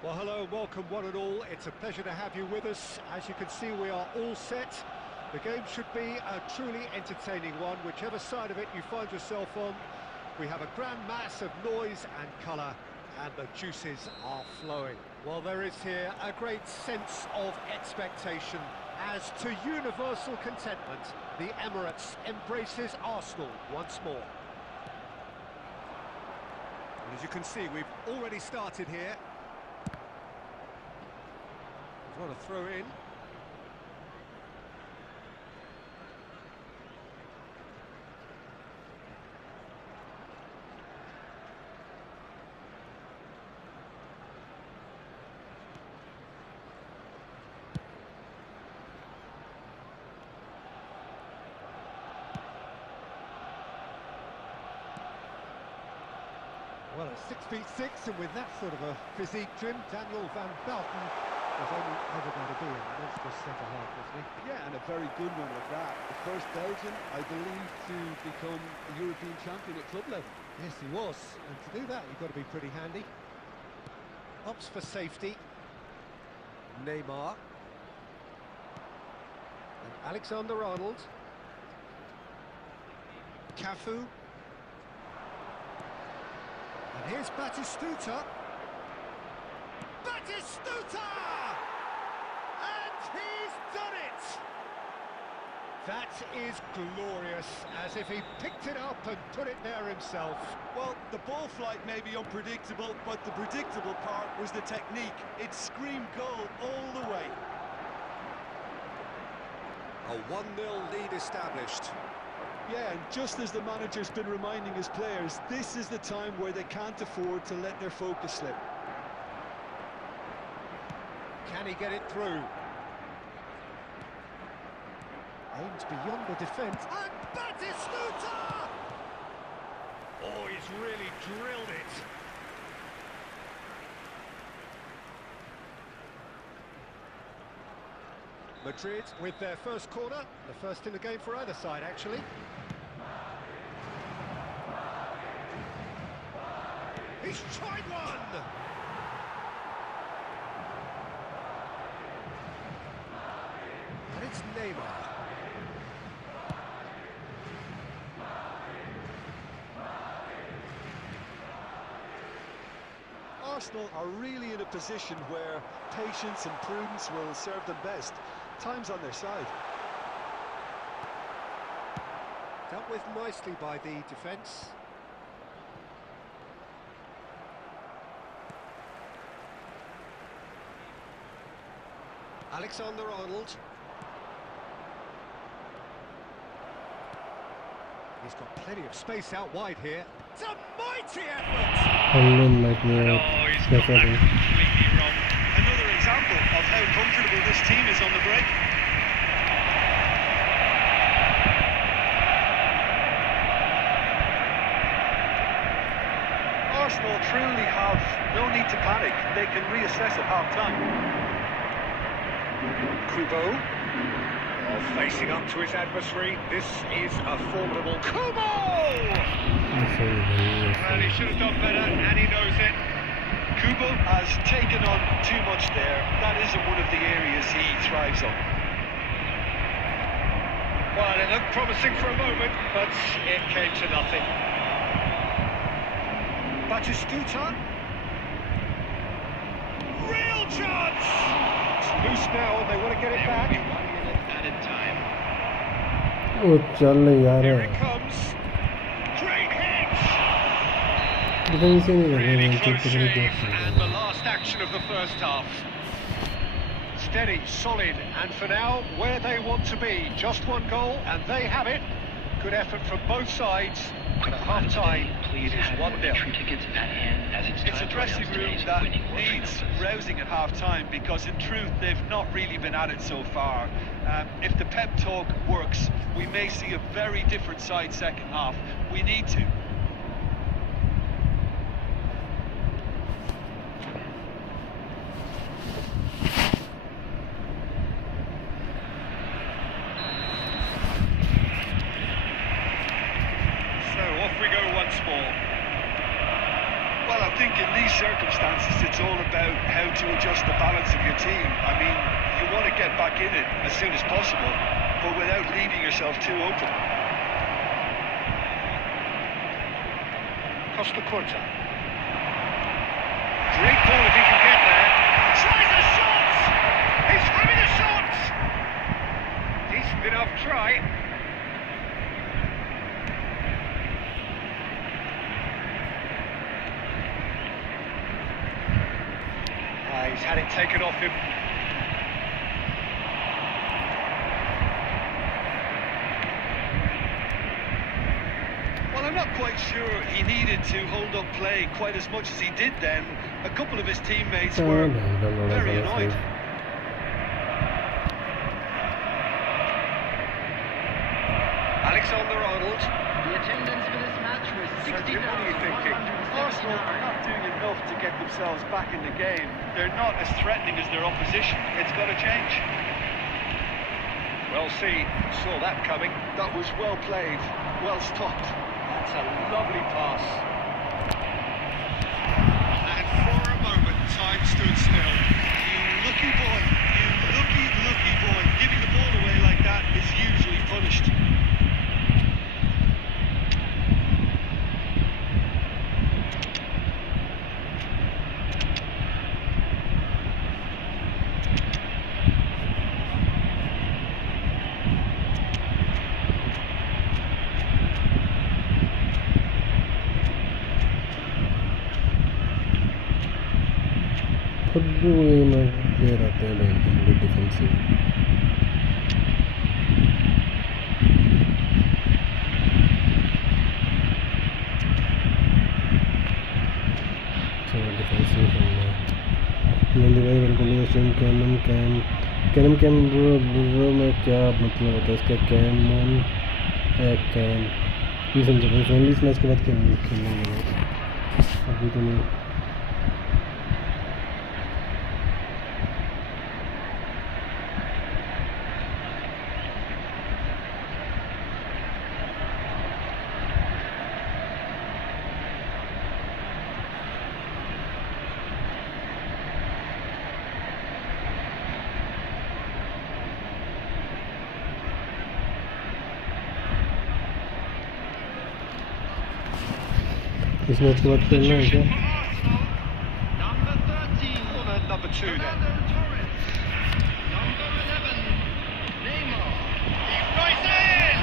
Well, hello, welcome one and all. It's a pleasure to have you with us. As you can see, we are all set. The game should be a truly entertaining one, whichever side of it you find yourself on. We have a grand mass of noise and colour, and the juices are flowing. Well, there is here a great sense of expectation as to universal contentment. The Emirates embraces Arsenal once more. And as you can see, we've already started here. What a throw in. Well, at 6'6", and with that sort of a physique trim, Daniel van Belten was only ever going to be a monstrous centre-half, wasn't he? Yeah, and a very good one at that. The first Belgian, I believe, to become a European champion at club level. Yes, he was. And to do that, you've got to be pretty handy. Opts for safety. Neymar. And Alexander-Arnold. Cafu. And here's Batistuta. Batistuta! And he's done it! That is glorious, as if he picked it up and put it there himself. Well, the ball flight may be unpredictable, but the predictable part was the technique. It screamed goal all the way. A 1-0 lead established. Yeah, and just as the manager's been reminding his players, this is the time where they can't afford to let their focus slip. Can he get it through? Aimed beyond the defence. And Batistuta! Oh, he's really drilled it. Madrid with their first corner, the first in the game for either side, actually. He's tried one! And it's Neymar. Arsenal are really in a position where patience and prudence will serve them best. Time's on their side. Dealt with nicely by the defence. Alexander-Arnold. He's got plenty of space out wide here. It's a mighty effort! No, he's got that completely wrong. Another example of how comfortable this team is on the break. Arsenal truly have no need to panic. They can reassess at half-time. Kubo. Oh, facing up to his adversary. This is a formidable Kubo! Well, he should have done better, and he knows it. Kubo has taken on too much there. That isn't one of the areas he thrives on. Well, it looked promising for a moment, but it came to nothing. Batistuta. Real chance! It's loose now, and they want to get it back. Added time. Oh, चल यार Here it comes. Great hit! Defence ही नहीं Really कर close रहे shave, हैं and the last action of the first half. Steady, solid, and for now, where they want to be. Just one goal, and they have it. Good effort from both sides. And at half-time, it is 1-0. It's a dressing room that needs rousing at half-time because, in truth, they've not really been at it so far. If the pep talk works, we may see a very different side second half. We need to. So off we go once more. Well, I think in these circumstances, circumstances, it's all about how to adjust the balance of your team. I mean, you want to get back in it as soon as possible, but without leaving yourself too open. Costa Curta. Great ball if he can get there. Tries a shot! He's having a shot! Decent enough try. He's had it taken off him. Well, I'm not quite sure he needed to hold up play quite as much as he did then. A couple of his teammates were very annoyed. Alexander-Arnold. The attendance for this match was 60,169. What are you thinking? Arsenal are not doing enough to get themselves back in the game. They're not as threatening as their opposition. It's got to change. Well seen, saw that coming. That was well played, well stopped. That's a lovely pass. And for a moment, time stood still. You lucky boy, you lucky boy. Giving the ball away like that is usually punished. Player आते हैं bank defensive defensive Nandi भाई welcome to the stream. Cam में क्या मतलब होता है इसका? Caiman cam ये समझो भाई, फ्रेंडली मैच के बाद खेलेंगे अभी तो नहीं। इस मैच के बाद खेलना है क्या? Number 2 then. Number 11, Neymar. He rises!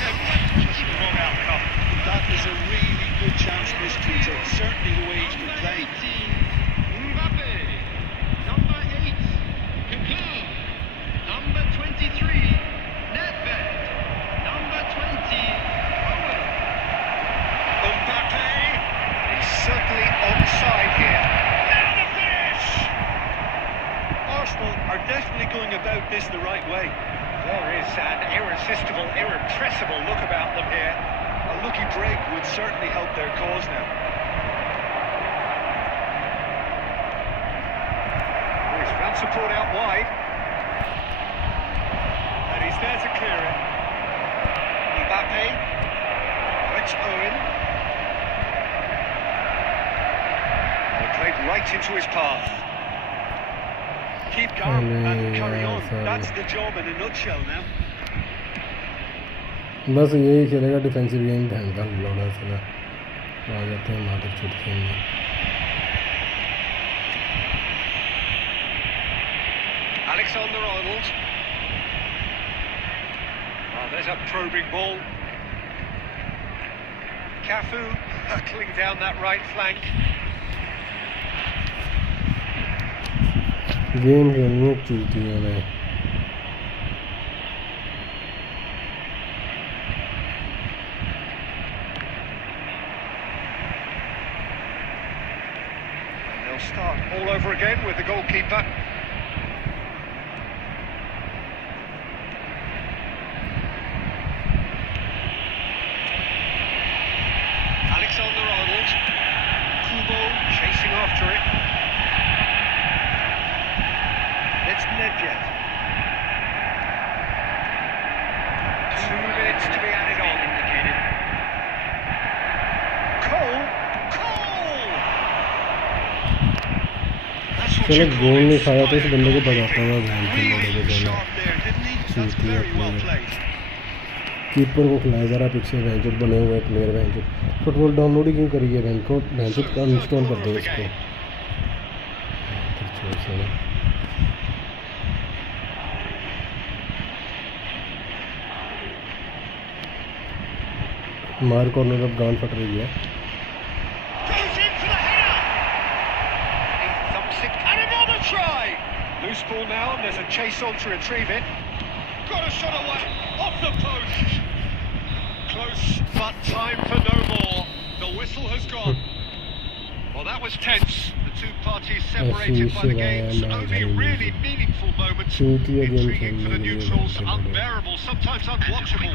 Just the wrong outcome. That is a really good chance missed, Peter. Certainly the way he's been playing. Mbappe. Number 8, Kaká. Number 23, Nedved. Number 20, Owen. Mbappe, he's certainly onside here. Now the finish! Arsenal are definitely going about this the right way. There is an irresistible, irrepressible look about them here. A lucky break would certainly help their cause now. He's found support out wide. And he's there to clear it. Mbappe. It's Owen. Played right into his path. Keep calm and carry on. That's the job in a nutshell now. बस यही खेलेगा defensive game ढंग का लौड़ा चला आ जाते हैं मादर चुट खेलने। Alexander-Arnold. Oh, there's a probing ball. Cafu hurtling down that right flank. Game खेलने चूती है मैं। They'll start all over again with the goalkeeper. Alexander-Arnold. Kubo chasing after it. It's Nedved. 2 minutes to be added on. Cole! चलो गोल नहीं खाया तो इस बंदे को भगाता हुआ कीपर को खिलाया ज़रा पीछे वेंचर बने हुए प्लेयर वेंचर फुटबॉल डाउनलोड ही क्यों करिए वेंचर का इंस्टॉल कर दो इसको मार कॉर्नर अब गांड फट रही है Loose ball now, and there's a chase on to retrieve it. Got a shot away, off the post. Close, but time for no more. The whistle has gone. Well, that was tense. The two parties separated by the game's only really meaningeful moment. Intriguing for the neutrals, unbearable, sometimes unwatchable.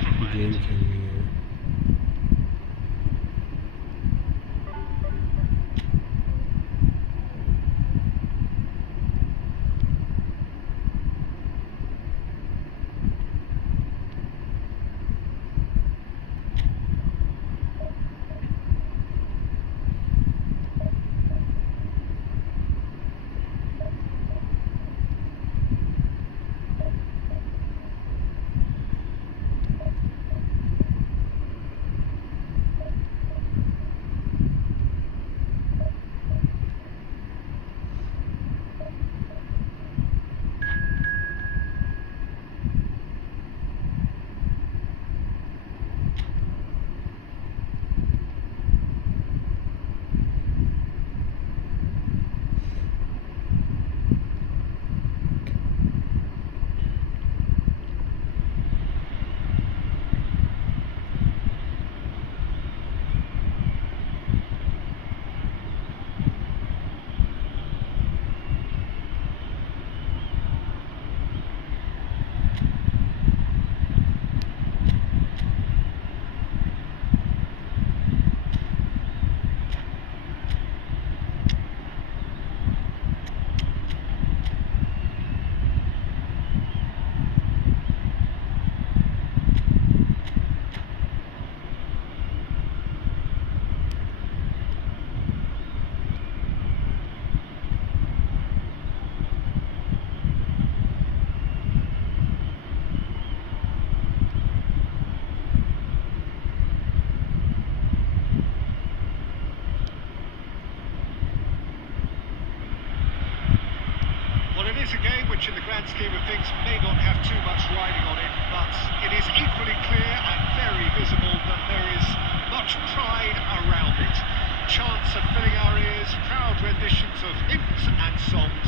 It's a game which in the grand scheme of things may not have too much riding on it, but it is equally clear and very visible that there is much pride around it. Chants are filling our ears, proud renditions of hymns and songs.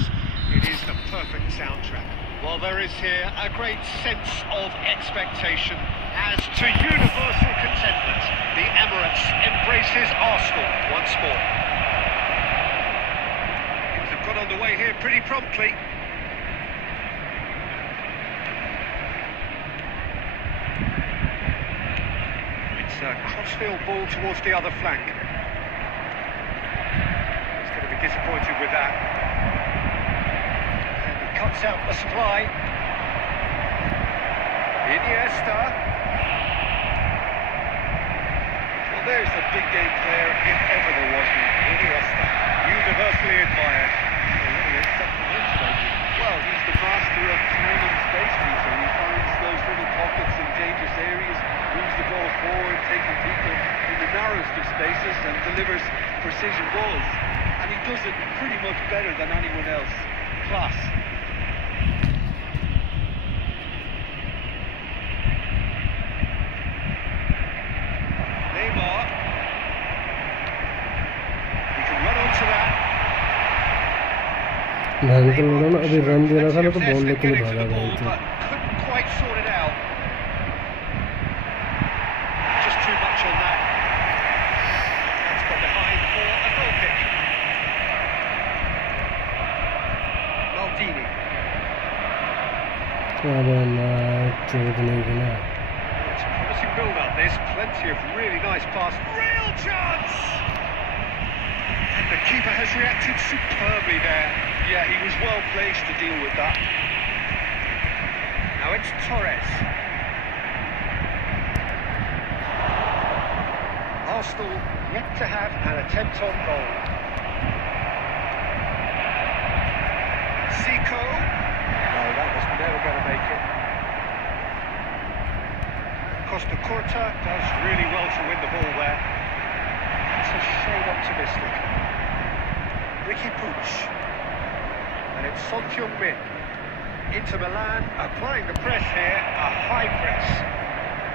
It is the perfect soundtrack. Well, there is here a great sense of expectation as to universal contentment. The Emirates embraces Arsenal once more. Things have got underway here pretty promptly. A crossfield ball towards the other flank. He's going to be disappointed with that. And he cuts out the supply. Iniesta. Well, there's a big game player if ever there was one. Iniesta. Universally admired. Well, he's the master of time and space, Peter. He finds those little pockets in dangerous areas, moves the ball forward, taking people in the narrowest of spaces and delivers precision balls. And he does it pretty much better than anyone else. Class. Neymar. He can run onto that. भयंकर लगा ना अभी run दे रहा था ना तो ball लेके नहीं भागा गया था couldn't quite sort it out. Just too much on that. That's got behind for a goal kick. Maldini. अरे ना चोट नहीं की ना It's a promising build up this. Plenty of really nice pass. Real chance. And the keeper has reacted superbly there. Yeah, he was well placed to deal with that. Now it's Torres. Arsenal yet to have an attempt on goal. Morata does really well to win the ball there. That's a shade optimistic. Ricky Puig. And it's Son Heung-min. Inter Milan applying the press here, a high press.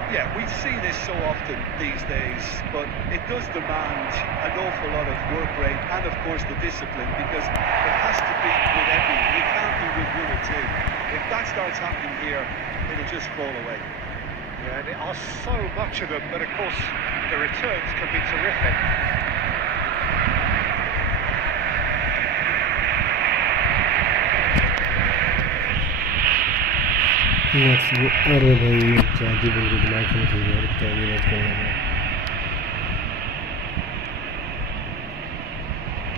Yeah, we see this so often these days, but it does demand an awful lot of work rate and, of course, the discipline, because it has to be with everyone. You can't be with one or two. If that starts happening here, it'll just fall away. Yeah, there are so much of them, but of course the returns can be terrific. अरे भाई चार्जी बोल के दिमाग में थी यार क्या ये मैच करना है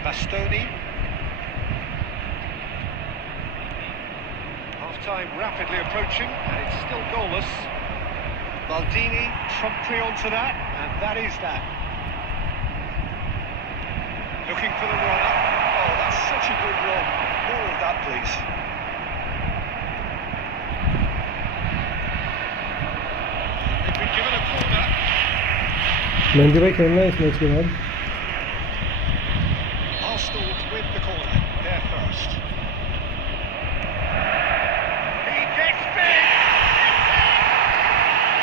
Bastoni. Half-time rapidly approaching, and it's still goalless. Maldini promptly onto that, and that is that. Looking for the runner. Oh, that's such a good run. More of that, please. They've been given a corner. Mehndi भाई खेलना है इस match के बाद Arsenal win the corner. They're first. He gets big!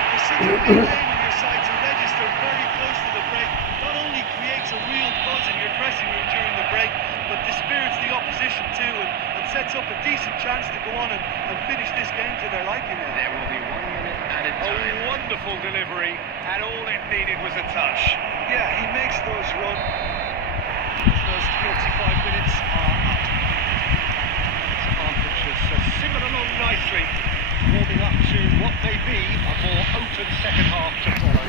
There's such a big name in your side to register very close to the break. Not only creates a real buzz in your dressing room during the break, but dispirits the opposition too, and sets up a decent chance to go on and finish this game to their liking. There will be 1 minute added A time. wonderful delivery, and all it needed was a touch. Yeah, he makes those run. First 45 minutes are up. Temperatures simmer along nicely, warming up to what may be a more open second half to follow.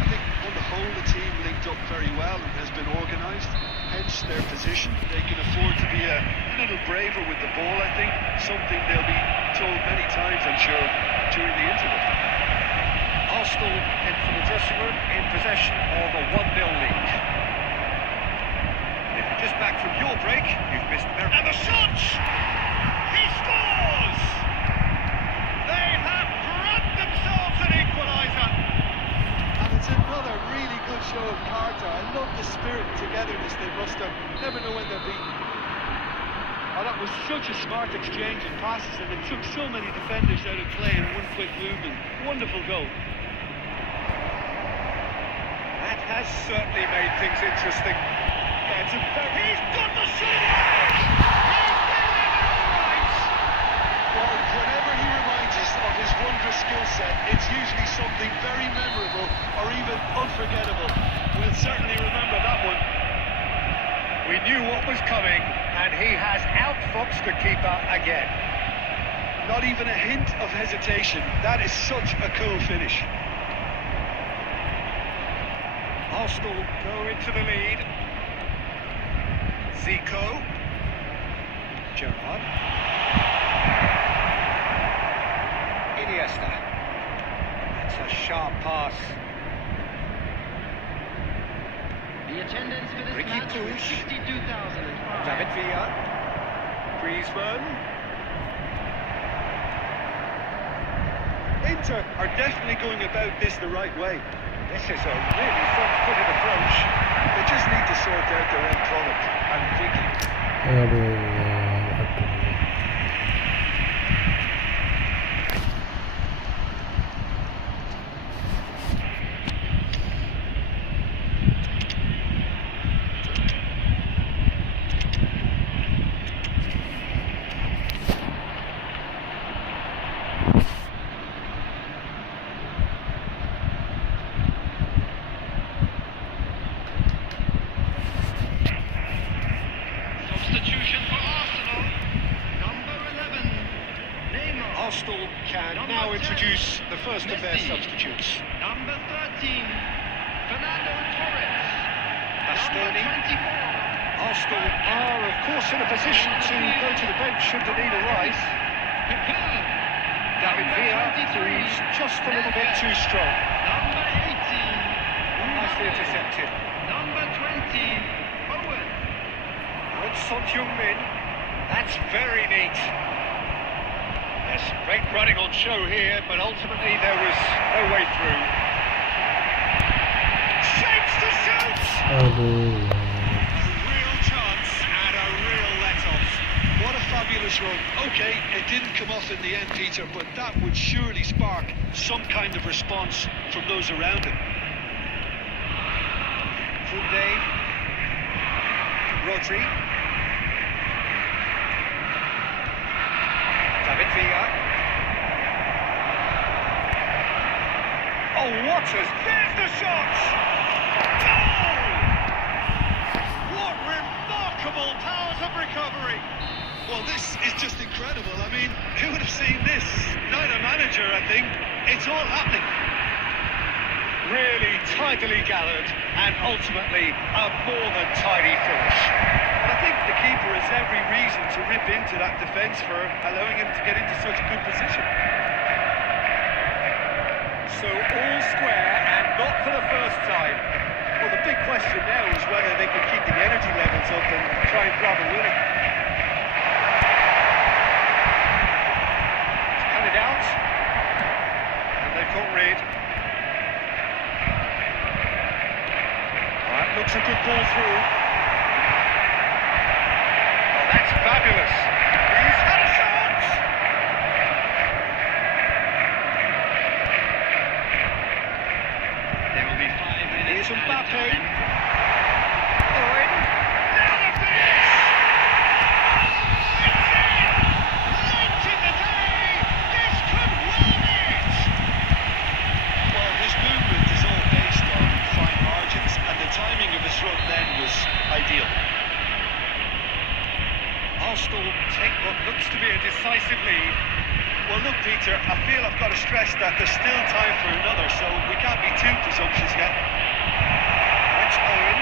I think on the whole the team linked up very well and has been organised, hence their position. They can afford to be a little braver with the ball, I think, something they'll be told many times, I'm sure, during the interval. Arsenal head for the dressing room in possession of a 1-0 lead. If you're just back from your break, you've missed very... And the shot! He scores! They have grabbed themselves an equaliser. And it's another really good show of character. I love the spirit and togetherness they muster. Never know when they're beaten. Oh, that was such a smart exchange of passes, and it took so many defenders out of play in one quick movement. Wonderful goal. That has certainly made things interesting. Yeah, it's a very... He's got the shot! He's delivered all right! Well, whenever he reminds us of his wondrous skill set, it's usually something very memorable or even unforgettable. We'll certainly remember that one. We knew what was coming, and he has outfoxed the keeper again. Not even a hint of hesitation. That is such a cool finish. Arsenal go into the lead. Zico. Gerrard. Iniesta. That's a sharp pass. The attendance for this Ricky match was Puig. 62,005. David Villa. Griezmann. Inter are definitely going about this the right way. This is a really front-footed approach. They just need to sort out their end product, and quickly. अबे यार हट Substitution for Arsenal. Number 11, Neymar. Arsenal can Number now 10, introduce the first of their Messi. substitutes. Number 13, Fernando Torres. Bastoni. Number 24, Arsenal are, of course, in a position to go to the bench should the need arise. Packopening. David Villa, who's just a little bit too strong. Number 18, Nicely Mbappe. intercepted. Number 20, Owen. With Son Heung-min, that's very neat. Yes, great running on show here, but ultimately there was no way through. Shapes to shoot! Aduh. A real chance and a real let-off. What a fabulous run. Okay, it didn't come off in the end, Peter, but that would surely spark some kind of response from those around him. Funde. Rodri. David Villa. Oh, what there's the shot! Goal! What remarkable powers of recovery! Well, this is just incredible. I mean, who would have seen this? Neither manager, I think. It's all happening. Really tidily gathered and ultimately a more than tidy finish. I think the keeper has every reason to rip into that defence for allowing him to get into such a good position. So all square and not for the first time. Well, the big question now is whether they can keep the energy levels up and try and grab a winner. Cut it out. And they've got Reid. That looks a good ball through. Oh, that's fabulous. He's had a shot! There will be 5 minutes. Here's Mbappe. added time. Owen. Now the finish! It's in! Late in the day! This could win it! Well, his movement is all based on fine margins, and the timing of his run then was ideal. Arsenal take what looks to be a decisive lead. Well, look, Peter, I feel I've got to stress that there's still time for another, so we can't be too presumptuous yet. That's Owen.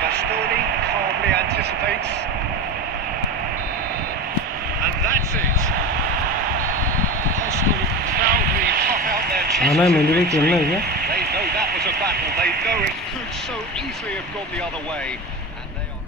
Bastoni calmly anticipates. And that's it. Arsenal proudly pop out their chest. आना मेरे लिए खेलना है क्या? They know that was a battle. They know it could so easily have gone the other way. And they are...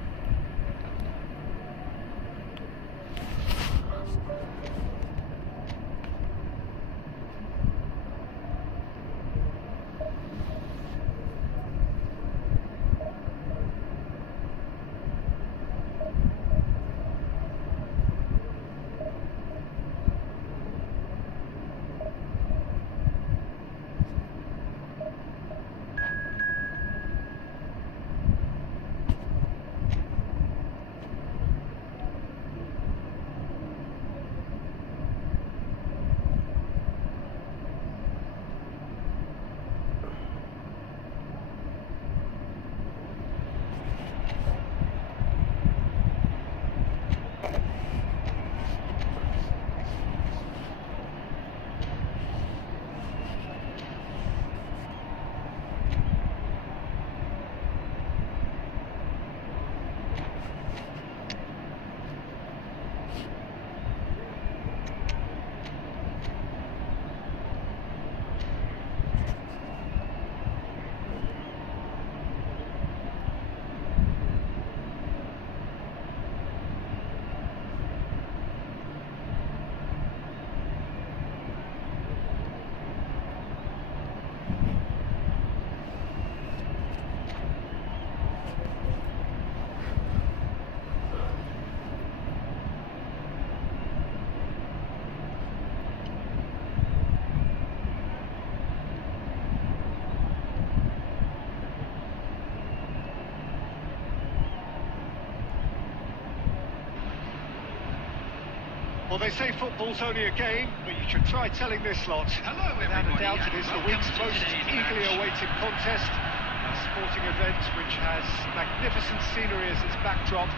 Well, they say football's only a game, but you should try telling this lot. Hello, Without a everybody, doubt, and it is the welcome week's to most today's eagerly match. awaited contest. A sporting event which has magnificent scenery as its backdrop.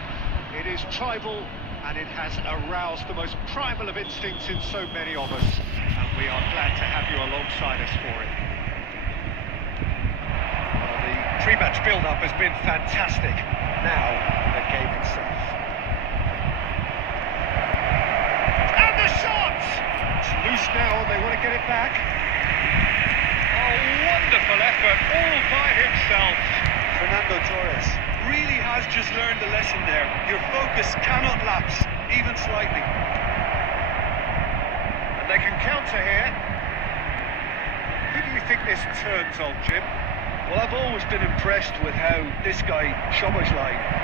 It is tribal, and it has aroused the most primal of instincts in so many of us. And we are glad to have you alongside us for it. Well, the pre-match build-up has been fantastic. Now, the game itself. And the shot! It's loose now, and they want to get it back. Oh, wonderful effort, all by himself. Fernando Torres really has just learned the lesson there. Your focus cannot lapse, even slightly. And they can counter here. Who do you think this turns on, Jim? Well, I've always been impressed with how this guy, Pesmobile,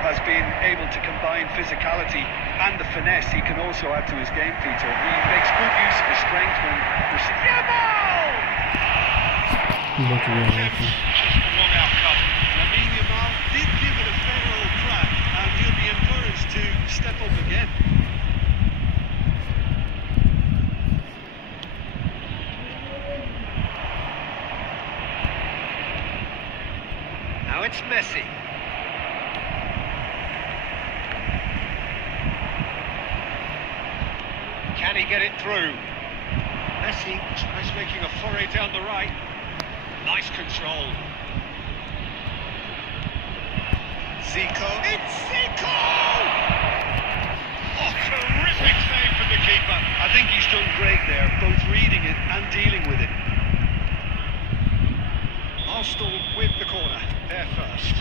has been able to combine physicality and the finesse he can also add to his game feature. He makes good use of his strength when receiving. Look at that. Just the wrong outcome. Lamine Yamal did give it a fair old crack, and he'll be encouraged to step up again. Now it's Messi. Can he get it through? Messi tries making a foray down the right. Nice control. Zico. It's Zico! Oh, terrific save from the keeper. I think he's done great there, both reading it and dealing with it. Arsenal with the corner. They're first.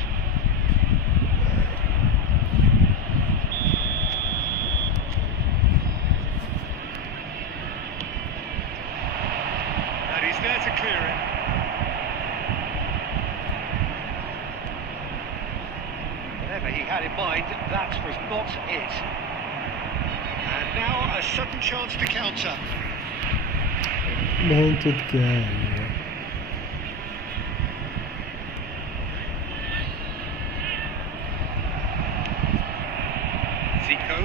And he's there to clear it. Whatever he had in mind, that was not it. And now a sudden chance to counter. Man, to क्या है? Zico.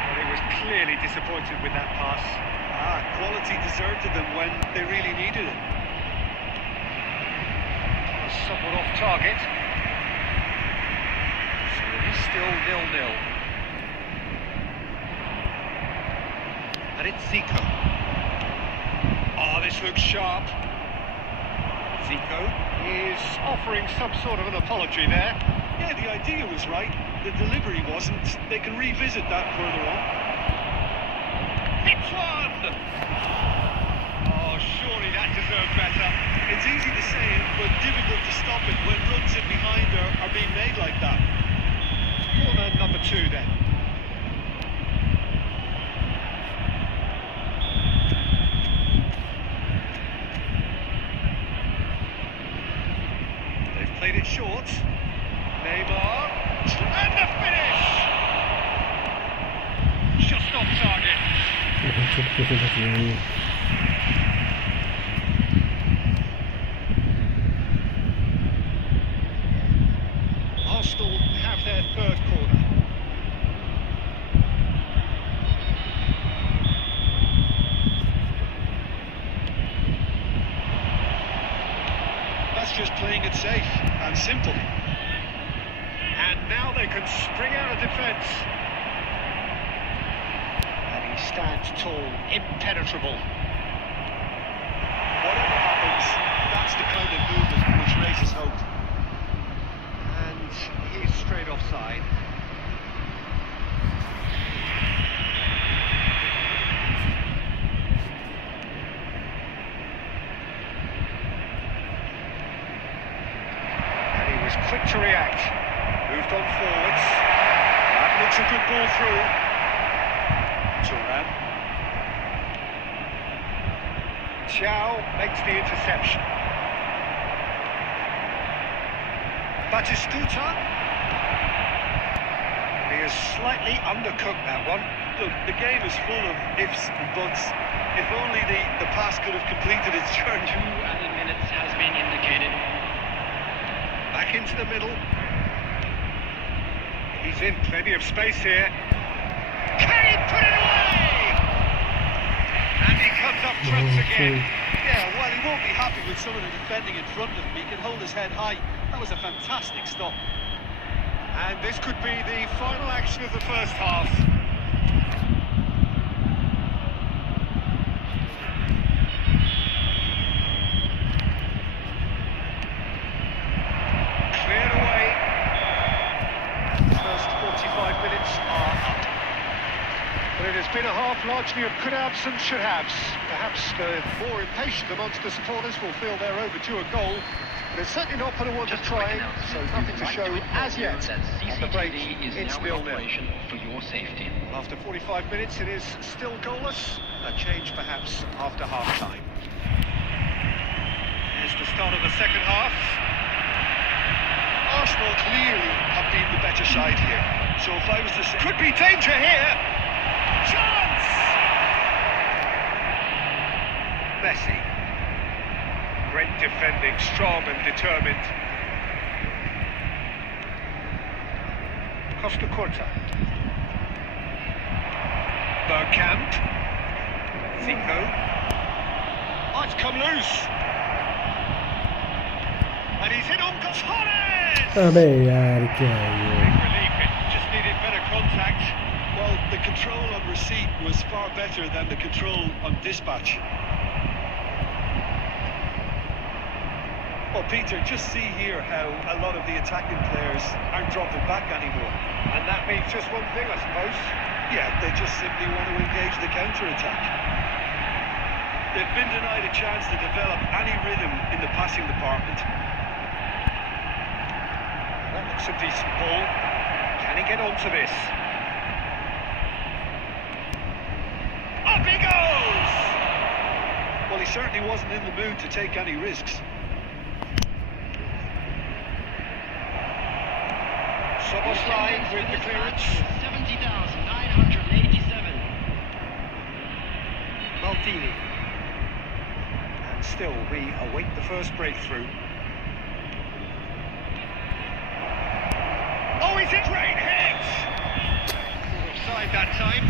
Well, he was clearly disappointed with that pass. Quality deserted them when they really needed it. Somewhat off target. So it is still 0-0. And it's Zico. Oh, this looks sharp. Zico is offering some sort of an apology there. Yeah, the idea was right. The delivery wasn't. They can revisit that further on. Hits one! Oh, surely that deserved better. It's easy to say it, but difficult to stop it when runs in behind are being made like that. Corner number 2 then. They've played it short. Neymar. And the finish! Just off target. Arsenal have their third corner. That's just playing it safe and simple. And now they can spring out of defence. And he stands tall, impenetrable. Whatever happens, that's the kind of movement which raises hope. And he's straight offside. And he was quick to react. Moved on forwards. That looks a good ball through. Turan. Chow makes the interception. Batistuta. He has slightly undercooked that one. Look, the game is full of ifs and buts. If only the pass could have completed its journey. 2 added minutes has been indicated. Back into the middle. He's in plenty of space here. Can he put it away? And he comes up trumps again. Yeah, well, he won't be happy with some of the defending in front of him. He can hold his head high. That was a fantastic stop. And this could be the final action of the first half. Cleared away. The first 45 minutes are up. But it has been a half largely of could-haves and should-haves. Perhaps the more impatient amongst the supporters will feel they're overdue a goal, but it's certainly not put a want of trying, so nothing to show as yet. On the break, it's 0-0. For your safety. After 45 minutes, it is still goalless. A change perhaps after half-time. Here's the start of the second half. Arsenal clearly have been the better side here. So if I was to say... Could be danger here! Chance! Messi. Great defending, strong and determined. Costa Corta. Bergkamp. Zico. Oh, it's come loose. And he's hit on Torres! अबे यार क्या है ये? Big relief, it just needed better contact. Well, the control on receipt was far better than the control on dispatch. Well, Peter, just see here how a lot of the attacking players aren't dropping back anymore. And that means just one thing, I suppose. Yeah, they just simply want to engage the counter-attack. They've been denied a chance to develop any rhythm in the passing department. That looks a decent ball. Can he get onto this? Up he goes! Well, he certainly wasn't in the mood to take any risks. Soboslai with the clearance. 70,987. Maldini. And still we await the first breakthrough. Oh, he's a great hit! Offside that time.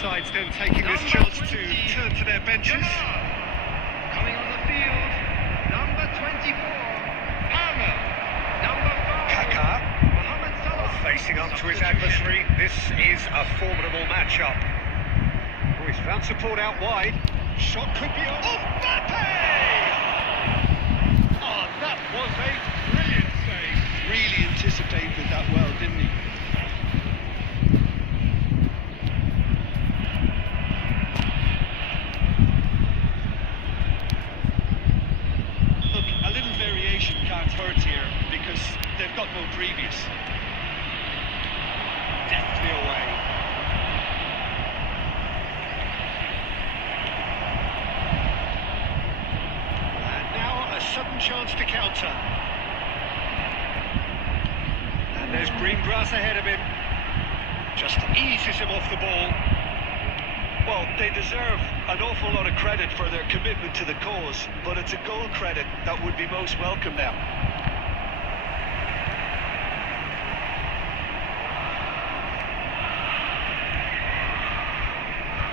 Sides then taking this chance to turn to their benches. Coming on the field, number 24, Hammer. Number 5, Kaká. Mohamed Salah. Facing up to his adversary, this is a formidable matchup. Oh, he's found support out wide. Shot could be on. Oh, Mbappe! Oh, that was a brilliant save. Really anticipated that well, didn't he? Can't hurt here because they've got no previous. Deftly away. And now a sudden chance to counter. And there's green grass ahead of him. Just eases him off the ball. Well, they deserve an awful lot of credit for their commitment to the cause, but it's a goal credit that would be most welcome now.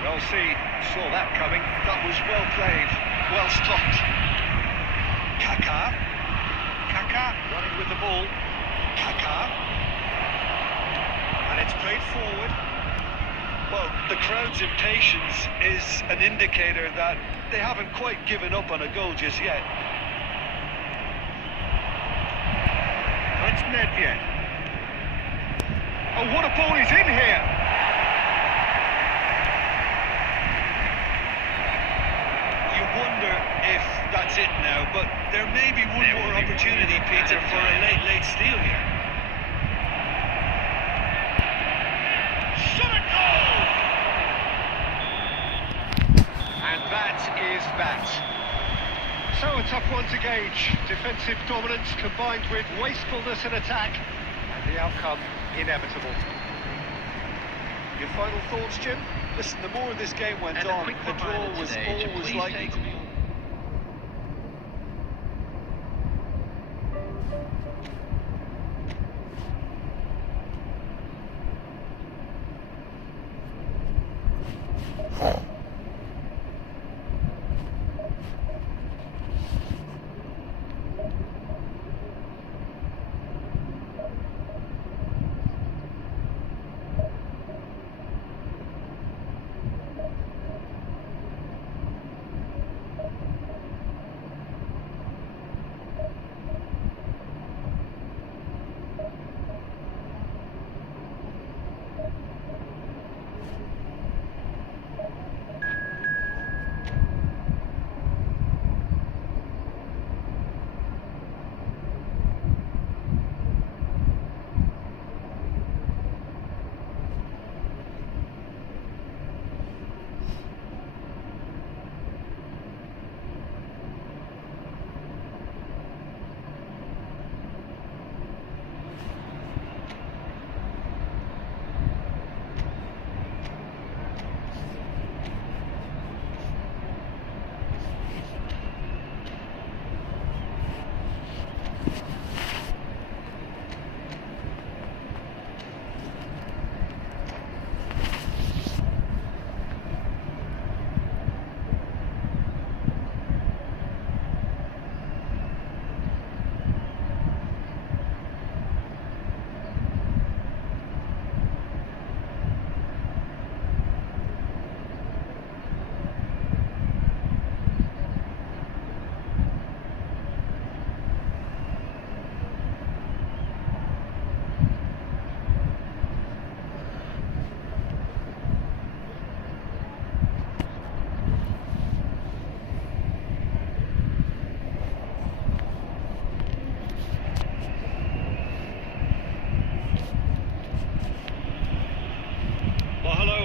Well, saw that coming. That was well played, well stopped. Kaká. Kaká running with the ball. Kaká. And it's played forward. Well, the crowd's impatience is an indicator that they haven't quite given up on a goal just yet. That's Nedved. Oh, what a ball is in here! You wonder if that that's it now, but there may be one more opportunity, Peter, for a late steal here. Shot at goal! And that is that. So a tough one to gauge. Defensive dominance combined with wastefulness in attack, and the outcome inevitable. Your final thoughts, Jim? Listen, the more this game went And a on, quick the draw reminder was today to always please likely take- to be.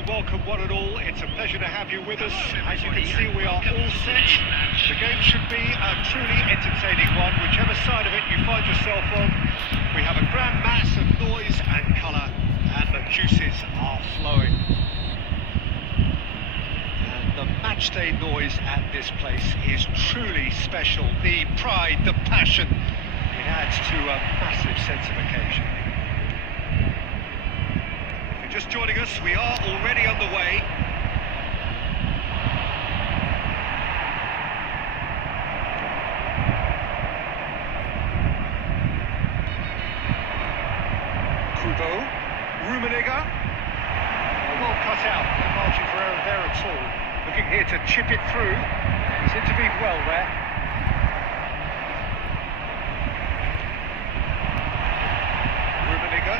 Welcome one and all, it's a pleasure to have you with us. As you can see, we are all set. The game should be a truly entertaining one, whichever side of it you find yourself on. We have a grand mass of noise and colour, and the juices are flowing. And the matchday noise at this place is truly special. The pride, the passion, it adds to a massive sense of occasion. Just joining us, we are already on the way. Kubo, Rummenigge. Well cut out, no margin for error there at all. Looking here to chip it through. He's intervened well there. Rummenigge.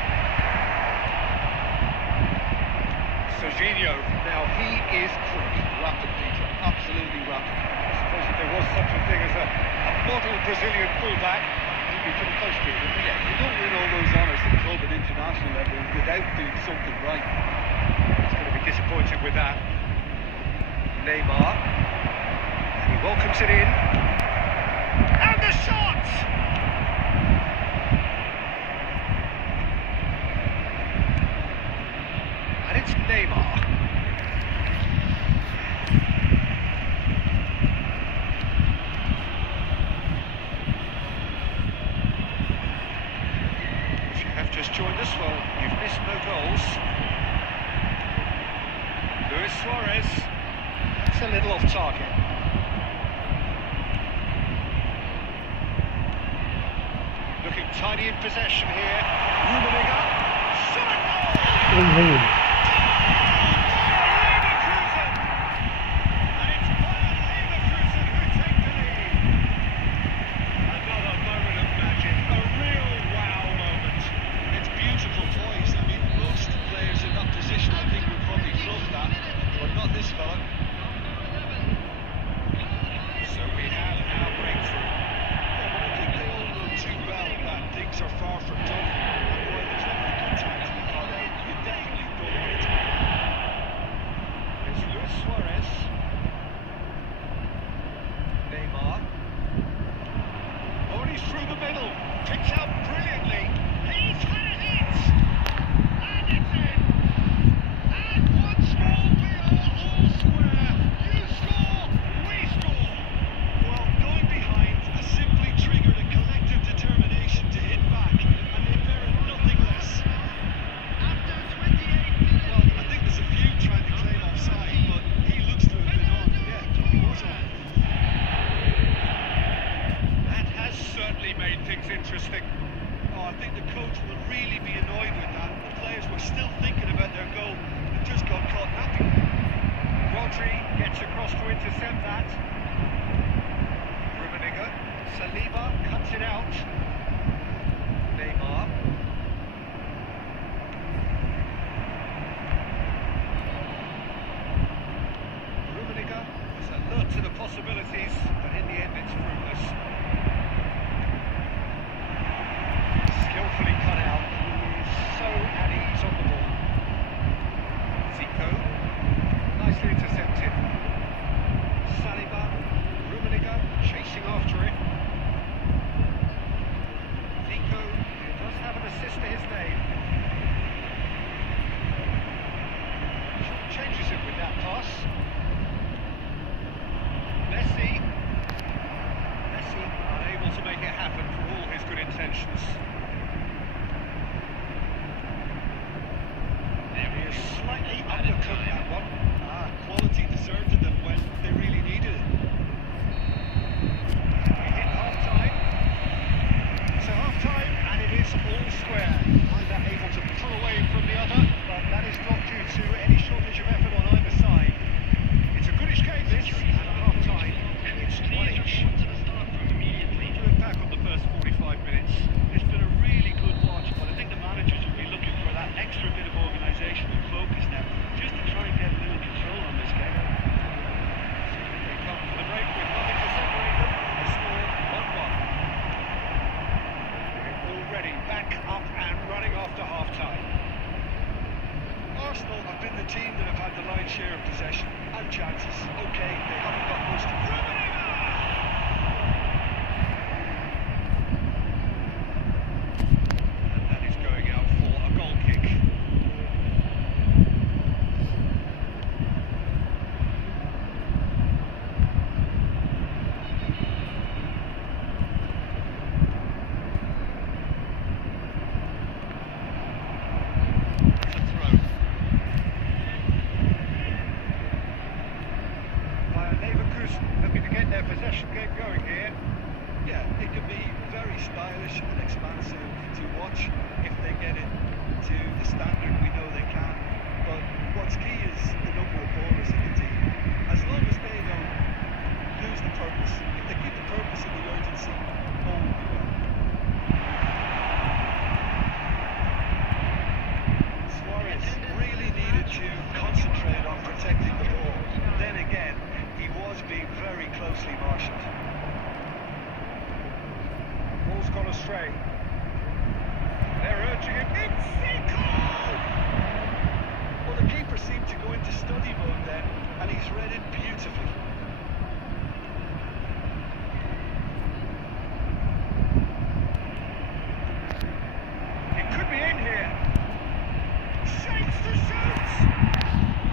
Serginho, now he is quick. Rapid, Peter. Absolutely rapid. I suppose if there was such a thing as a model Brazilian fullback, he'd be pretty close to it, wouldn't he? Yeah, you don't win all those honours at club and international level without doing something right. He's going to be disappointed with that. Neymar. And he welcomes it in. And the shot! And it's Neymar. If you have just joined us, well, you've missed no goals. Luis Suarez. It's a little off target. Looking tidy in possession here. Rummenigge. Shot at goal! So we have our middle, picks out brilliantly. He's had a hit! And it's in! And once more we are all square. You score, we score! Well, going behind has simply triggered a collective determination to hit back, and they've merited nothing less. After 28 minutes... Well, I think there's a few trying to claim offside, but he looks to have been on. Yeah, he was on. That has certainly made things interesting. Oh, I think the coach will really be annoyed with that. The players were still thinking about their goal and just got caught napping. Rodri gets across to intercept that. Rummenigge, Saliba cuts it out. Neymar. Rummenigge was alert to the possibilities, but in the end it's fruitless. Skillfully cut out. He is so at ease on the ball. Zico, nicely intercepted. Saliba, Rummenigge chasing after it. Zico does have an assist to his name. Changes it with that pass. Messi unable to make it happen for all his good intentions. He is slightly undercut that one. Quality deserted them when they really needed it. We hit half-time. So half-time, and it is all square. Either able to pull away from the other, but that is not due to any shortage of effort on either side. It's a goodish game this, and at half-time, it's one each. Look back on the first 45 minutes. It's been a really good watch, but I think the managers will be looking for that extra bit of organisation and focus now, just to try and get a little control on this game. They come for the break with nothing to separate them. They score 1-1. They're already back up and running after half-time. Arsenal have been the team that have had the lion's share of possession and chances. Okay, they haven't got most of them. And that is going out for a goal kick. Looking to get their possession game going here. Yeah, it can be very stylish and expansive to watch if they get it to the standard we know they can. But what's key is the number of ballers in the team. As long as they don't lose the purpose, if they keep the purpose and the urgency, all will be well. Suarez really needed to concentrate on protecting the ball. Then again, he was being very closely marshalled. Ball's gone astray. They're urging him. It's Zico! Well, the keeper seemed to go into study mode then, and he's read it beautifully. It could be in here. Shakes to shoot!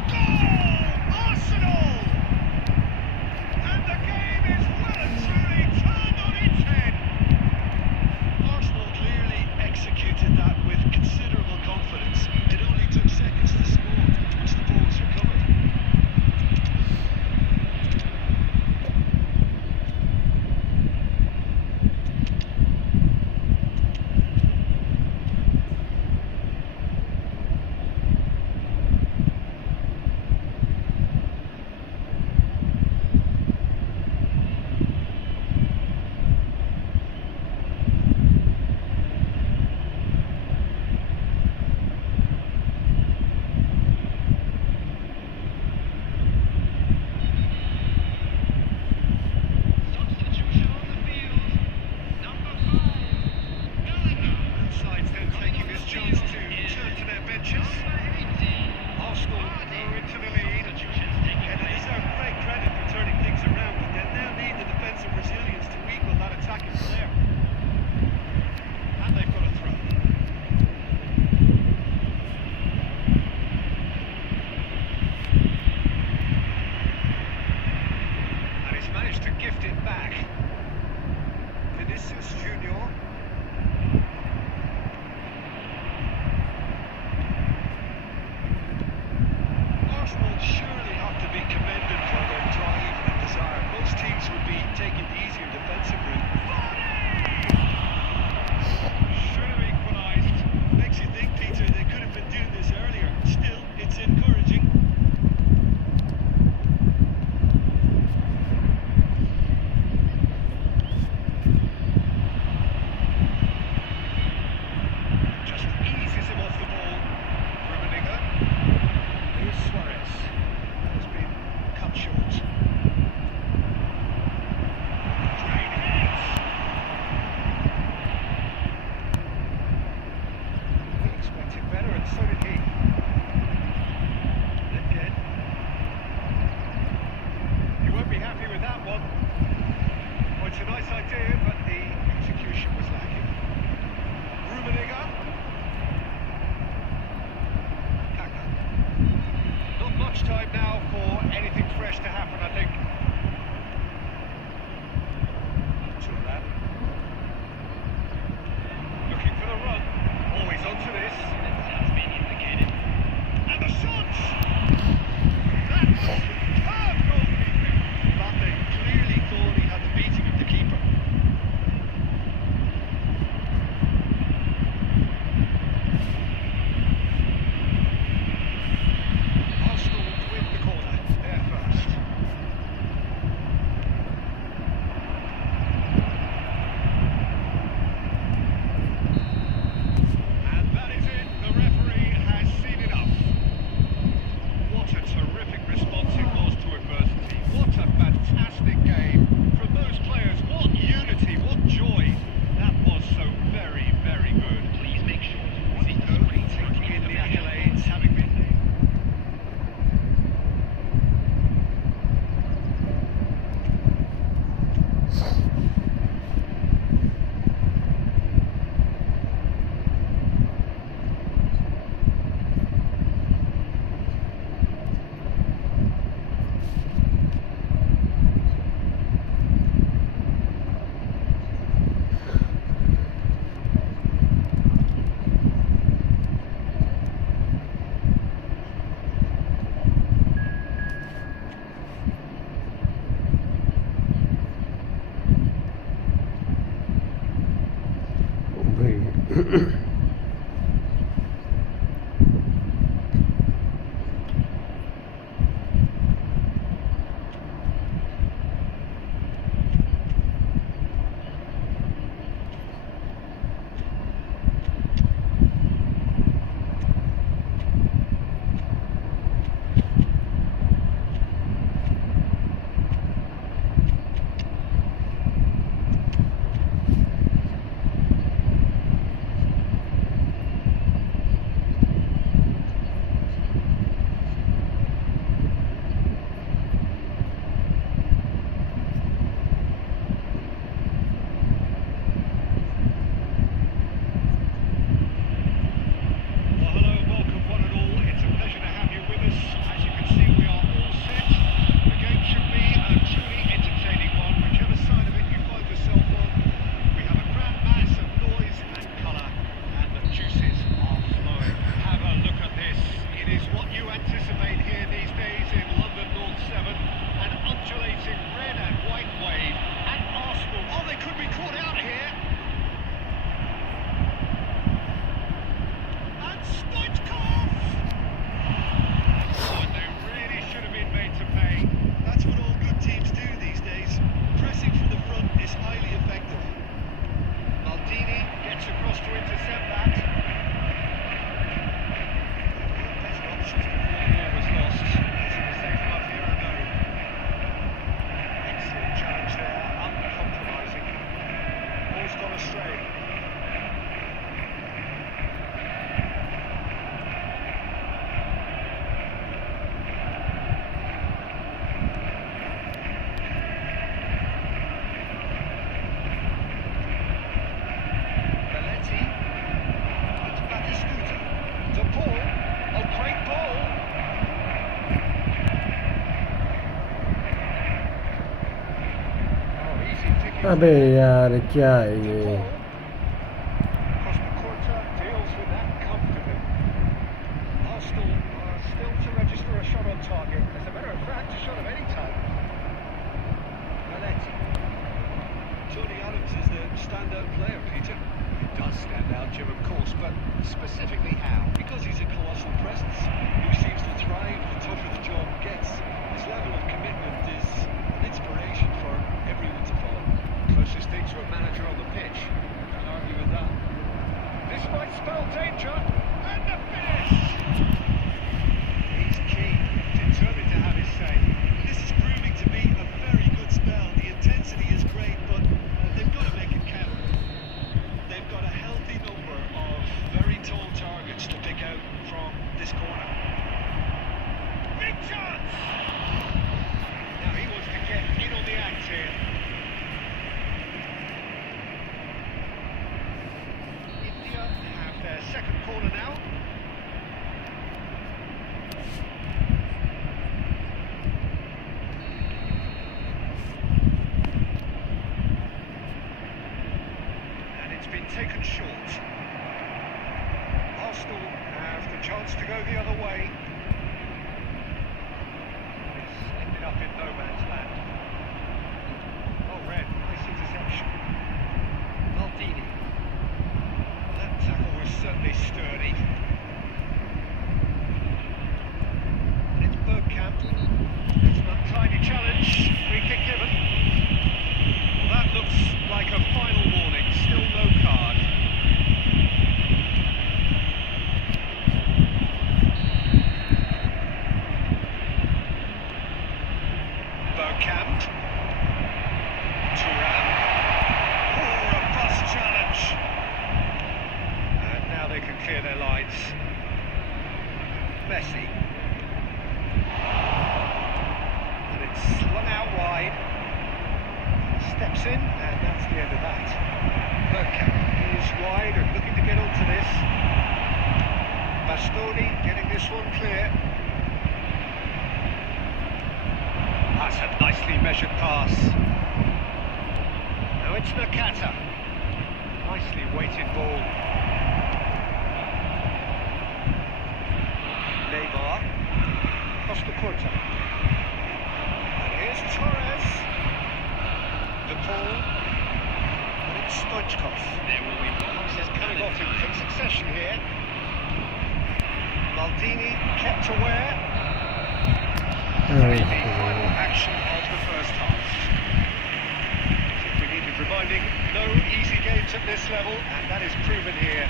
Goal! Arsenal! And the game is well and truly turned on its head. Arsenal He's managed to gift it back. Vinicius Junior. Arsenal surely have to be commended for their drive and desire. Most teams would be taking the easier defensive route. Should have equalised. Makes you think, Peter, they could have been doing this earlier. Still, it's encouraging. Just eases him off the ball. Rummenigge. Here's Suarez. That has been cut short. Great hits. He expected better, and so did he. Again. You won't be happy with that one. Well, it's a nice idea, but the execution was lacking. Rummenigge. Not much time now for anything fresh to happen, I think. Turnip. Looking for the run. Always onto this. Has been indicated. And the shot! That was superb goalkeeping. But they clearly thought he had the beating of the keeper. Arsenal win the corner. They're first. And that is it. The referee has seen enough. What a terrific response it was to adversity. What a fantastic game from those players. What unity, what joy. That was so very, very good. Please make sure Zico taking in the accolades, having been भाई अबे यार क्या है ये? Costa deals with that comfortably. Arsenal are still to register a shot on target. As a matter of fact, a shot of any type. Valenti. Tony Adams is the standout player, Peter. He does stand out, Jim, of course, but specifically how? Because he's a colossal presence who seems to thrive the tougher the job gets. His level of commitment is an inspiration for everyone to follow. Closest thing to a manager on the pitch. Can't argue with that. This might spell danger. And the finish! He's keen, determined to have his say. This is proving to be a very good spell. The intensity is great, but they've got to make it count. They've got a healthy number of very tall targets to pick out from this corner. Big chance! Now he wants to get in on the act here. India have their second corner now. And it's been taken short. Arsenal have the chance to go the other way. It's ended up in no man's land. Oh, Red, nice interception. Maldini. That tackle was certainly sturdy. And it's Bergkamp. It's an untidy challenge. Free kick given. Well, that looks like a final warning. Still no card. Bergkamp. Thuram. Oh, a bust challenge. And now they can clear their lines. Messi. And it's swung out wide. Steps in, and that's the end of that. Bergkamp is wide and looking to get onto this. Bastoni getting this one clear. That's a nicely measured pass. Now it's Nakata. Nicely weighted ball. Neymar. Costa. And here's Torres. The ball. And it's Stoichkov. There will be This is coming off in quick succession here. Maldini kept aware. The final action of the first half. I think we needed reminding, no easy games at this level, and that is proven here.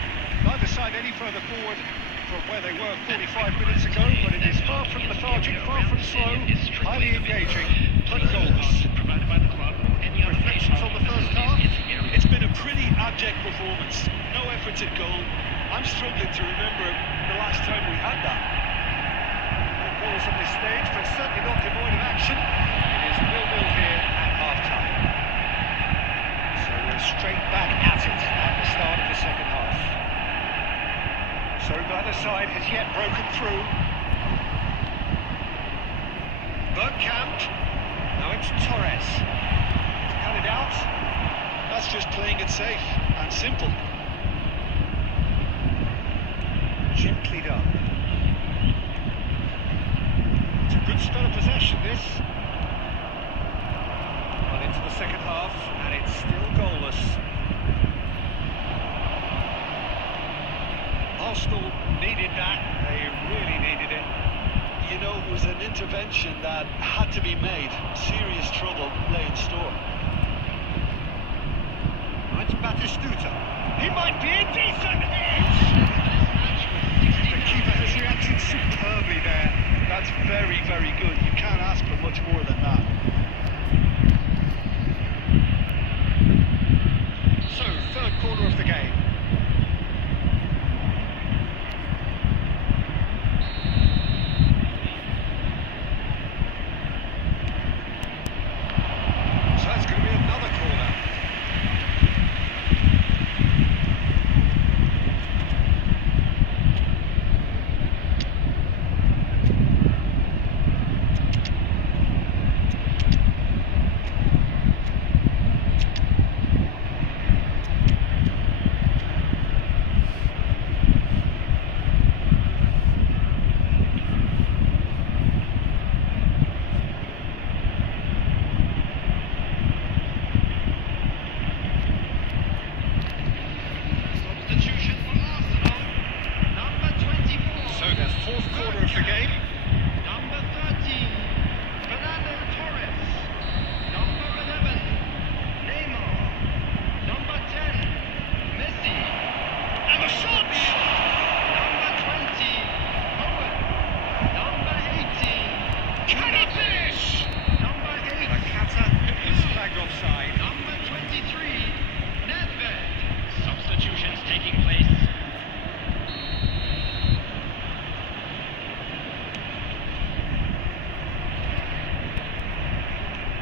Neither side any further forward from where they were 45 minutes ago, but it is far from lethargic, far from slow, highly engaging, but goals. Reflections on the first half? It's been a pretty abject performance. No efforts at goal. I'm struggling to remember the last time we had that. No goals at this stage, but certainly not devoid of action. It is 0-0 here at half-time. So we're straight back at it at the start of the second half. So neither side has yet broken through. Bergkamp. Now it's Torres. Cut it out. That's just playing it safe and simple. Gently done. It's a good spell of possession, this. Well, into the second half, and it's still goalless. Arsenal needed that. They really needed it. You know, it was an intervention that had to be made. Serious trouble lay in store. Now it's Batistuta. He might be a decent hit! The keeper has reacted superbly there. That's very, very good. You can't ask for much more than that. So, third quarter of the game. So that's going to be another corner.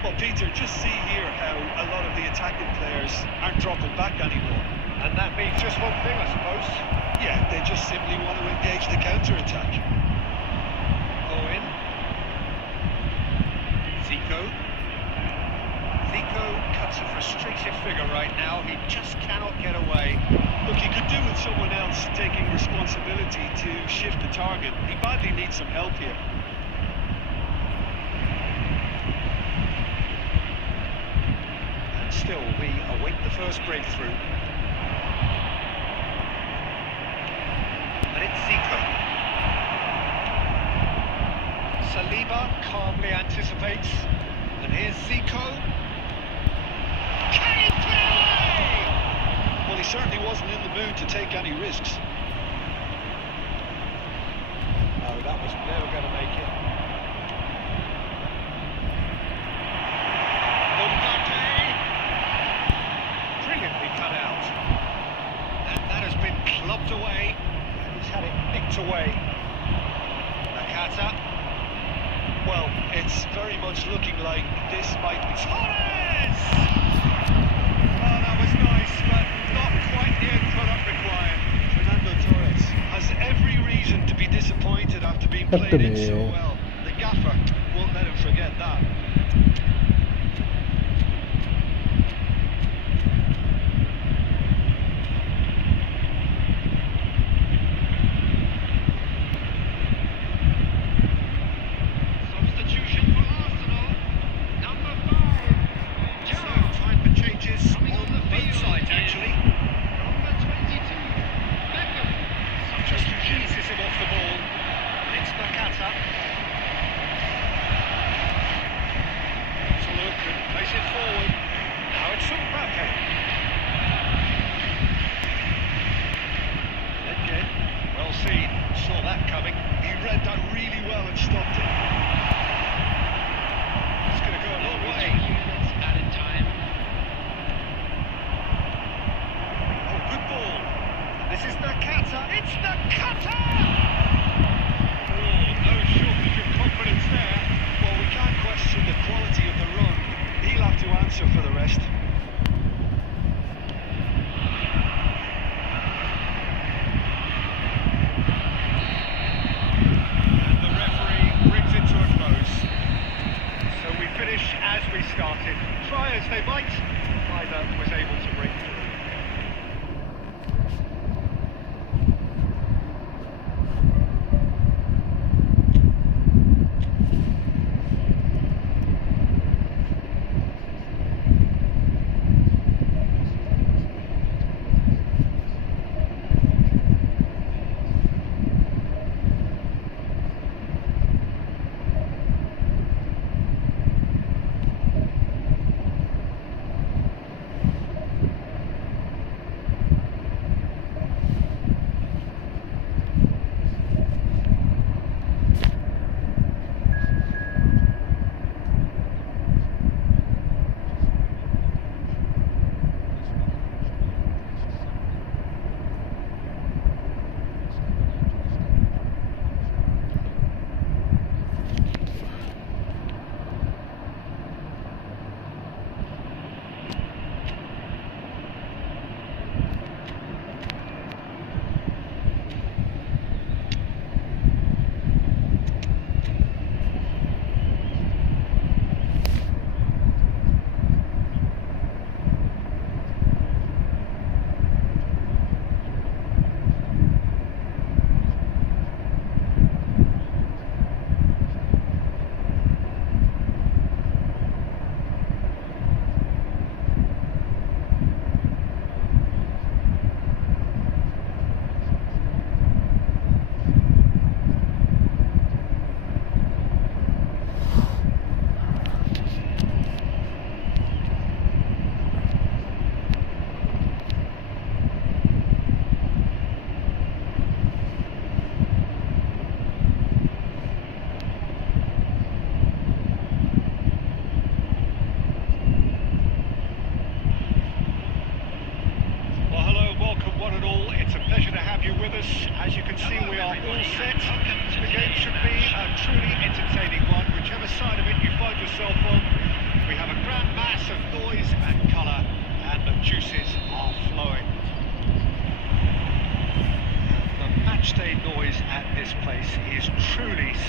Well, Peter, just see here how a lot of the attacking players aren't dropping back anymore. And that means just one thing, I suppose. Yeah, they just simply want to engage the counter-attack. Owen. Zico. Zico cuts a frustrated figure right now. He just cannot get away. Look, he could do with someone else taking responsibility to shift the target. He badly needs some help here. And still, we await the first breakthrough. And it's Zico. Saliba calmly anticipates. And here's Zico. Can he put it away? Well, he certainly wasn't in the mood to take any risks. No, that was never going to make it. Brilliantly cut out. And that has been clubbed away. And he's had it nicked away. Nakata. Well, it's very much looking like this might be... Torres! Oh, that was nice, but not quite the end product required. Fernando Torres has every reason to be disappointed after being played in so well. The gaffer won't let him forget that. Substitution for Arsenal. Number 5. So, time for changes on both sides, actually. Number 22. Beckham. Just eases him off the ball. It's Nakata. To look and place it forward. Now it's Mbappe. Again, well seen. Saw that coming. He read that really well and stopped it. It's going to go a long way. Added time. Oh, good ball. This is Nakata. It's Nakata! Oh, no shortage of confidence there. Well, we can't question the quality of the run. He'll have to answer for the rest. And the referee brings it to a close. So we finish as we started. Try as they might, neither was able to break through.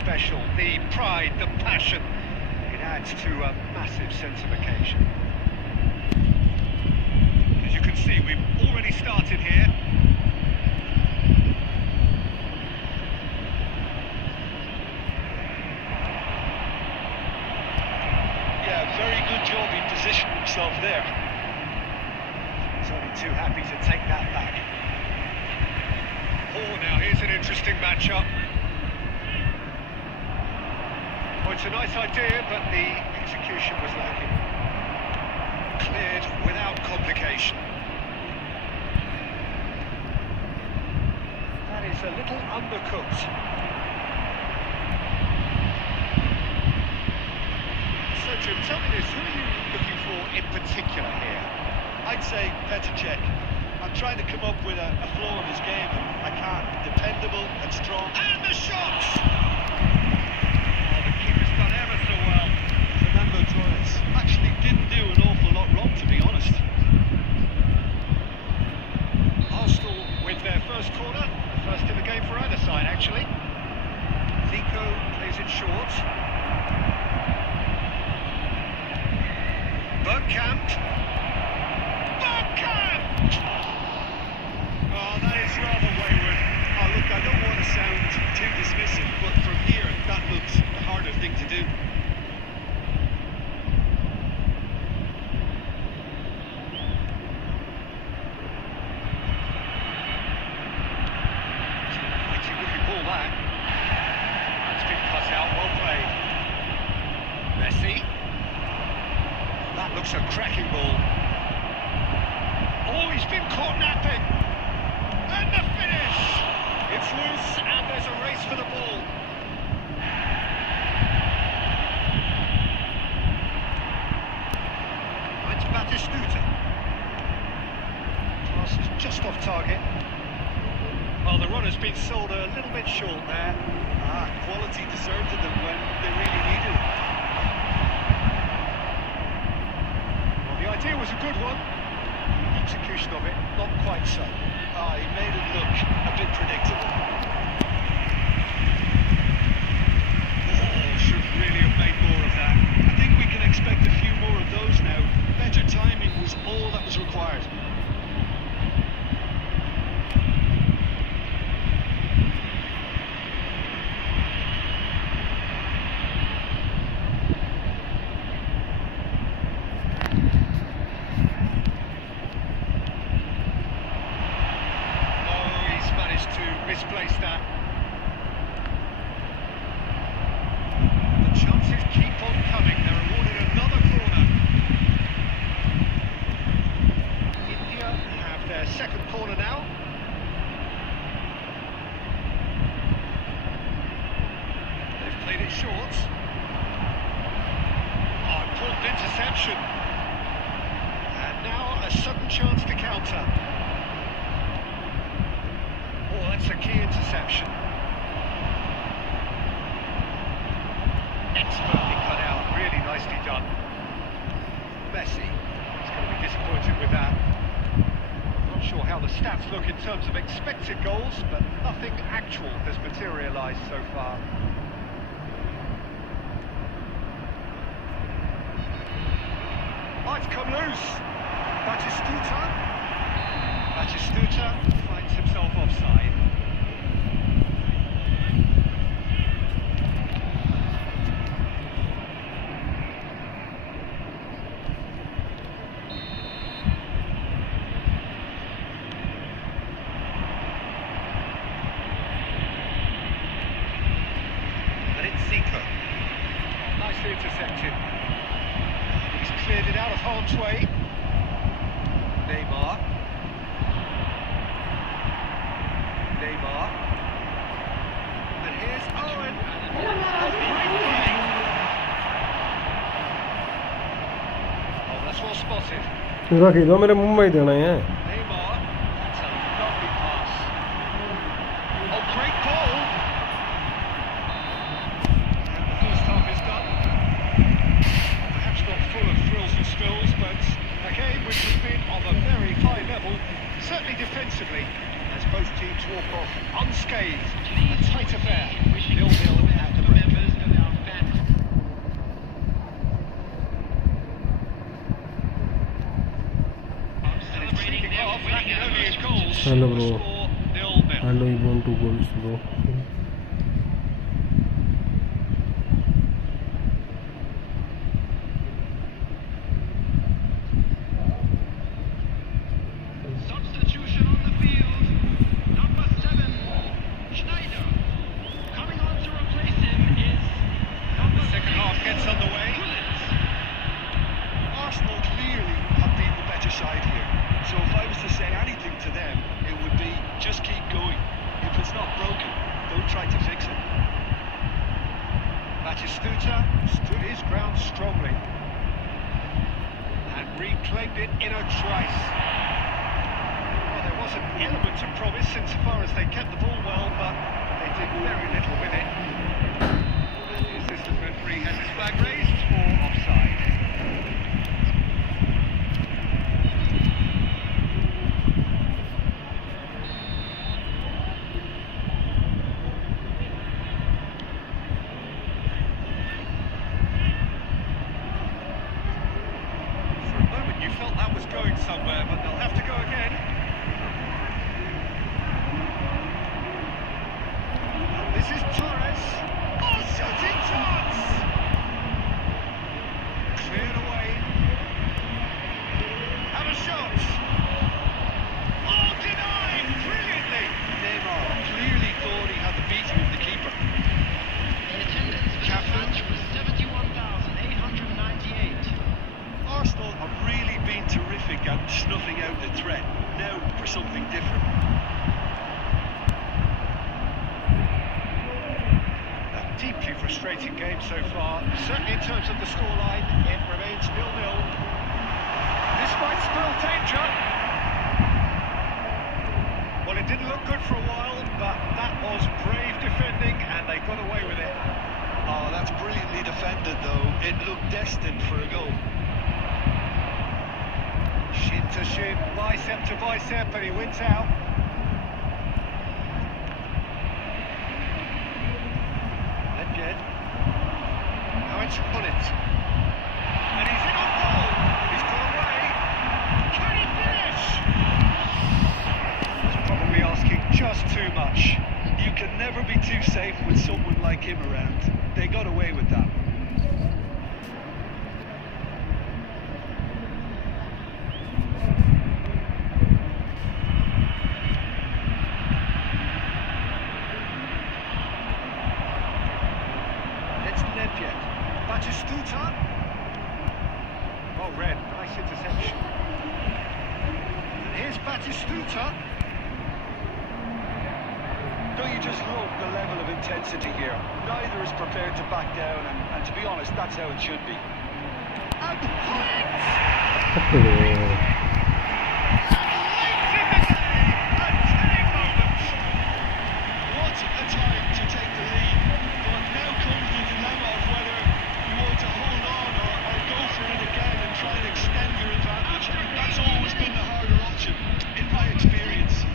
special, the pride, the passion. It adds to a massive sense of occasion. As you can see, we've already started here. Yeah, very good job he positioned himself there. He's only too happy to take that back. Oh, now here's an interesting matchup. Oh, it's a nice idea, but the execution was lacking. Cleared without complication. That is a little undercooked. So, Jim, tell me this, who are you looking for in particular here? I'd say Petr Cech. I'm trying to come up with a flaw in his game, and I can't. Dependable and strong. And the shots! Oh, the keeper's done ever so well. Fernando Torres actually didn't do an awful lot wrong, to be honest. Arsenal with their first corner, the first in the game for either side, actually. Zico plays it short. Bergkamp. Oh, that is rather wayward. Oh, look, I don't want to sound too dismissive, but from here, that looks the harder thing to do. Mighty looking ball, that. That's been cut out, well played. Messi. That looks a cracking ball. Oh, he's been caught napping. And the finish! It's loose and there's a race for the ball. It's Batistuta. Pass is just off target. Well, the runner's been sold a little bit short there. Quality deserted them when they really needed it. Well, the idea was a good one. The execution of it, not quite so. He made it look a bit predictable. Oh, should really have made more of that. I think we can expect a few more of those now. Better timing was all that was required. Misplaced that. The chances keep on coming. They're awarded another corner. India have their second corner now. They've played it short. Oh, important interception. And now a sudden chance to counter. Oh, that's a key interception. Expertly cut out, really nicely done. Messi is going to be disappointed with that. Not sure how the stats look in terms of expected goals, but nothing actual has materialised so far. Might come loose. Batistuta finds himself offside. And it's Zico. Nicely intercepted. He's cleared it out of harm's way. Neymar. And here's Owen. Oh, that's well spotted. रखी दो मेरे मुंबई देना है Neymar. That's a lovely pass. Oh, great ball. And the first half is done. Perhaps not full of thrills and spills, but a game which has been of a very high level, certainly defensively, as both teams walk off unscathed. A tight affair, 0-0 at the break. off, that can only his goals. Hello, bro. Score 0-0. I know you want 2 goals, bro. Substitution on the field. Number 7, Schneider. Coming on to replace him is number The second 6, half gets underway. Bullets. Arsenal clearly have been the better side here. So if I was to say anything to them, it would be just keep going. If it's not broken, don't try to fix it. Batistuta stood his ground strongly and reclaimed it in a trice. Well, there was an element of promise insofar as they kept the ball well, but they did very little with it. And the assistant referee has his flag raised for offside. For a moment you felt that was going somewhere, but they'll have to go again. This is Torres. Oh, shooting chance! Cleared away. Have a shot. Oh, denied brilliantly. Neymar clearly thought he had the beating of the keeper. The attendance for this match was 71,898. Arsenal have really been terrific at snuffing out the threat. Now for something different. A deeply frustrating game so far. Certainly in terms of the scoreline, it remains 0-0. This might spell danger. Well, it didn't look good for a while, but that was brave defending, and they got away with it. Oh, that's brilliantly defended though. It looked destined for a goal. Shin to shin, bicep to bicep, and he wins out. Nedved. Now it's Bullet. And he's in on goal. He's got away. Can he finish? He's probably asking just too much. You can never be too safe with someone like him around. They got away with that. It's Nedved. Batistuta. Oh, Red, nice interception. And here's Batistuta. Don't you just love the level of intensity here? Neither is prepared to back down, and to be honest, that's how it should be. And points! What a time to take the lead. But now comes the dilemma of whether you want to hold on or go for it again and try and extend your advantage. I mean, that's always been the harder option, in my experience.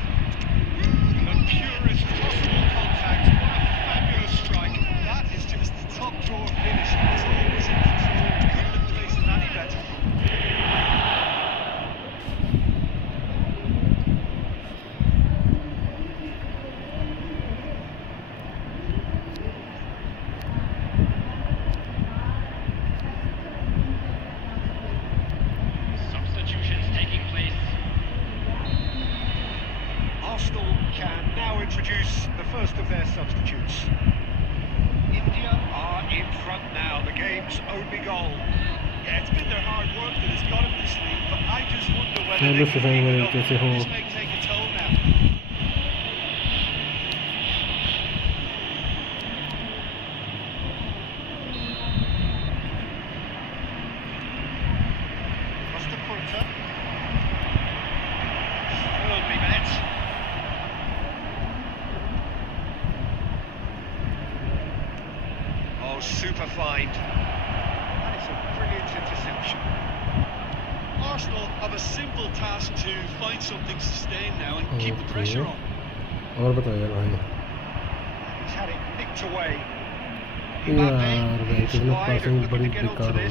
The purest possible contact. What a fabulous strike. That is just the top drawer finish. It's always in control. Couldn't have placed it any better. Substitutions taking place. Arsenal can now introduce the first of their substitutes. India are in front now, the game's only goal. Yeah, it's been their hard work that has got them this league, but I just wonder whether Hello, they can Stefan, keep it up. कैसे हो? This may take a toll now. Costa Punta. Firmly met. Oh, super find. That is a brilliant interception. Arsenal have a simple task to find something sustained now and keep the pressure on. और बताओ यार भाई He's had it nicked away. यार भाई कितना passing बड़ी बेकार हो गई है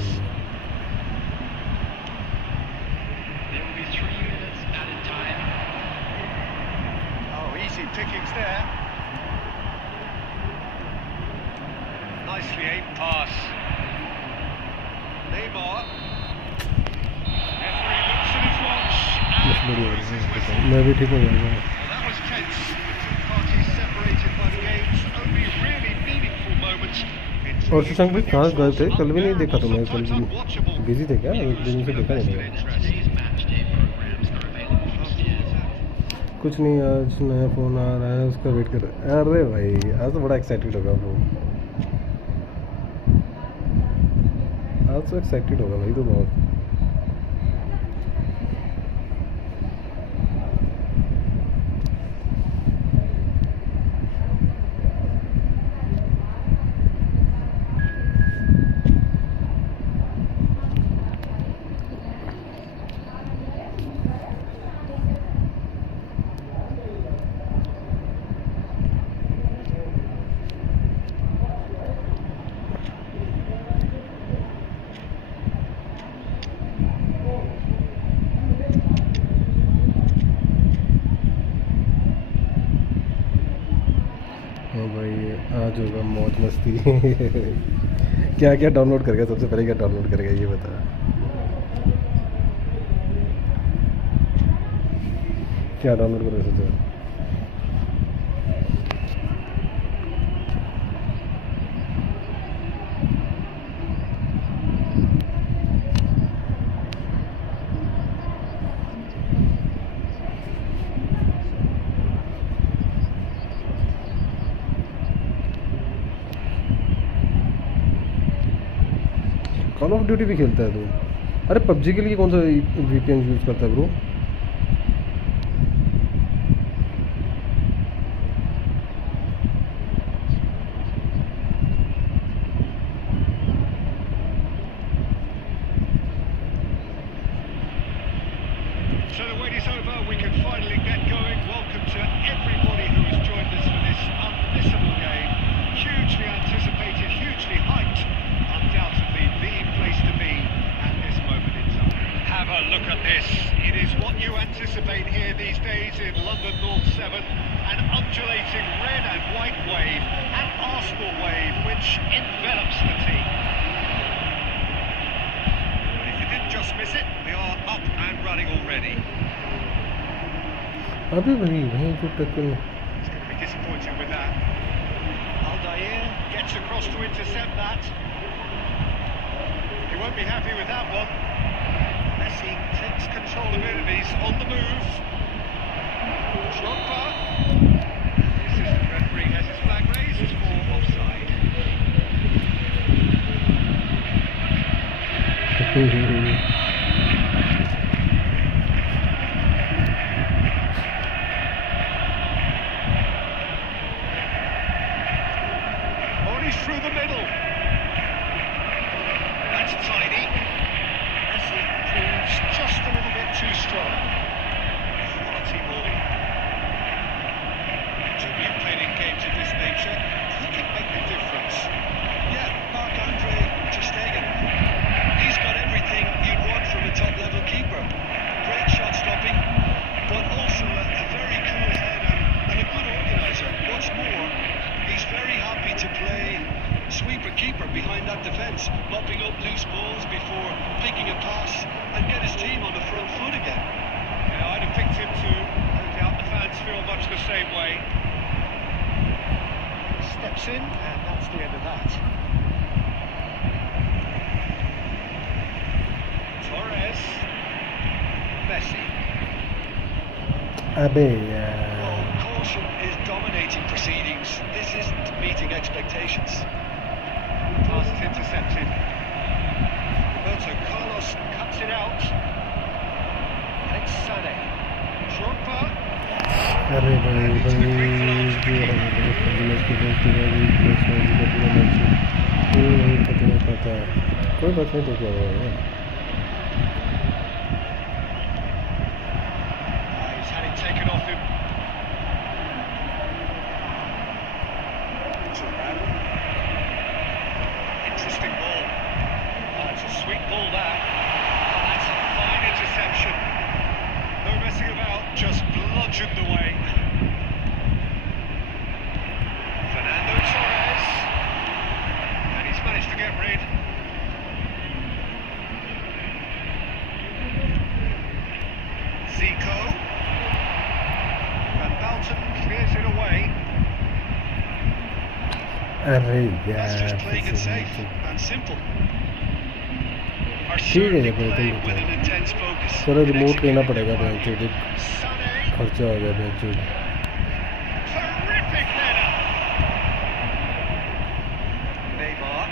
There will be 3 minutes added time. pickings there. Nicely aimed pass. Neymar. Referee looks at his watch. मैं भी ठीक हो जाऊंगा. Well, that was tense. The two parties separated by the game's only really meaningful moment. और शशांक भाई कहाँ गए थे? कल भी नहीं देखा तुम्हें. कल बिजी थे क्या? एक दिन से देखा नहीं. कुछ नहीं, आज नया फ़ोन आ रहा है, उसका वेट कर. अरे भाई आज तो बड़ा एक्साइटेड होगा वो. आज तो एक्साइटेड होगा भाई तो बहुत. आज होगा मौज मस्ती. क्या क्या डाउनलोड करेगा? सबसे पहले क्या डाउनलोड करेगा ये बता. क्या डाउनलोड करेगा सबसे पहले? कॉल ऑफ ड्यूटी भी खेलता है तू? अरे पबजी के लिए कौन सा VPN यूज़ करता है bro? So the wait is over, we can finally get going. Welcome to everybody who has joined us for this unmissable game. Hugely anticipated, hugely hyped. Undoubtedly the place to be at this moment in time. Have a look at this. It is what you anticipate here these days in London North 7. An undulating red and white wave, an Arsenal wave which envelops the team. But if you didn't just miss it, we are up and running already. अभी वही तो टक्कर. He's going to be disappointed with that. Aldair gets across to intercept that. He won't be happy with that one. Messi takes control of it and he's on the move. Drogba. The assistant referee has his flag raised for offside. Through the middle. That's tidy. Messi proves just a little bit too strong. Quality ball. To be played in games of this nature, who can make the difference? Yeah, Marc-Andre ter Stegen. He's got everything you'd want from a top-level keeper. Great shot stopping, but also a very cool head and a good organiser. What's more, he's very happy to play sweeper-keeper behind that defence, mopping up loose balls before picking a pass and get his team on the front foot again. Yeah, I'd have picked him too. No doubt the fans feel much the same way. Steps in, and that's the end of that. Torres. Messi. Well, caution is dominating proceedings. This isn't meeting expectations. Pass is intercepted. Roberto Carlos cuts it out. And it's Sané. Drogba. अरे भाई कोई बात नहीं तो क्या हुआ है. He's had it taken off him. Interesting ball. It's a sweet ball there. That's a fine interception. No messing about, just bludgeoned away. Zico. Van Balten clears it away. That's just playing it safe and simple. Are certainly playing with an intense focus. थोड़ा remote लेना पड़ेगा bench से खर्चा आ गया bench से Terrific header. Neymar.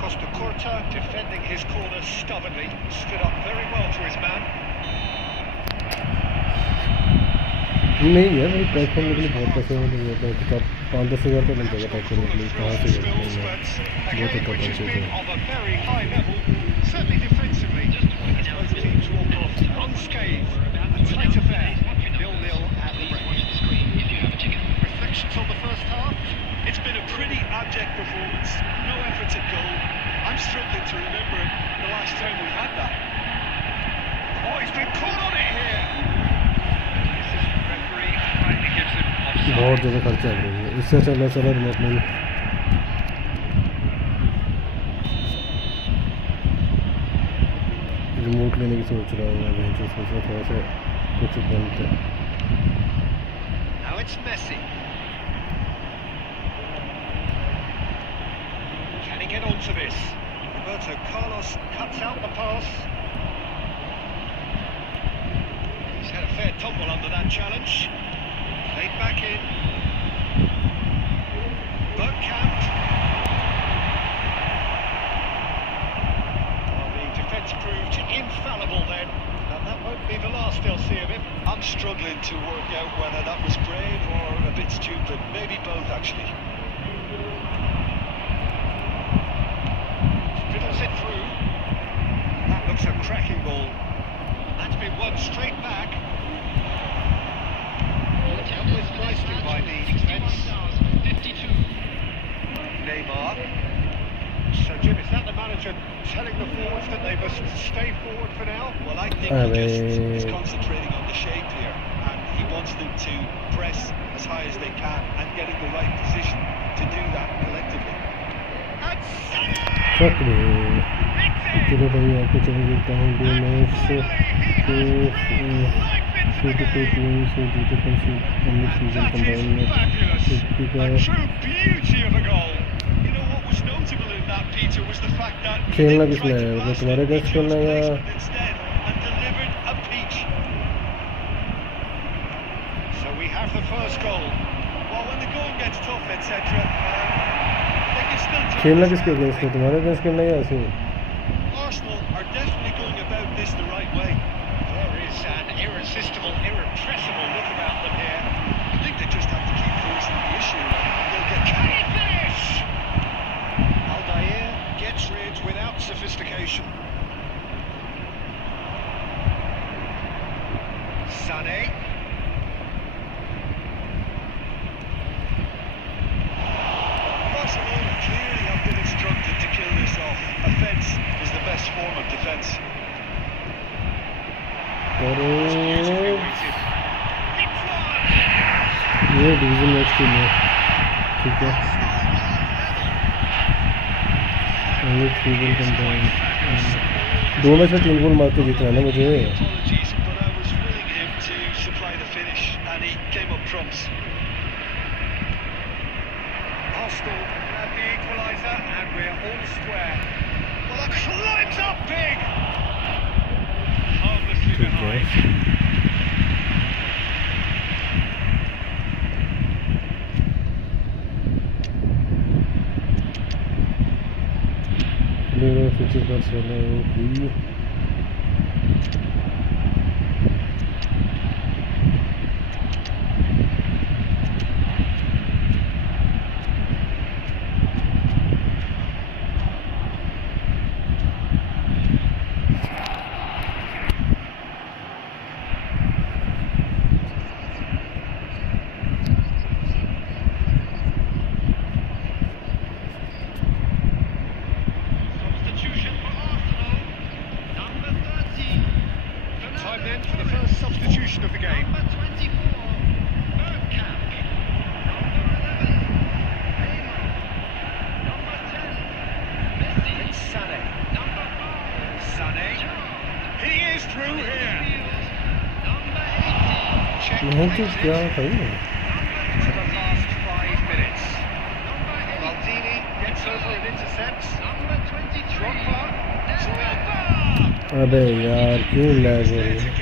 Costa Curta defending his corner stubbornly, stood up very well to his man. नहीं यार मेरी पैक करने के लिए बहुत पैसे मिल गए थे तो 5-10 हज़ार तो मिल जाएगा पैक करने के लिए कहाँ से बहुत Which has been of a very high level, certainly defensively. Both teams walk off unscathed. A tight affair, 0-0 at the break. Reflections on the first half? It's been a pretty abject performance, no efforts at goal. I'm struggling to remember the last time we had that. Oh, he's been caught on it here. बहुत ज़्यादा खर्चा है इससे चला चला remote में remote लेने की सोच रहा हूँ मैं सोच रहा थोड़ा सा कुछ बनता है Now it's Messi. Can he get onto this? Roberto Carlos cuts out the pass. He's had a fair tumble under that challenge. Played back in. Bergkamp. Well, the defence proved infallible then. And that won't be the last they'll see of him. I'm struggling to work out whether that was brave or a bit stupid. Maybe both, actually. Fiddles it through. That looks a cracking ball. That's been won straight back. Dealt with nicely by the defence. 52. Neymar. So Jim, is that the manager telling the forwards that they must stay forward for now? Well, I think he just is concentrating on the shape here, and he wants them to press as high as they can and get in the right position to do that collectively. And fuck me चलो भाई आपको चले देता हूँ दो match से तो shoot पे टीम से जीते कम से कम सीजन कंबाइन में खेलना किसने है मतलब तुम्हारे अगेंस्ट खेलना या So we have the first goal. Well, when the going gets tough, etc., they can still खेलना किसके अगेंस्ट है तुम्हारे अगेंस्ट खेलना या ऐसे Arsenal are definitely going about this the right way. There is an irresistible, irrepressible look about them here. I think they just have to keep forcing the issue, and they'll get Can he finish? Aldair gets rid without sophistication. Sané. Barcelona clearly have been instructed to kill this off. Offence is the best form of defence. ये division match के लिए ठीक है season combine 2 match में 3 गोल मार के जीतना है ना मुझे Apologies, but I was willing him to supply the finish, and he came up trumps. Arsenal have the equaliser, and we're all square. Well, the climbs up big. Harmlessly behind. Future Barcelona qui For the first substitution of the game. Number 24, Bergkamp. Number 11, Neymar. Number मैं तो क्या भाई For the last 5 minutes. Maldini gets over and intercepts. Number 23. अबे यार क्यों lag हो रही है?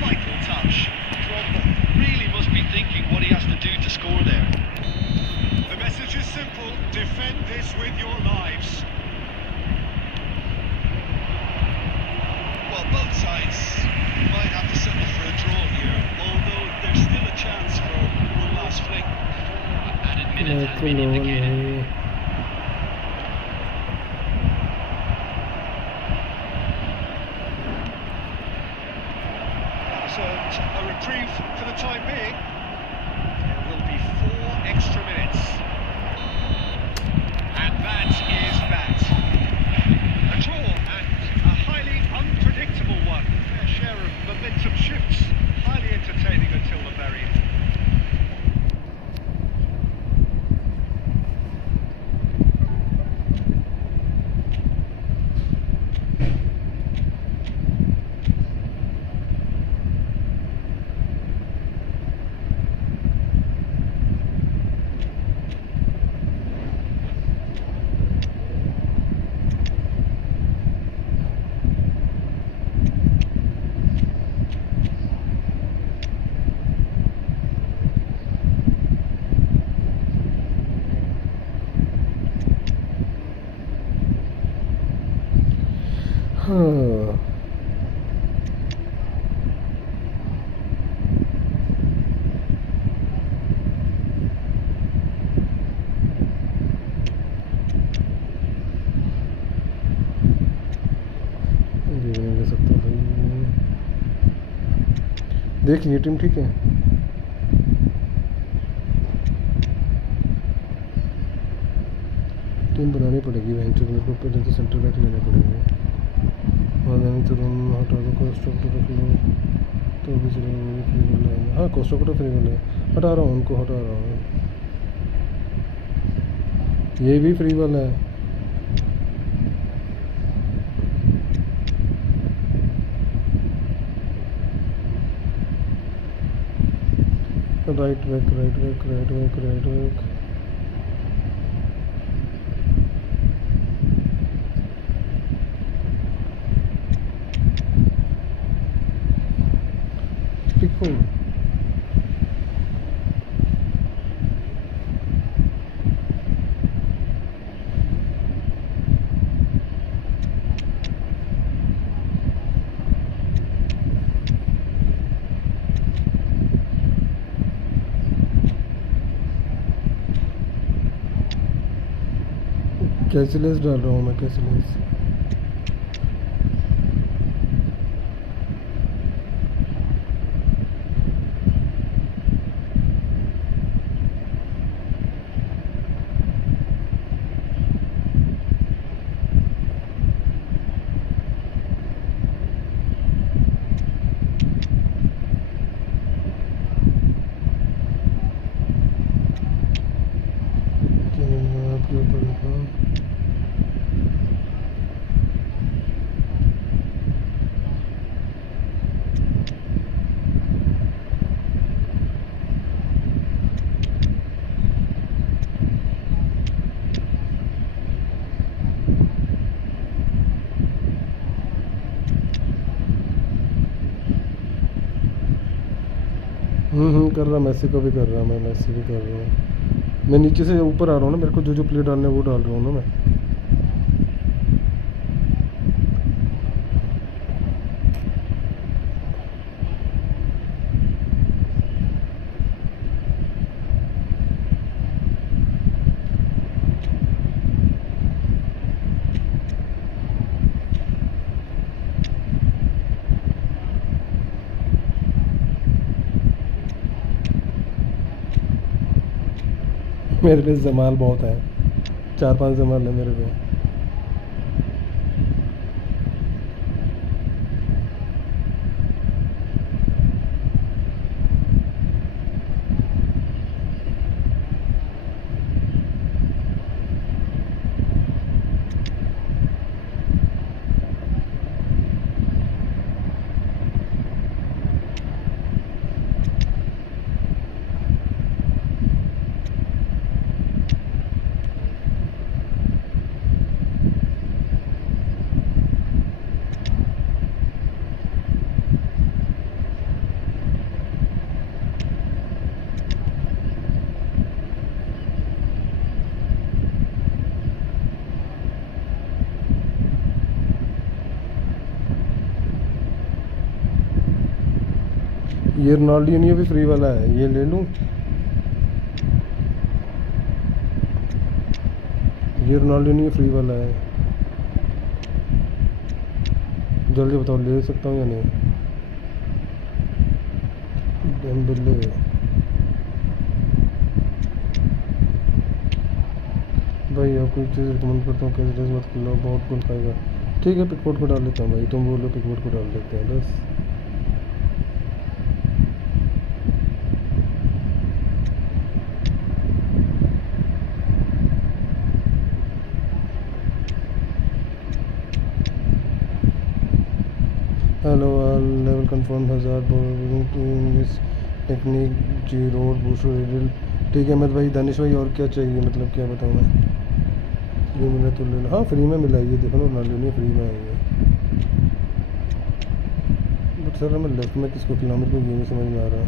Vital touch. Drogba really must be thinking what he has to do to score there. The message is simple: defend this with your lives. Well, both sides might have to settle for a draw here, although there's still a chance for one last fling. Added minutes has been indicated. A reprieve for the time being. There will be 4 extra minutes. And that is that. A draw and a highly unpredictable one. Fair share of momentum shifts. Highly entertaining until the very end. हाँ ये नहीं ले सकता भाई। देख ये team ठीक है। टीम बनानी पड़ेगी वहीं से। मेरे को पहले तो सेंटर बैक लेने पड़ेंगे। नहीं तो तुम हटा दो, कोस्टा को रख लो तो भी चलेगा। वो फ्री वाला है। हाँ कोस्टा को तो फ्री वाला है। हटा रहा हूँ उनको, हटा रहा हूँ। ये भी फ्री वाला है। Right back, right back, right back, right back. Cool. Cashless डाल रहा हूँ मैं, कैशलेस। कर रहा, मैसी को भी कर रहा, मैं मैसी भी कर रहा हूँ। मैं नीचे से ऊपर आ रहा हूँ ना, मेरे को जो जो प्ले डालने वो डाल रहा हूँ ना मैं। मेरे पे जमाल बहुत है, 4-5 जमाल है मेरे पे। ये रोनाल्डिनियो भी फ्री वाला है, ये ले लूँ? ये रोनाल्डिनियो फ्री वाला है, जल्दी बताओ ले सकता हूँ या नहीं? डेम्बेले भाई, आप कोई चीज़ रिकमेंड करता हूँ, कैसे ड्रेस मत खिलाओ, बहुत गोल खाएगा। ठीक है, पिकफोर्ड को डाल देता हूँ भाई, तुम बोलो पिकफोर्ड को डाल देते हैं बस। हेलो, लेवल कंफर्म 1000 टेक्निक जी रोड बूस्टर रिडल। ठीक है अहमद भाई। दानिश भाई और क्या चाहिए, मतलब क्या बताऊँ मैं? ये मिला तो ले लो। हाँ फ्री में मिला, ये देखो ना रोनाल्डिनियो फ्री में आई है। बट सर मैं लेफ्ट में किसको खिलाऊँ, मेरे को ये नहीं समझ में आ रहा।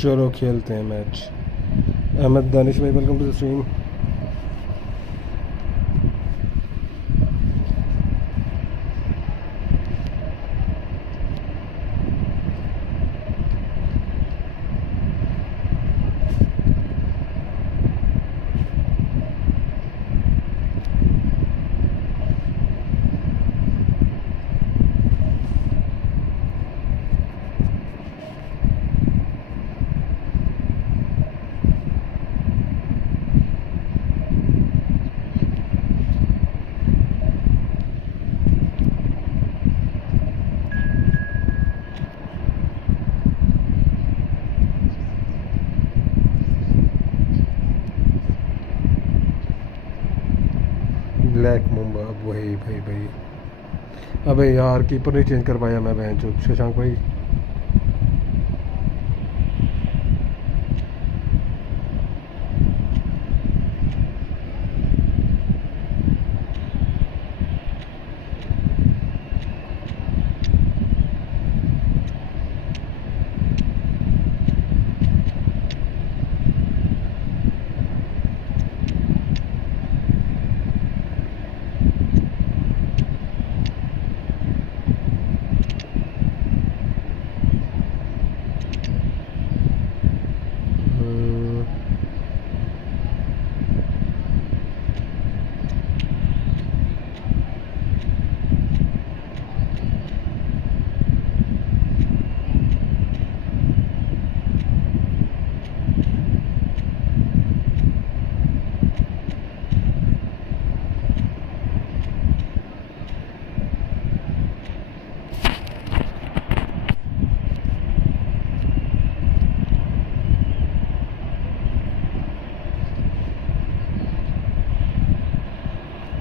चलो खेलते हैं मैच। अहमद दानिश भाई welcome to the stream. Black mamba वही भाई। अबे यार कीपर नहीं चेंज कर पाया मैं, बहन चो शशांक भाई।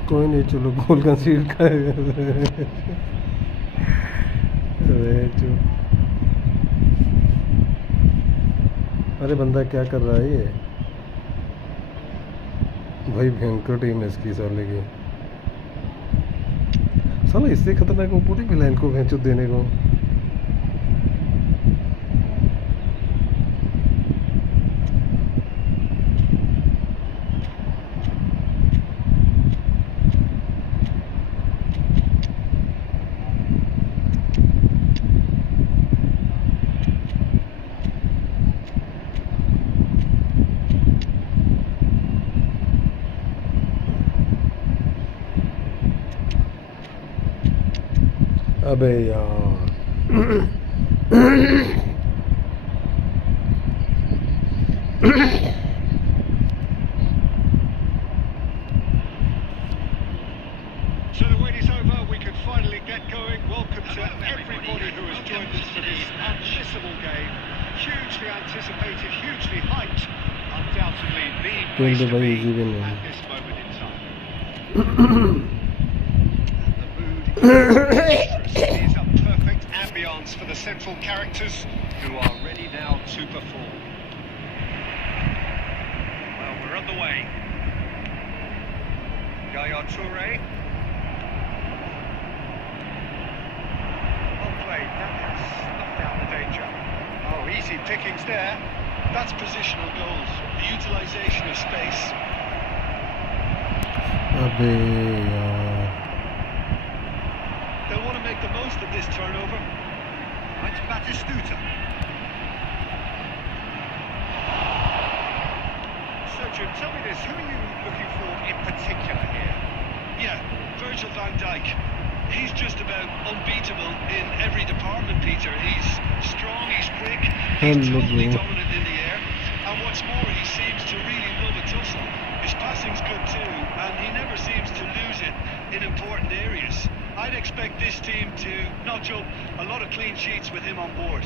कोई नहीं, चलो गोल कंसीड कर। अरे बंदा क्या कर रहा है ये भाई, भयंकर टीम है इसकी साले की। साला इससे खतरनाक वो पूरी लाइन को भैंचो देने को। अबे यार So the wait is over, we can finally get going. Welcome to everybody who has joined us for this unmissable game. Hugely anticipated, hugely hyped. undoubtedly the Game place the to way be easy win. at this moment in time. And the mood is boisterous. It is a perfect ambience for the central characters who are ready now to perform. Well, we're underway. Yaya Toure. Well played, that has snuffed out the danger. Oh, easy pickings there. That's positional goals, the utilisation of space. अबे यार They'll want to make the most of this turnover. It's Batistuta. So, Jim, tell me this, who are you looking for in particular here? Yeah, Virgil van Dijk. He's just about unbeatable in every department, Peter. He's strong, he's quick, he's totally dominant in the air. And what's more, he seems to really love a tussle. His passing's good too, and he never seems to lose it in important areas. I'd expect this team to notch up a lot of clean sheets with him on board.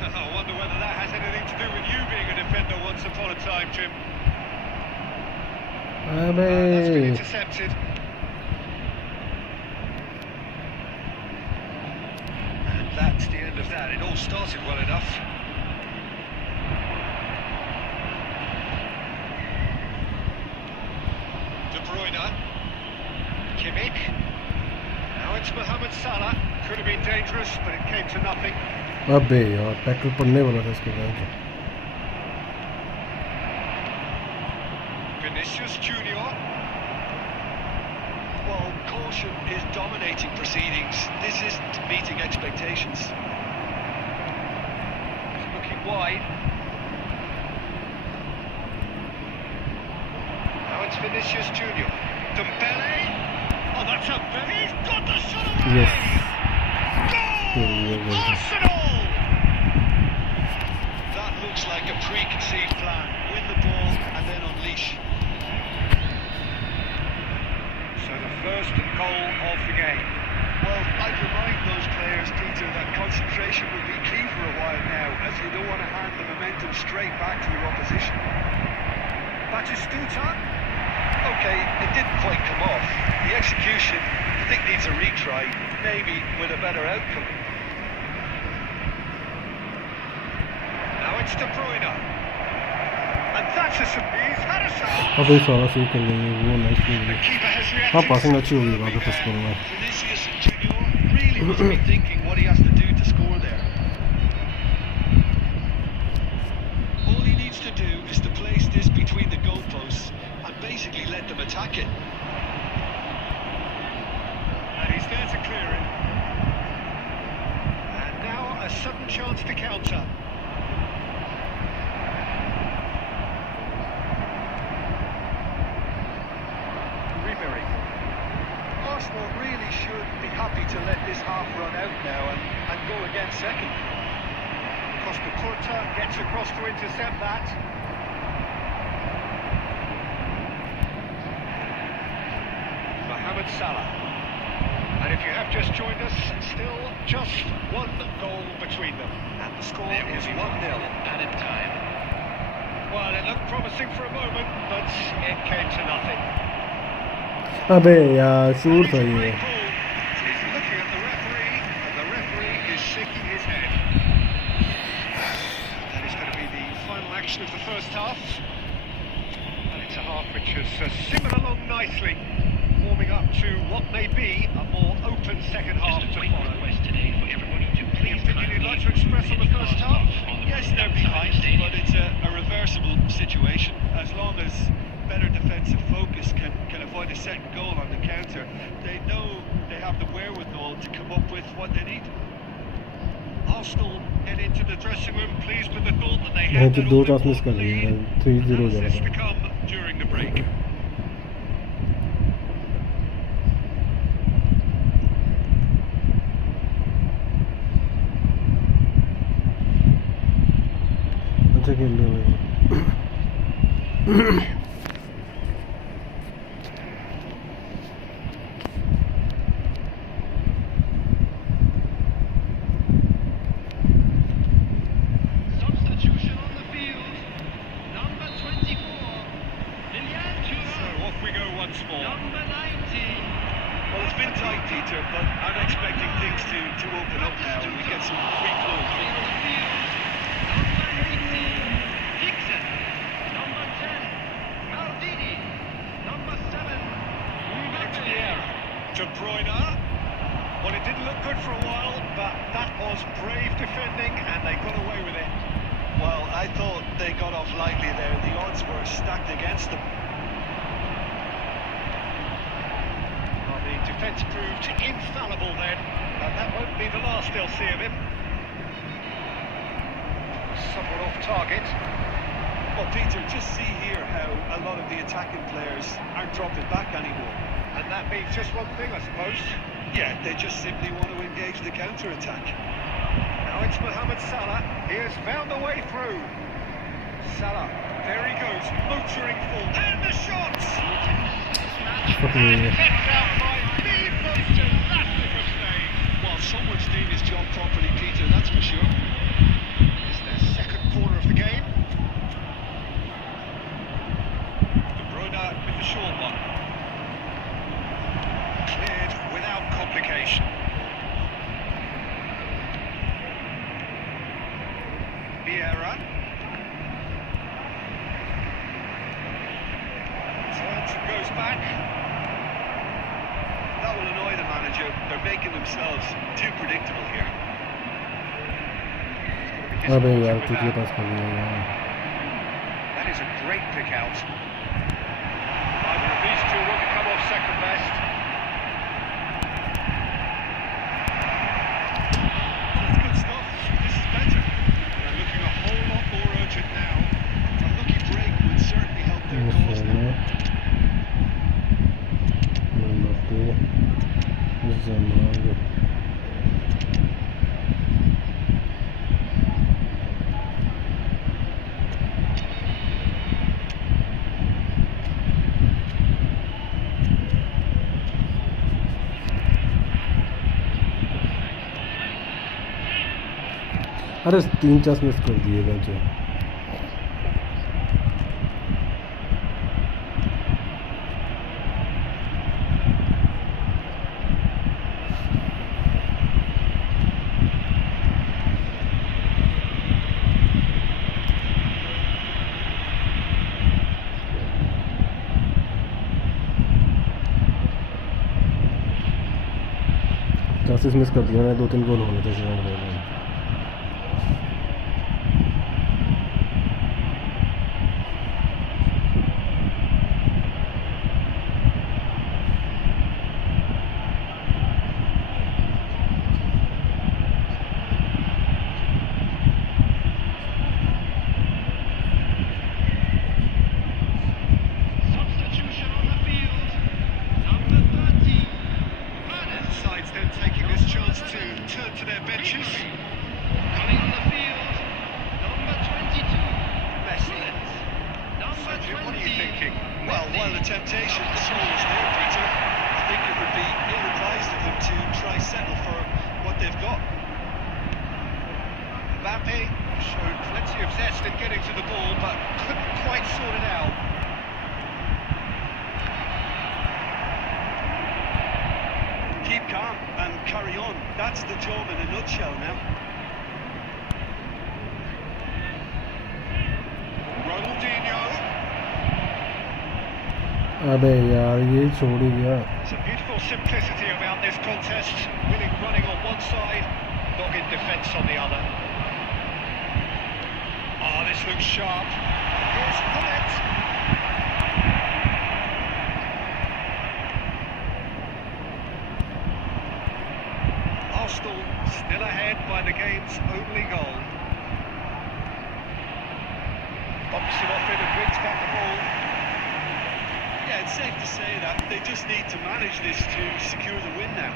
I wonder whether that has anything to do with you being a defender once upon a time, Jim. That's been अबे intercepted. And that's the end of that. It all started well enough. De Bruyne. Kimmich. Now it's Mohamed Salah. Could have been dangerous, but it came to nothing. अबे यार tackle पड़ने वाला था इसके बाद Vinicius Junior. Well, caution is dominating proceedings. This isn't meeting expectations. He's looking wide. Now it's Vinicius Junior. Dembele. Oh, that's a very... He's got the shot away! Yes. Goal! Arsenal! That looks like a preconceived plan. Win the ball and then unleash. So the first goal of the game. Well, I'd remind those players, Peter, that concentration will be key for a while now, as you don't want to hand the momentum straight back to your opposition. Batistuta. Okay, it didn't quite come off. The execution, I think, needs a retry, maybe with a better outcome. Now it's De Bruyne. And that's a surprise. Had a shot. अबे साला सही कर लेंगे वो nice The नहीं keeper has हाँ reacted. Passing अच्छी होगी वापस फर्स्ट करूँगा Vinicius Junior really must be thinking what he has to do to score there. All he needs to do is to place this between the goalposts and basically let them attack it. And he's there to clear it. And now a sudden chance to counter. Ribery. Arsenal really should be happy to let this half run out now and go again second. Costa Curta gets across to intercept that. Mohamed Salah. And if you have just joined us, still just one goal between them. And the score is 1-0. Added time. Well, it looked promising for a moment, but it came to nothing. अबे यार shoot था ये He's looking at the referee, and the referee is shaking his head. That is going to be the final action of the first half. And it's a half which has simmered along nicely, warming up to what may be a more open second half Just to a quick follow. request today for everybody to please Anything you'd like to express on the first half? Yes, they're behind, but it's a reversible situation. As long as better defensive focus can avoid a second goal on the counter, they know they have the wherewithal to come up with what they need. Arsenal head into the dressing room pleased with the thought that they नहीं had तो that दो all chance miss कर important लिए lead. 3-0 हो How's this जाएगा to come during the break? अच्छा खेल रहे हो Substitution on the field. Number 20. been tight, Peter, but I'm expecting things to open up now and we get some free flow. De Bruyne. Well, it didn't look good for a while, but that was brave defending and they got away with it. Well, I thought they got off lightly there. The odds were stacked against them. Well, the defence proved infallible then, and that won't be the last they'll see of him. Somewhat off target. Well, Peter, just see here how a lot of the attacking players aren't dropping back anymore. And that means just one thing, I suppose. Yeah, they just simply want to engage the counter-attack. Now it's Mohamed Salah. He has found a way through. Salah, there he goes, motoring forward. And the shots! And kept out by the most elastic of save. Well, someone's doing his job properly, Peter, that's for sure. It's their second corner of the game. De Bruyne with the short one. Cleared without complication. Vieira. Turns and goes back. That will annoy the manager. They're making themselves too predictable here. अबे यार कितने पास कर दिया यार. That is a great pick out. Either of these two will come off second best. That's good stuff. This is better. They're looking a whole lot more urgent now. A lucky break would certainly help their cause now. Number 2 is Zamag. अरे 3 chance miss कर दिए बच्चे. Chances miss कर दिए. 2-3 गोल होने थे श्रीलंका में. Showed plenty of zest in getting to the ball, but couldn't quite sort it out. Keep calm and carry on. That's the job in a nutshell now. Ronaldinho. अबे यार ये छोड़ ही गया. There's a beautiful simplicity about this contest. Winning running on one side, dogged defence on the other. Oh, this looks sharp. Here's Turnip. Arsenal still ahead by the game's only goal. Bumps him off in and brings back the ball. Yeah, it's safe to say that they just need to manage this to secure the win now.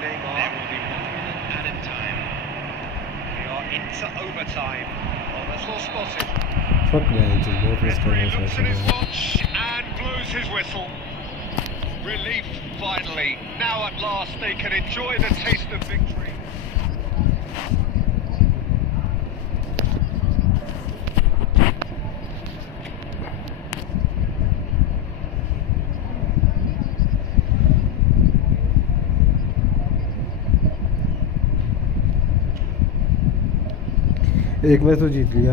There will be 1 minute added time. We are into overtime. Oh, that's well spotted. Fuck man, just both was Referee coming. looks at his watch and blows his whistle. Relief finally. Now at last they can enjoy the taste of victory. एक match तो जीत लिया।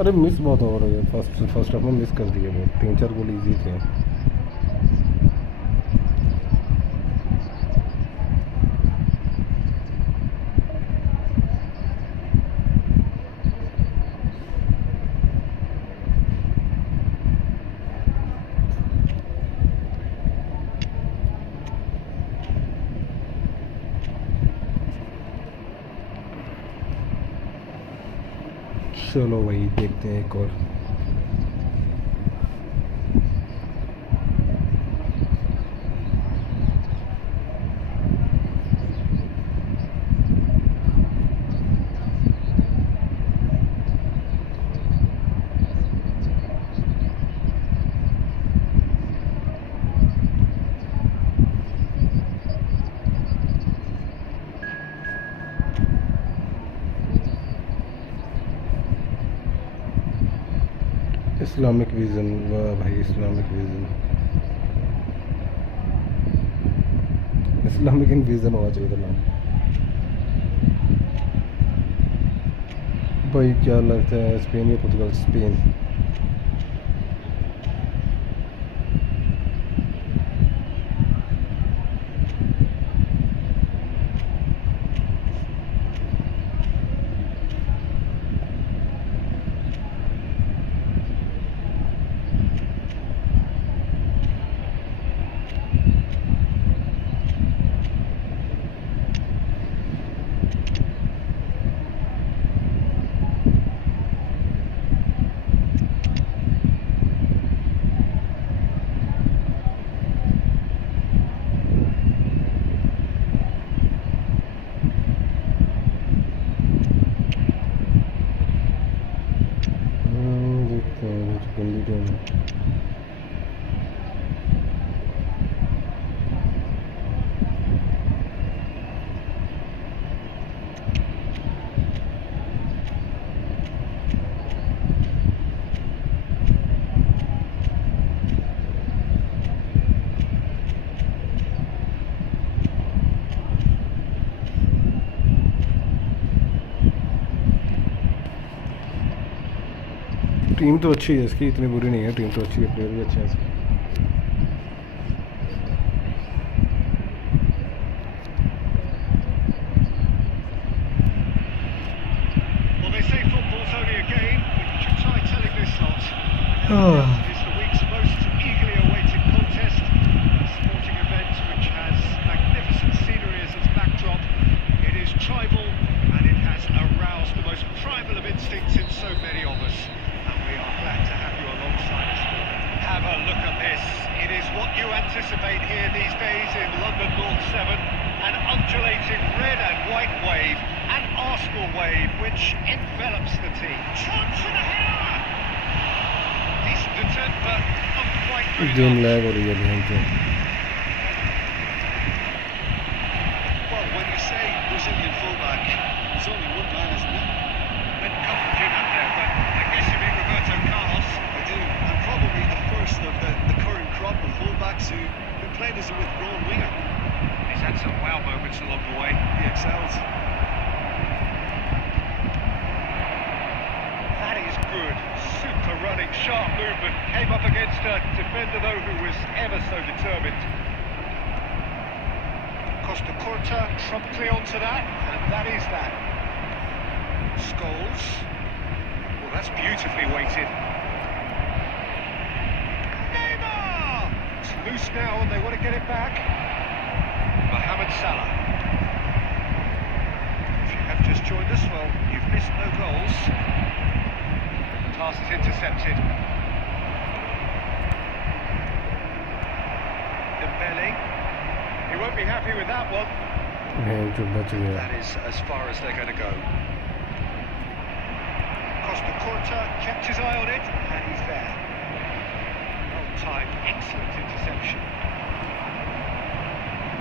अरे miss बहुत हो रही है, first half में miss कर दिए बहुत, 3-4 गोल इजी थे। चलो भाई देखते हैं एक और। इस्लामिक विज़न, वाह भाई इस्लामिक विज़न, इस्लामिक विज़न होना चाहिए था नाम। भाई क्या लगता है स्पेन या पुर्तगाल? स्पेन। टीम तो अच्छी है इसकी, इतनी बुरी नहीं है, टीम तो अच्छी है, प्लेयर भी अच्छे हैं इसके। Well, they say football's only a game, but you should try telling this lot. It's the week's most eagerly awaited contest, a sporting event which has magnificent scenery as its backdrop. It is tribal and it has aroused the most primal of instincts in so many of us. We are glad to have you alongside us for it. Have a look at this. It is what you anticipate here these days in London North 7. An undulating red and white wave, an Arsenal wave which envelops the team. Chance for the header! Decent attempt, but not quite good enough. Well, when you say Brazilian fullback, there's only one man, isn't it? Then coupled in up there, but I guess you mean Roberto Carlos. I do, and probably the first of the current crop of fullbacks who played as a withdrawn winger. He's had some wow moments along the way. He excels. That is good. Super running, sharp movement. Came up against a defender, though, who was ever so determined. Costa Curta promptly onto that, and that is that. Scholes. Well, that's beautifully weighted. Neymar! It's loose now, and they want to get it back. Mohamed Salah. If you have just joined us, well, you've missed no goals. Pass is intercepted. Dembele. He won't be happy with that one. That is as far as they're going to go. Costa Curta kept his eye on it, and he's there. Well-timed, excellent interception.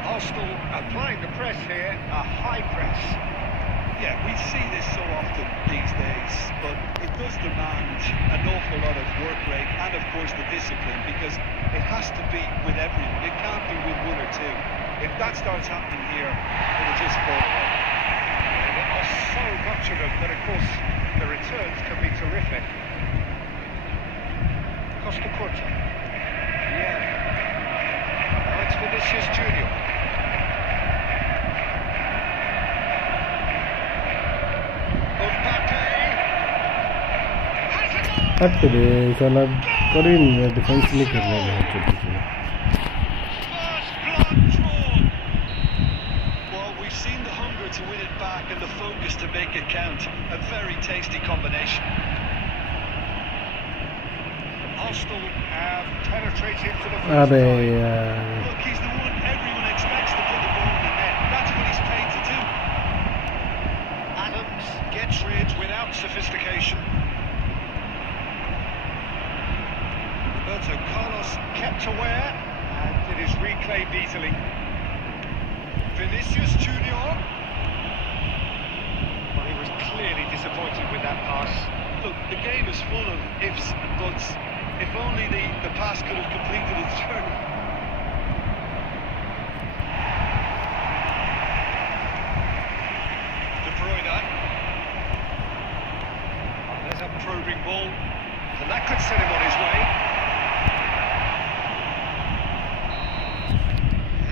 Arsenal applying the press here, a high press. Yeah, we see this so often these days, but it does demand an awful lot of work rate and, of course, the discipline, because it has to be with everyone. It can't be with one or two. If that starts happening here, it'll just fall away. And there are so much of them, but of course the returns can be terrific. Costa Curta. Yeah. Now it's Vinicius Junior. हट दे साला कर ही नहीं रहा defence नहीं कर रहा है छोटी सी Well, we've seen the hunger to win it back and the focus to make it count. A very tasty combination. Arsenal have penetrated for the first अबे time. यार Look, he's the one everyone expects to put the ball in the net. That's what he's paid to do. Adams gets rid without sophistication. Roberto Carlos kept aware, and it is reclaimed easily. Vinicius Junior. Well, he was clearly disappointed with that pass. Look, the game is full of ifs and buts. If only the pass could have completed its journey. De Bruyne. Oh, there's a probing ball, and that could set him on his way.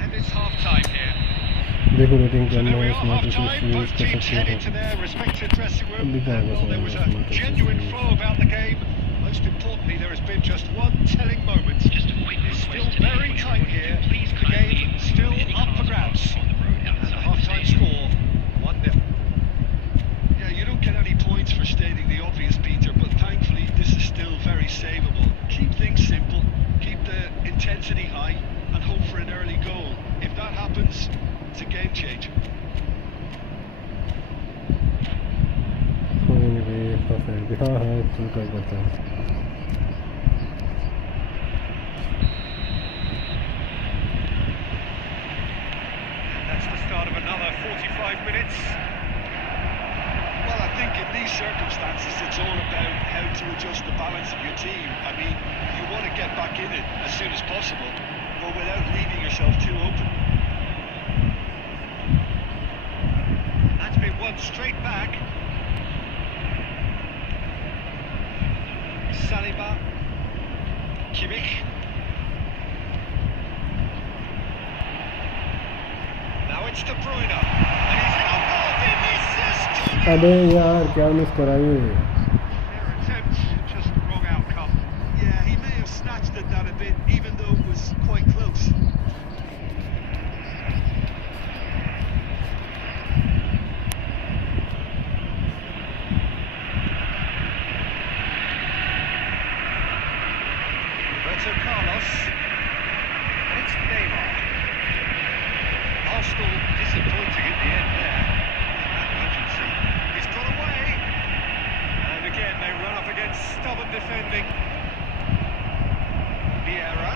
And it's half-time here. देखो rating So करना there we है are, smart half-time. Use Both कर teams सकते head हो into their respective dressing room. अभी कहाँ And, well, there was a smart genuine flow about the game. Most importantly, there has been just one telling moment. Just a quick It's still request to very anyone tight who here. please The kindly game still remove any up for cars grabs. parked on the road And the outside the half-time stadium. score, 1-0. Yeah, you don't get any points for stating the obvious, Peter, but thankfully this is still very savable. Keep things simple, keep the intensity high, and hope for an early goal. If that happens, it's a game changer. कोई नहीं भाई perfect हाँ हाँ चल कर करता है And that's the start of another 45 minutes. Well, I think in these circumstances it's all about how to adjust the balance of your team. I mean, you want to get back in it as soon as possible, but without leaving yourself too open. That's been won straight back. Saliba. Kimmich. Now it's De Bruyne. And he's in on goal. Vinicius Junior. अबे यार क्या miss कराई Their attempt, just the wrong outcome. Yeah, he may have snatched at that a bit, even though it was quite close. Roberto Carlos. And it's Neymar. Arsenal disappointing at the end there. That urgency. He's got away. And again, they run up against stubborn defending. Vieira.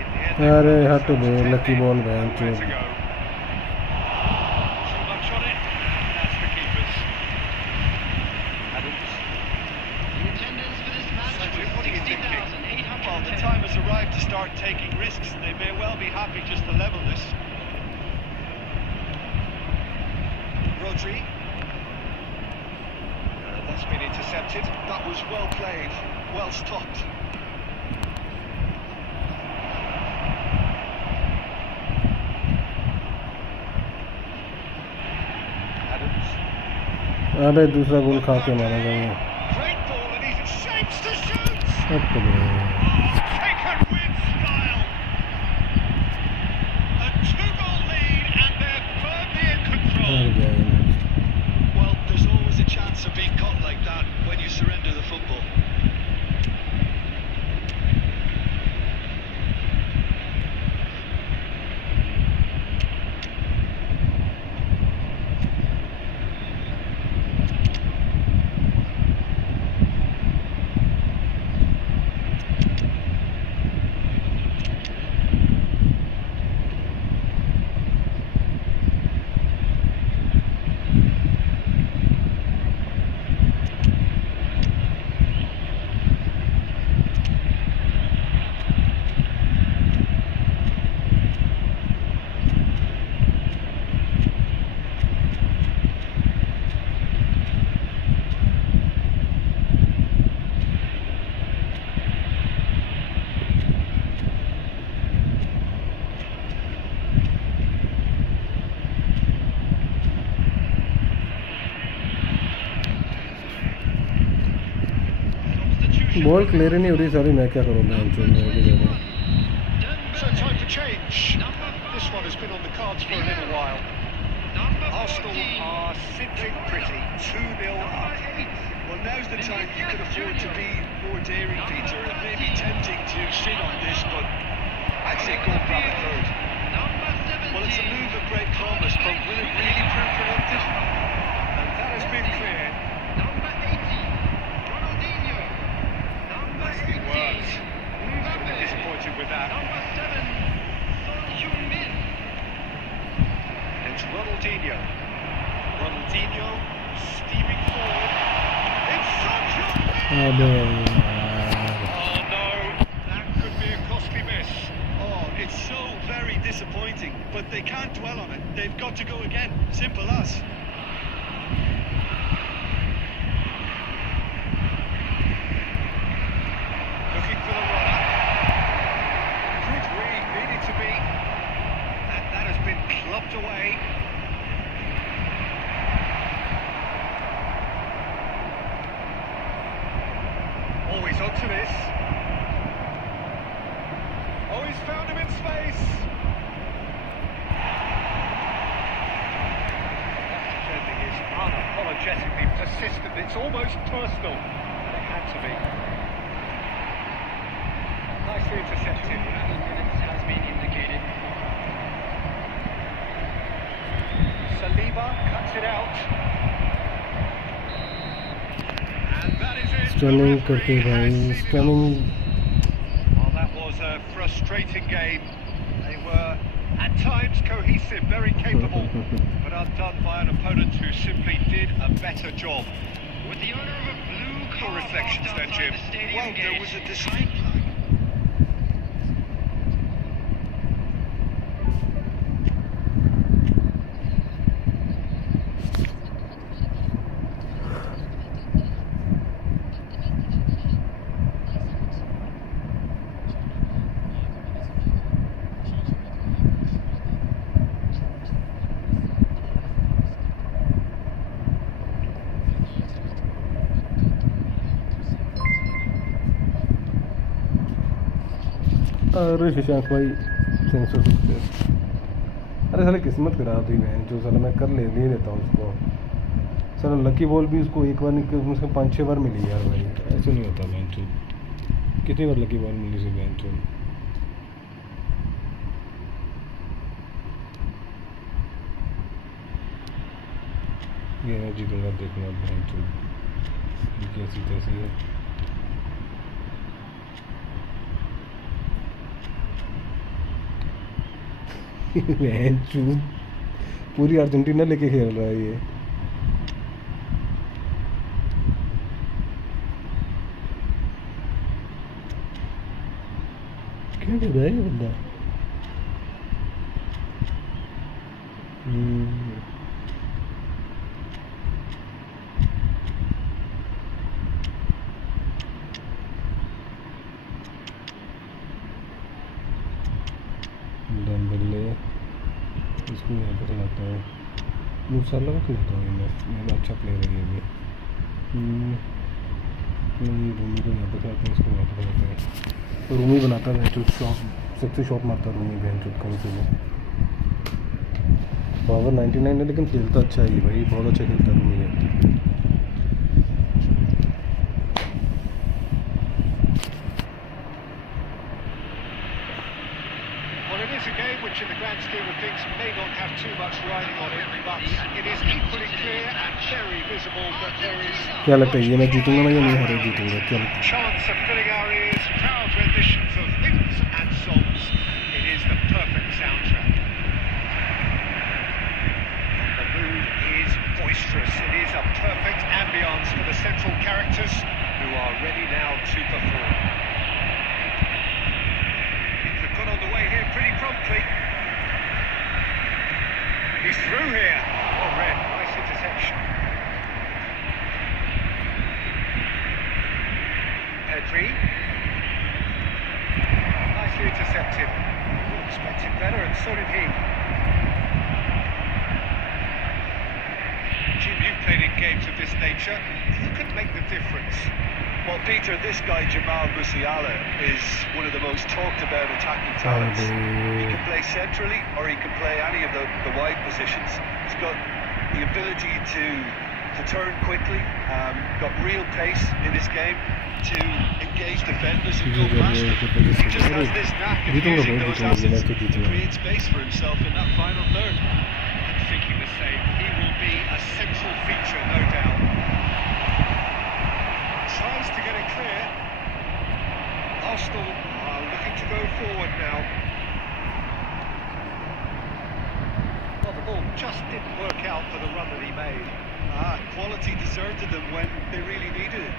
In the end, अरे they हट बे defending. Lucky ball ban Nowhere to चोद go. Too much on it. That's the keepers. Adams. The attendance for this match So, was what are you thinking? 60,810. Well, the time has arrived to start taking risks. They may well be happy just to level this. Rodri. That's been intercepted. That was well played, well stopped. Adams. अबे दूसरा गोल खा के मारा गया Great ball, and he's in shapes to shoot. हट बे Taken with style. A 2-goal lead, and they're firmly in control. हार गया ये match Well, there's always a chance of being caught like that when you surrender the football. reception. Ball clear ही नहीं हो रही सारी, मैं क्या करूँ मैं चल रहा है So time for change. This one has been on the cards for a little while. Arsenal are sitting pretty, 2-0 up. Well, now's the time you could afford to be more daring, Peter. It may be tempting to sit on this, but I'd say go grab a third. Well, it's a move of great promise, but will it really prove productive? And that has been clear. Nicely worked. Still be disappointed with that. It's Ronaldinho. Ronaldinho steaming forward. It's Sancho! Oh no, that could be a costly miss. Oh, it's so very disappointing, but they can't dwell on it. They've got to go again. Simple as. Looking for the runner. Could we need it to be? And that has been clubbed away. Oh, he's onto this. Oh, he's found him in space. Defending is unapologetically persistent. It's almost personal. It had to be. Nicely intercepted. Has been indicated. Saliba cuts it out. And that is it. Stunning करके भाई stunning Well, that was a frustrating game. They were at times cohesive, very capable, but undone by an opponent who simply did a better job. With the owner of a blue Your car reflections parked then, outside Jim. the stadium Well, there gate. was a design plan. अरे शशांक भाई sensor success. अरे साले किस्मत खराब थी मैं जो साला मैं कर ले लेता हूँ उसको। साला लकी बॉल भी उसको एक बार नहीं कम से कम 5-6 बार मिली यार भाई, ऐसे नहीं होता मैं चुन। कितनी बार लकी बॉल मिली से मैं चुन। ये मैं जीतूंगा देखूंगा बहन चुन कैसी तैसी है। पूरी अर्जेंटीना लेके खेल रहा है ये। क्या कर रहा है ये बंदा? इसको यहाँ पर खिलाता हूँ, मूसाला को खिलाता हूँ मैं अच्छा प्लेयर है ये भी। रूमी को यहाँ पर खिलाते हैं, इसको यहाँ पर खिलाते हैं। तो रूमी बनाता है जो शॉप सबसे शॉप मारता है रूमी बहन चुत कहीं से भी। पावर 99 है लेकिन खेलता अच्छा है ये भाई, बहुत अच्छा खेलता है रूमी है। It's a game which in the grand scheme of things may not have too much riding on it, but it is equally clear and very visible that there is क्या लगता है ये मैं जीतूंगा मैं या नहीं हारे जीतूंगा? क्या लगता है? chance of filling our ears, proud renditions of hymns and songs. It is the perfect soundtrack. The mood is boisterous. It is a perfect ambience for the central characters who are ready now to perform. Got on the way here pretty promptly. He's through here. Well read, nice interception. Pedri. Nicely intercepted. Oh, expected better, and so did he. Jim, you've played in games of this nature. Who can make the difference Well, Peter, this guy Jamal Musiala is one of the most talked about attacking talents. He can play centrally or he can play any of the wide positions. He's got the ability to turn quickly, got real pace in his game to engage defenders and go past them. He just has this knack of using those assets to create space for himself in that final third. I'm thinking the same. He will be a central feature, no doubt. Tries to get it clear. Arsenal are looking to go forward now. Well, the ball just didn't work out for the run that he made. Quality deserted them when they really needed it.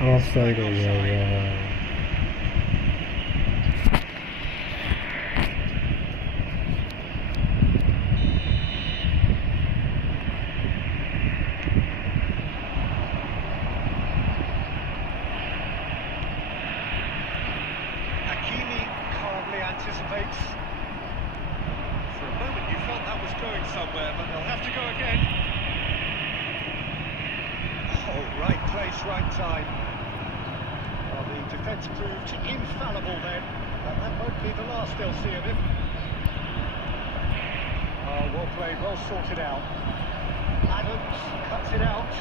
Offside हो गया यार. Anticipates. For a moment you felt that was going somewhere, but they'll have to go again. Oh, right place, right time. Well, the defence proved infallible then, but that won't be the last they'll see of him. Oh, well played, well sorted out. Adams cuts it out.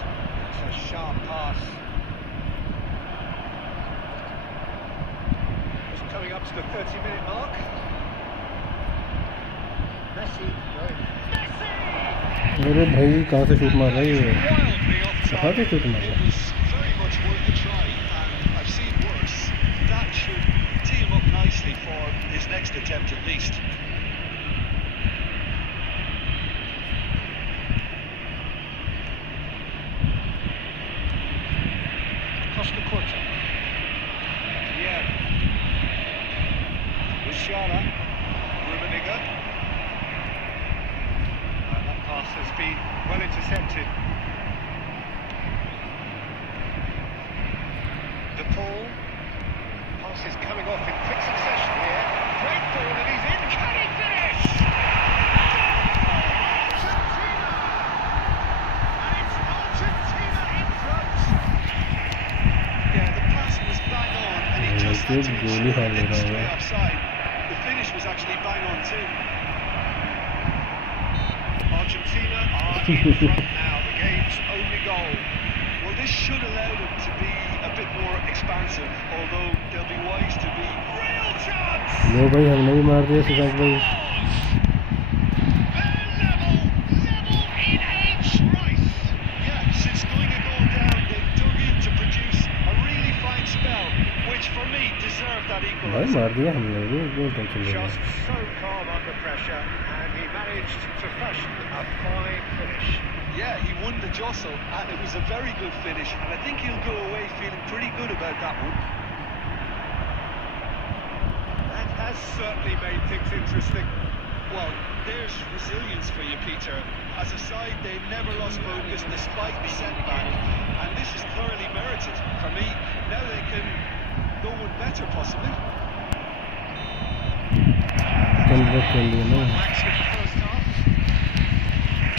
It's a sharp pass. Coming up to the 30-minute mark. Messi going. अरे भाई कहाँ से shoot मार रहा है ये? कहाँ से शूट मार रहा है? It was very much worth a try, and I've seen worse. That should tee him up nicely for his next attempt at least. Costa Corta. Yeah. Musiala, Rummenigge. That pass has been well intercepted. De Paul. Pass is coming off in quick succession here. Great ball and he's in. Can he finish? Argentina! And it's Argentina in front. Yeah, the pass was bang on and he just had to ensure it didn't stray offside. The finish was actually bang on too. Argentina are in front now, the game's only goal. Well, this should allow them to be a bit more expansive, although they'll be wise to be. Real chance! लो भाई हमने भी मार दिया सुजाक भाई. Level in H-Rice. Yeah, since going a goal down, they've dug in to produce a really fine spell, which for me deserved that भाई equaliser. मार दिया हमने भी कोई टेंशन नहीं. Just so calm under pressure, and he managed to fashion a fine finish. Yeah, he won the jostle, and it was a very good finish, and I think he'll go away feeling pretty good about that one. That has certainly made things interesting. Well, there's resilience for you, Peter. As a side, they never lost focus despite the setback, and this is thoroughly merited. For me, now they can go one better, possibly. Convert कर लिया ना. Max with the first half.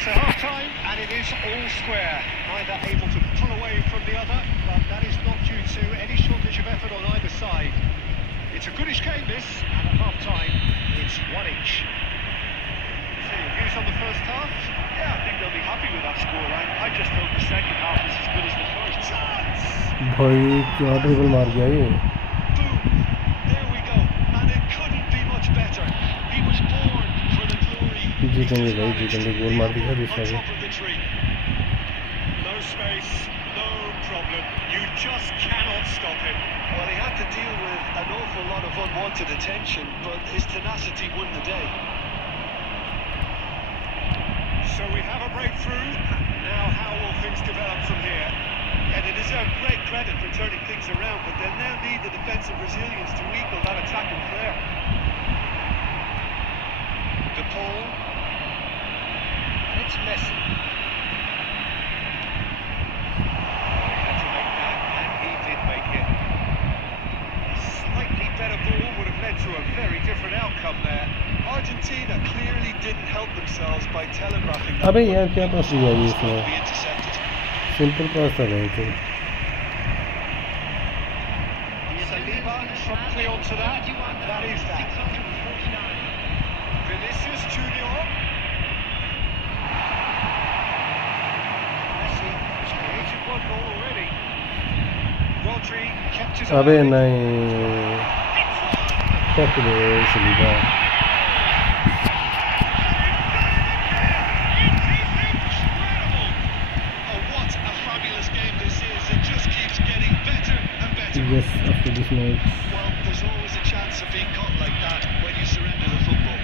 So half-time, and it is all square. Neither able to pull away from the other, but that is not due to any shortage of effort on either side. It's a goodish game, this, and at half-time, it's one each. So your views on the first half? Yeah, I think they'll be happy with that scoreline. I just hope the second half is as good as the first. Chance! भाई क्या dribble मार गया ये. Boom! There we go. And it couldn't be much better. He was born for the glory. जीतेंगे भाई जीतेंगे. गोल मार दिया दूसरा On भी. top of the tree. No space, no problem. You just cannot stop him. Well, he had to deal with an awful lot of unwanted attention, but his tenacity won the day. So we have a breakthrough. Now how will things develop from here? Yeah, they deserve great credit for turning things around, but they'll now need the defensive resilience to equal that attacking flair. De Paul. And it's Messi. He had to make that, and he did make it. A slightly better ball would have led to to a very different outcome there. Argentina clearly didn't help themselves by telegraphing that. अबे यार क्या पास दिया ये It's got to इसने? be intercepted. Simple past था भाई तो. Saliba promptly onto that. That is that. Vinicius Junior. Messi has created one goal already. Rodri kept his अबे eye on it. नहीं. क्या करे Saliba? Oh, what a fabulous game this is. It just keeps getting better and better. Yes, after this match. Well, there's always a chance of being caught like that when you surrender the football.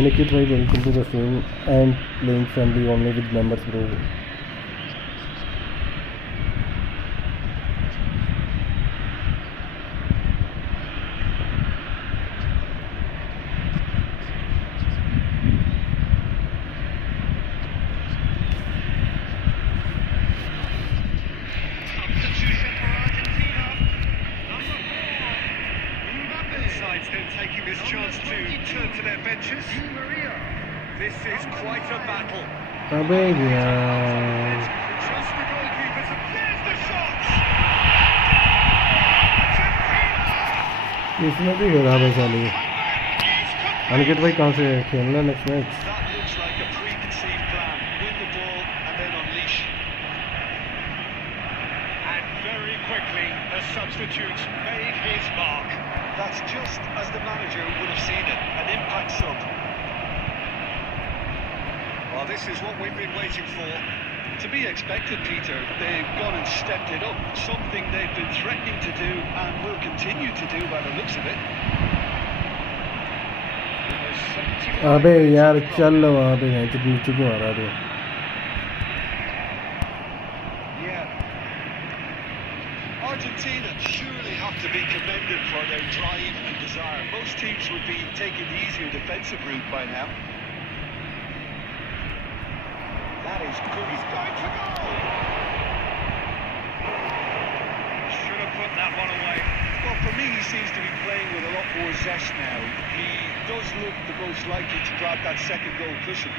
Aniket bhai, welcome to the stream. I am playing friendly only with members, bro. Substitution for Argentina. Number 4. Both sides then taking this chance to turn to their benches. This is quite a battle. अबे यार. Just the goalkeepers, and there's the shot! इसमें भी खराब है साली. अनिकेत भाई कहाँ से खेलना next match? That looks like a preconceived plan. Win the ball and then unleash. And very quickly, the substitute made his mark. That's just as the manager would have seen it. An impact sub. Well, this is what we've been waiting for. To be expected, Peter. They've gone and stepped it up. Something they've been threatening to do and will continue to do by the looks of it. अबे यार चल वहाँ पे है तो नीचे क्यों आ रहा है? Yeah. Argentina surely have to be commended for their drive and desire. Most teams would be taking the easier defensive route by now. That is good. He's going for goal. Should have put that one away. Well, for me, he seems to be playing with a lot more zest now. He does look the most likely to grab that second goal cushion.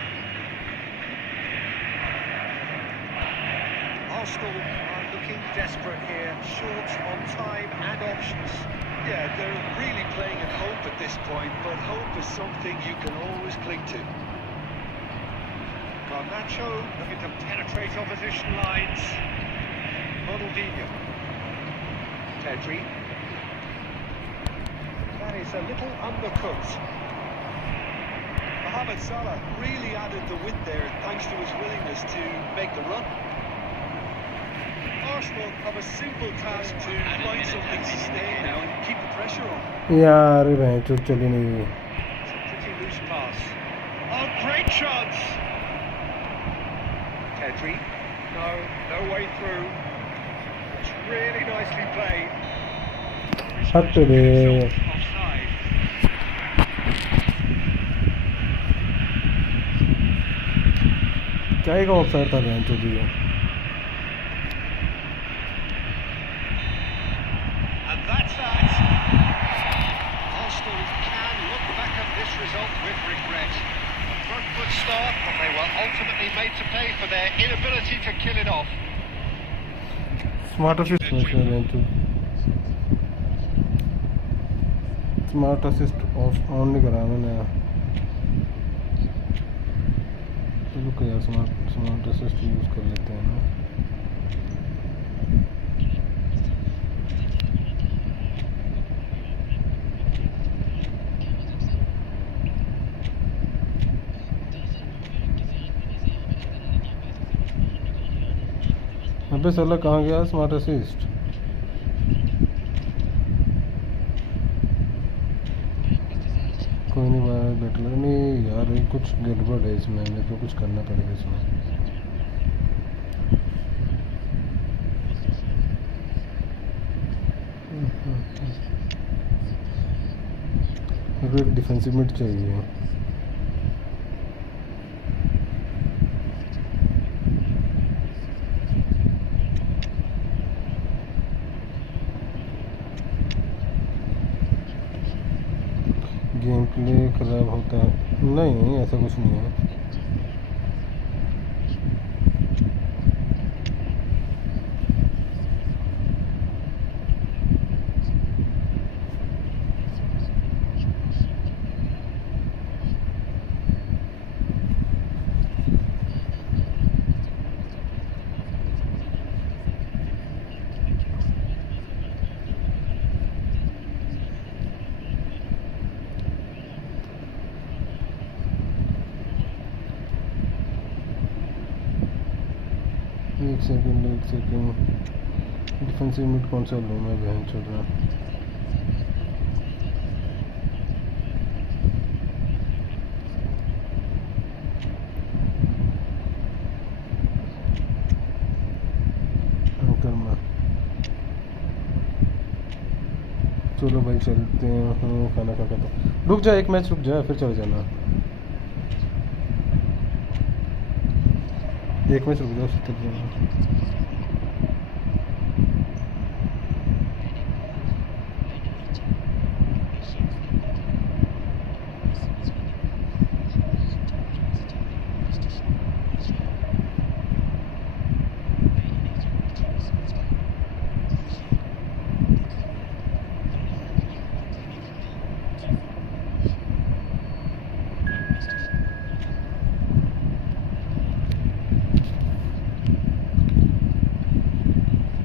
Arsenal are looking desperate here, short on time and options. Yeah, they're really playing in hope at this point, but hope is something you can always cling to. Garnacho looking to penetrate opposition lines. Ronaldinho. Pedri. That is a little undercooked. Mohamed Salah really added the width there thanks to his willingness to make the run. Arsenal have a simple task to find something sustained now and keep the pressure on. यार भाई तो चली नहीं. It's a pretty loose pass. Oh, great chance! Pedri. No way through. It's really nicely played. हट रे. Offside. क्या ही का offside था भाई तो भी. And that's that. Arsenal can look back at this result with regret. A front foot start, but they were ultimately made to pay for their inability to kill it off. Smart assist में भाई तो. Smart assist of on नहीं करा मैंने. चलो क्या यार smart assist use कर लेते हैं ना. अबे साला कहाँ गया स्मार्ट असिस्ट? कोई नहीं भाई रेड कलर नहीं यार, ये कुछ गड़बड़ है इसमें, मेरे को कुछ करना पड़ेगा इसमें। मेरे को एक डिफेंसिव मिड चाहिए। गेम प्ले खराब होता है? नहीं, ऐसा कुछ नहीं है। एक सेकंड डिफेंसिव मिड कौन सा लूँ मैं? बहन चल रहा करना। चलो भाई चलते हैं, खाना खा कर। रुक जा, एक मैच रुक जा, फिर चले जाना। एक मैच रुक जाओ, फिर तक जाना।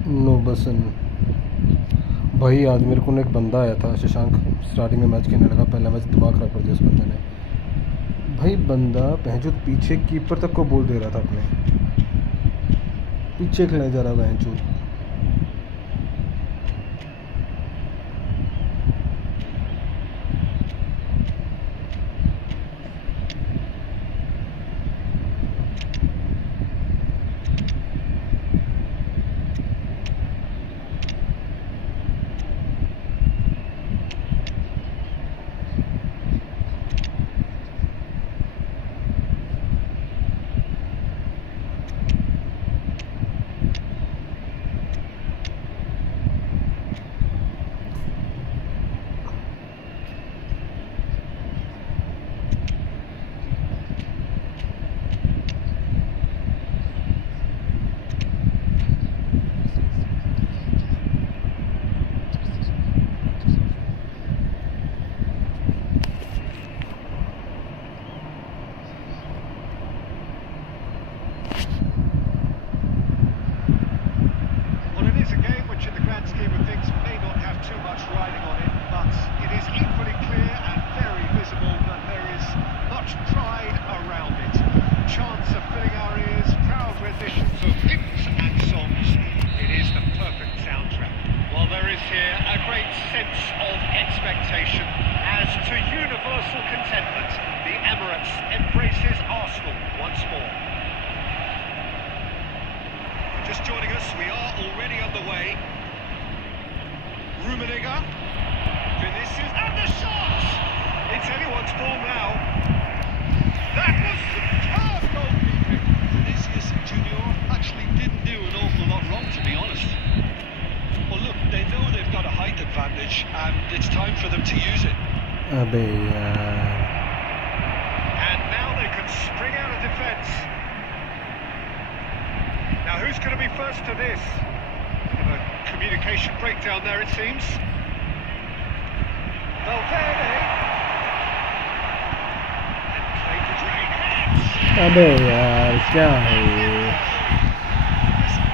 नो बसन भाई, आज मेरे को एक बंदा आया था, शशांक, स्टार्टिंग में मैच खेलने लगा, पहला मैच दिमाग खराब कर दिया उस बंदे ने। भाई बंदा पहचो पीछे कीपर तक को बोल दे रहा था, अपने पीछे खिलाया जा रहा पहचो। Just joining us, we are already underway. Rummenigge, Vinicius, and the shot! It's anyone's ball now. That was superb goalkeeping. Vinicius Junior actually didn't do an awful lot wrong, to be honest. Well, look, they know they've got a height advantage, and it's time for them to use it. And now they can spring out of defence. Now, who's going to be first to this? Bit of a communication breakdown there, it seems. Valverde. And played the drain heads. क्या है ये?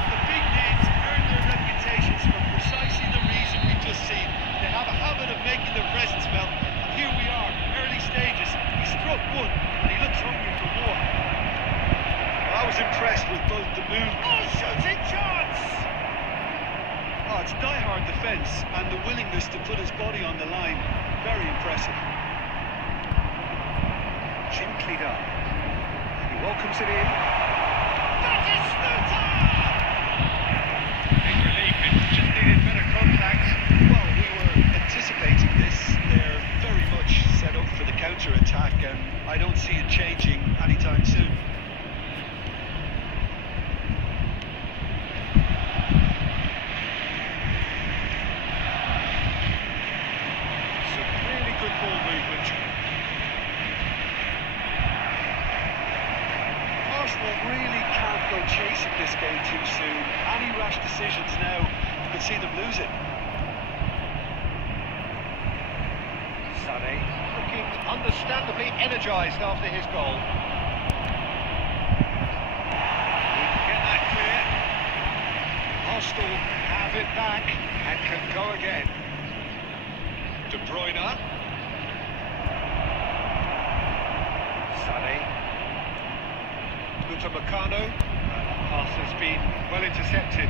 The big names earn their reputations for precisely the reason we've just seen. They have a habit of making their presence felt. And here we are, early stages. He struck one, and he looks hungry for more. I was impressed with both the move. Oh, shooting chance! Oh, it's die-hard defence and the willingness to put his body on the line. Very impressive. Nicely done. He welcomes it in. That is Snuta! Big relief, it just needed better contact. Well, we were anticipating this. They're very much set up for the counter-attack, and I don't see it changing anytime soon. Some really good ball movement. Arsenal really can't go chasing this game too soon. Any rash decisions now could see them lose it. Sané looking understandably energised after his goal. He can get that clear. Arsenal have it back and can go again. De Bruyne. Sané. Upamecano. That pass has been well intercepted.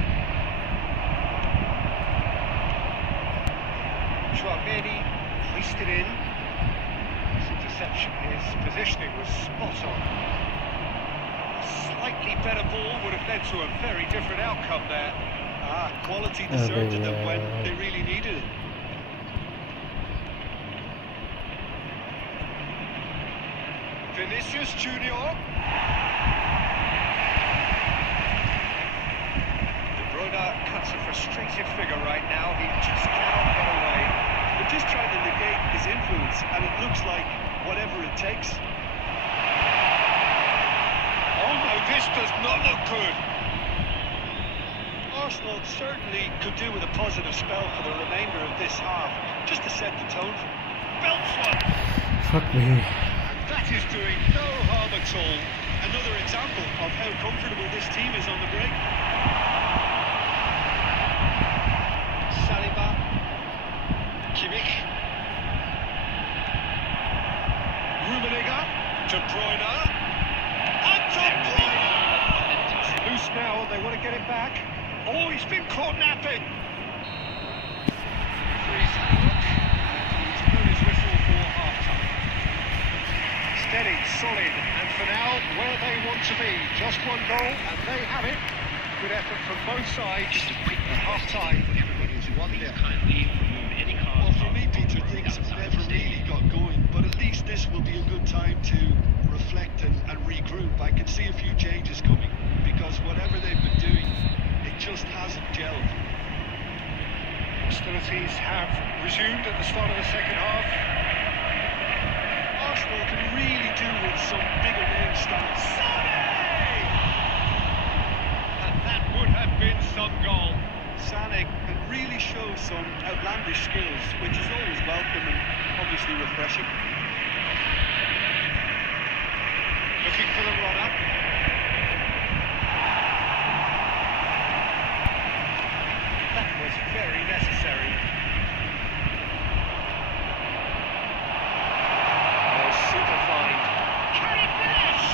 Turnip hoisted in. His interception, his positioning was spot on. A slightly better ball would have led to a very different outcome there. Quality deserted them when they really needed it. Vinicius Junior. De Bruyne cuts a frustrated figure right now. He just cannot get away. They're just trying to negate his influence, and it looks like whatever it takes. Oh no, this does not look good. Arsenal certainly could do with a positive spell for the remainder of this half, just to set the tone for them. Belts one. Fuck me. And that is doing no harm at all. Another example of how comfortable this team is on the break. Saliba. Kimmich. Rummenigge. De Bruyne. And De Bruyne! It's loose now and they want to get it back. Oh, he's been caught napping. Referee's had a look and he's blown his whistle for half-time. Steady, solid, and for now, where they want to be. Just one goal and they have it. Good effort from both sides. Just a quick At half-time, everybody's 1-0. Kindly remove any cards. Well, for me, Peter, things have never really got going, but at least this will be a good time to reflect and regroup. I can see a few changes coming, because whatever they've been doing, it just hasn't gelled. Hostilities have resumed at the start of the second half. Arsenal can really do with some bigger name stars. And that would have been some goal. Sané can really show some outlandish skills, which is always welcome and obviously refreshing. Looking for the runner. That was very necessary. Oh, super find. Can he finish?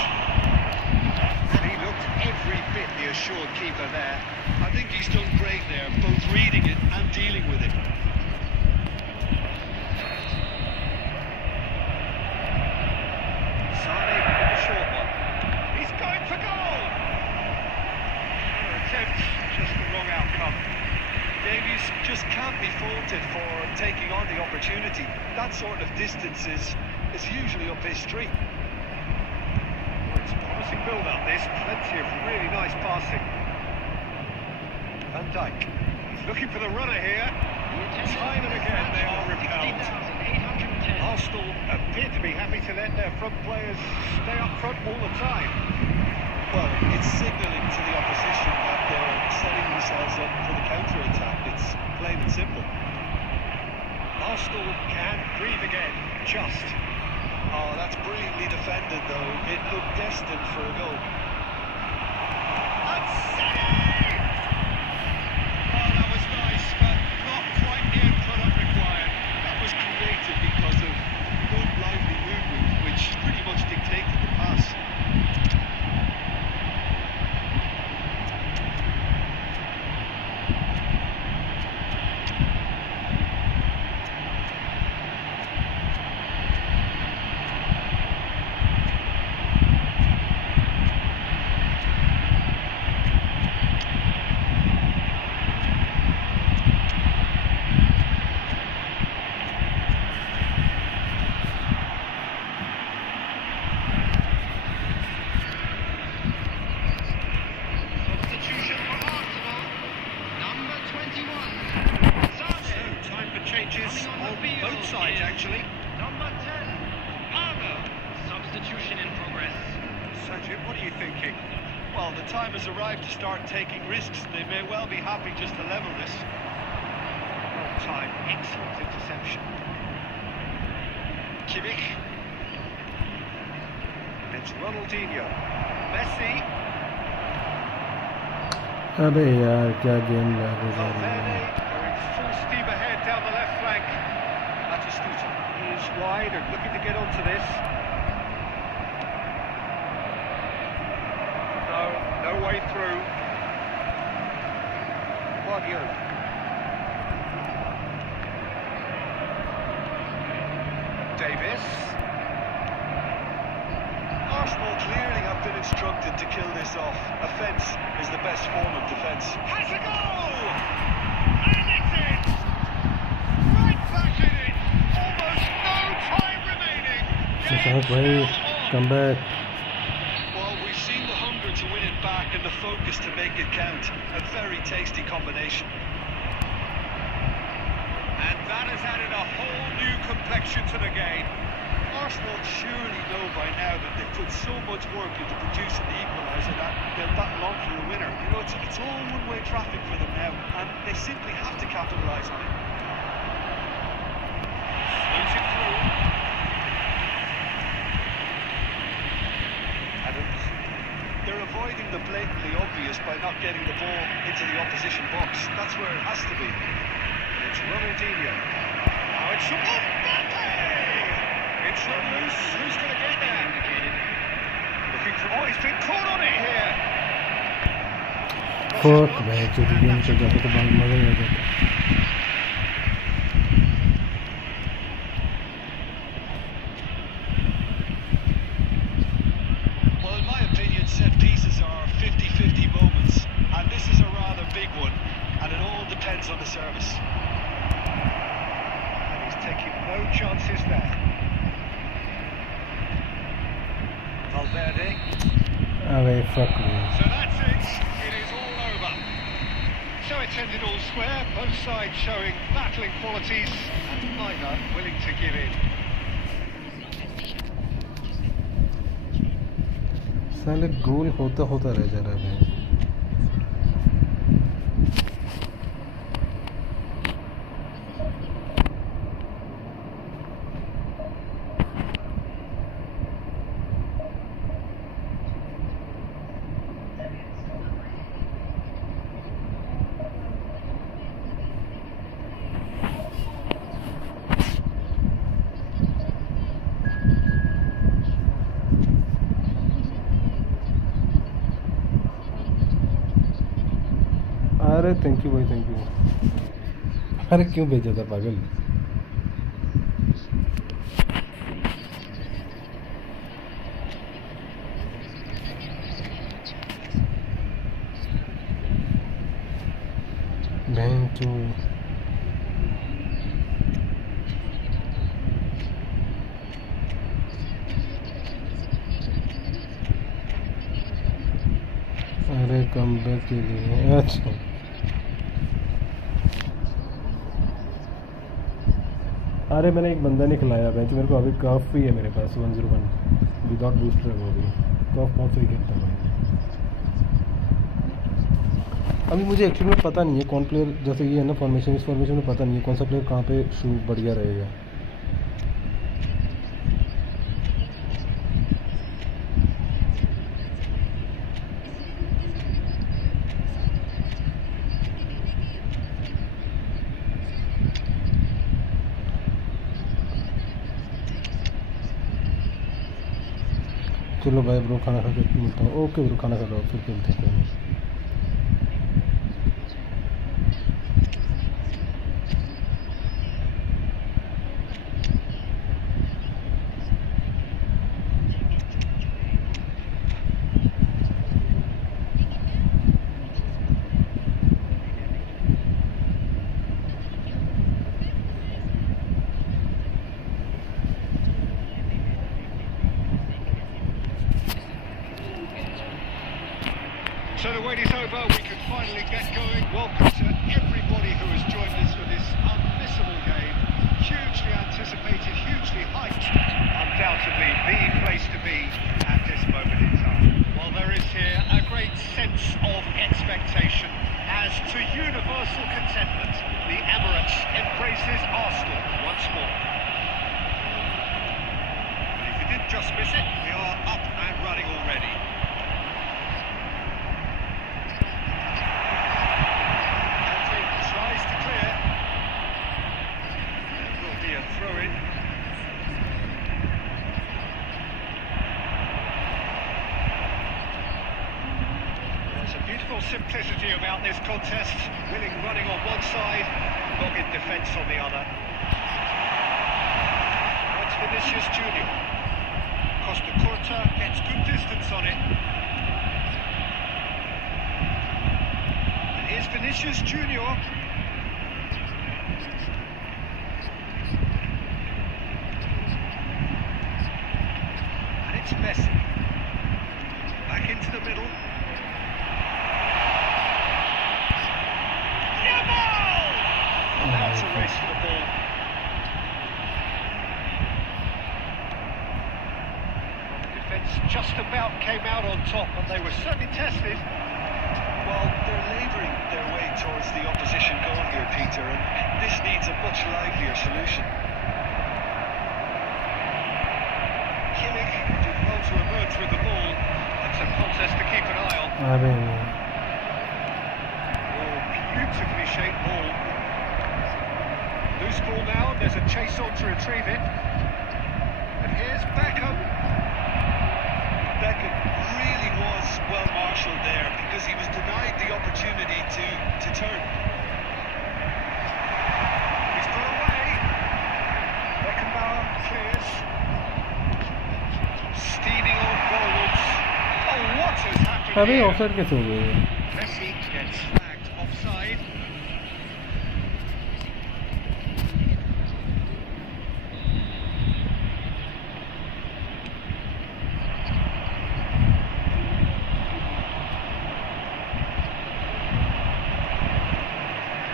And he looked every bit the assured keeper there. I think he's done great there, both reading it and dealing with it. Sané with the short one. He's going for goal! Attempt, just the wrong outcome. Davies just can't be faulted for taking on the opportunity. That sort of distance is usually up his street. Well, it's a promising build-up, this. Plenty of really nice passing. Van Dijk. He's looking for the runner here. Time and again they are repelled. Arsenal appear to be happy to let their front players stay up front all the time. Well, it's signalling to the opposition that they're setting themselves up for the counter-attack. It's plain and simple. Arsenal can breathe again, just. Oh, that's brilliantly defended, though. It looked destined for a goal. And Sané! Oh, that was nice, but not quite the end product required. That was created because of good, lively movement, which pretty much dictated the pass. So, Jim, what are you thinking? Well, the time has arrived to start taking risks. They may well be happy just to level this. Well time, excellent interception. Kimmich. It's Ronaldinho. Messi. अबे यार क्या game लगा Valverde are in full steam ahead down the left flank. Batistuta is wide and looking to get onto this. No way through. Guardiola. Davis. Arsenal clearly have been instructed to kill this off. Offence is the best form of defence. Has a goal! And it's in! Right back in it! Almost no time remaining! Shashank bhai, come back. Well, we've seen the hunger to win it back and the focus to make it count. A very tasty combination. And that has added a whole new complexion to the game. Arsenal surely know by now that they've put so much work into producing the equaliser that they'll battle on for a winner. You know, it's all one-way traffic for them now, and they simply have to capitalise on it. Moves it through. Adams. They're avoiding the blatantly obvious by not getting the ball into the opposition box. That's where it has to be. It's Ronaldinho. Now it's It's let loose. Who's going to get there? Looking for... Oh, he's been caught on it here. Fuck भाई चोरी game से जाके तो बहुत मजा ही आ जाता. Well, in my opinion, set pieces are 50-50 moments, and this is a rather big one, and it all depends on the service. And he's taking no chances there. Valverde. अबे fuck me. So that's it. It is all over. So it's ended all square, both sides showing battling qualities, and neither willing to give in. साले गोल होता होता रह जा रहा है. अरे thank you भाई थैंक यू. अरे क्यों भेजा था पागल. बहन चो. अरे कम बैक के लिए अच्छा. अरे मैंने एक बंदा नहीं खिलाया बेंच. मेरे को अभी कफ भी है मेरे पास 101 विदाउट बूस्टर है वो भी. कफ बहुत सही खेलता है भाई. अभी मुझे एक्चुअली में पता नहीं है कौन प्लेयर, जैसे ये है ना फॉर्मेशन, इस फॉर्मेशन में पता नहीं है कौन सा प्लेयर कहाँ पे शू बढ़िया रहेगा. चलो भाई ब्रो खाना खा के मिलता हूँ. ओके ब्रो खाना खा लो फिर खेलते हैं. So the wait is over, we can finally get going. Welcome to everybody who has joined us for this unmissable game. Hugely anticipated, hugely hyped. Undoubtedly the place to be at this moment in time. Arsenal simplicity about this contest. Willing running on one side, dogged defence on the other. That's Vinicius Junior. Costa Curta gets good distance on it. And here's Vinicius Junior. And it's Messi. Back into the middle. That's a race for the ball. The defence just about came out on top, but they were certainly tested. Well, they're labouring their way towards the opposition goal here, Peter, and this needs a much livelier solution. Kimmich did well to emerge with the ball. That's a contest to keep an eye on. Beautifully shaped ball. Loose ball now, there's a chase on to retrieve it. And here's Beckham. Beckham really was well marshalled there because he was denied the opportunity to turn. He's got away. Beckenbauer clears. Steaming on forwards. Oh, what has happened here? Offside कैसे हो गए? Messi gets flagged offside.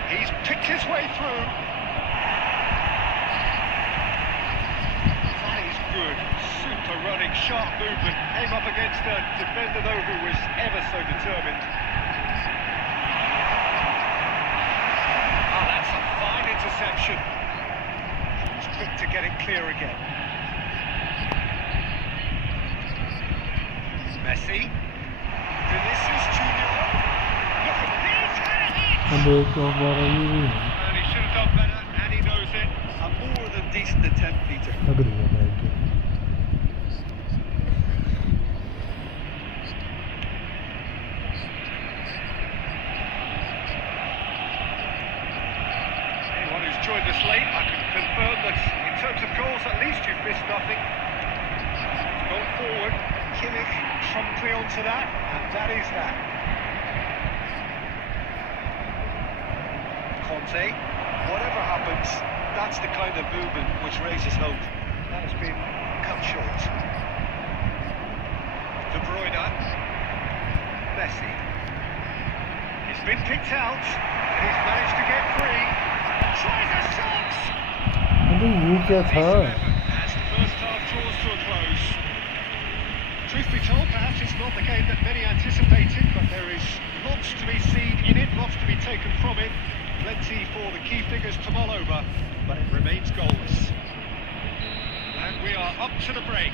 He's picked his way through. That is good. Super running, sharp movement. Came up against a defender though who was ever so determined. Oh, that's a fine interception. He's quick to get it clear again. Messi. Vinicius Junior. Look at this. अब एक और बार And he should have done better, and he knows it. A more than decent attempt, Peter. Agree है भाई के. Anyone who's joined us late, I can confirm that in terms of goals, at least you've missed nothing. He's gone forward, Kimmich promptly onto that, and that is that. Conte, Whatever happens, that's the kind of movement which raises hope. that has been cut short. De Bruyne, Messi. He's been picked out, and he's managed to get free. Tries a shot! अबे ये क्या था? As the first half draws to a close. Truth be told, perhaps it's not the game that many anticipated, but there is lots to be seen in it, lots to be taken from it. Plenty for the key figures to mull over, but it remains goalless. And we are up to the break.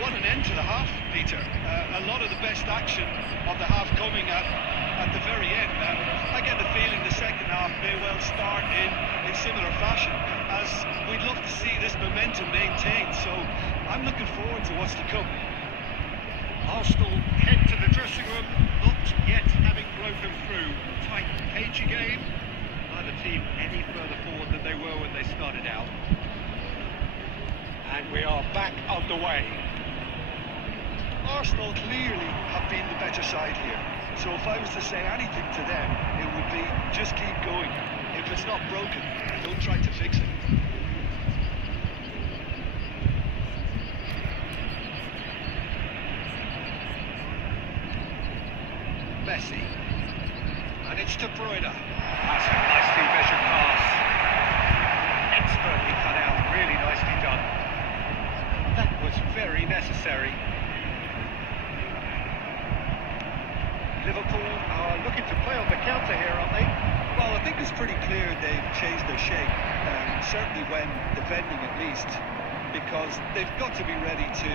What an end to the half, Peter. A lot of the best action of the half coming at the very end. I get the feeling the second half may well start in similar fashion, as we'd love to see this momentum maintained, so I'm looking forward to what's to come. Arsenal head to the dressing room, not yet having broken through. Tight, cagey game. Neither team any further forward than they were when they started out. And we are back underway. Arsenal clearly have been the better side here, so if I was to say anything to them, it would be just keep going. If it's not broken, don't try to fix it. Messi. And it's De Bruyne. That's a nicely measured pass. Expertly cut out, really nicely done. That was very necessary. Liverpool are looking to play on the counter here, aren't they? Well, I think it's pretty clear they've changed their shape, certainly when defending at least, because they've got to be ready to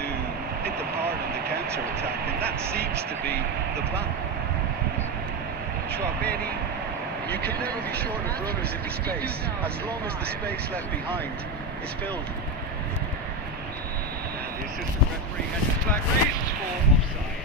hit them hard on the counter-attack, and that seems to be the plan. Chouameni. You can never be short of runners into space, as long as the space left behind is filled. And the assistant referee has his flag raised for offside.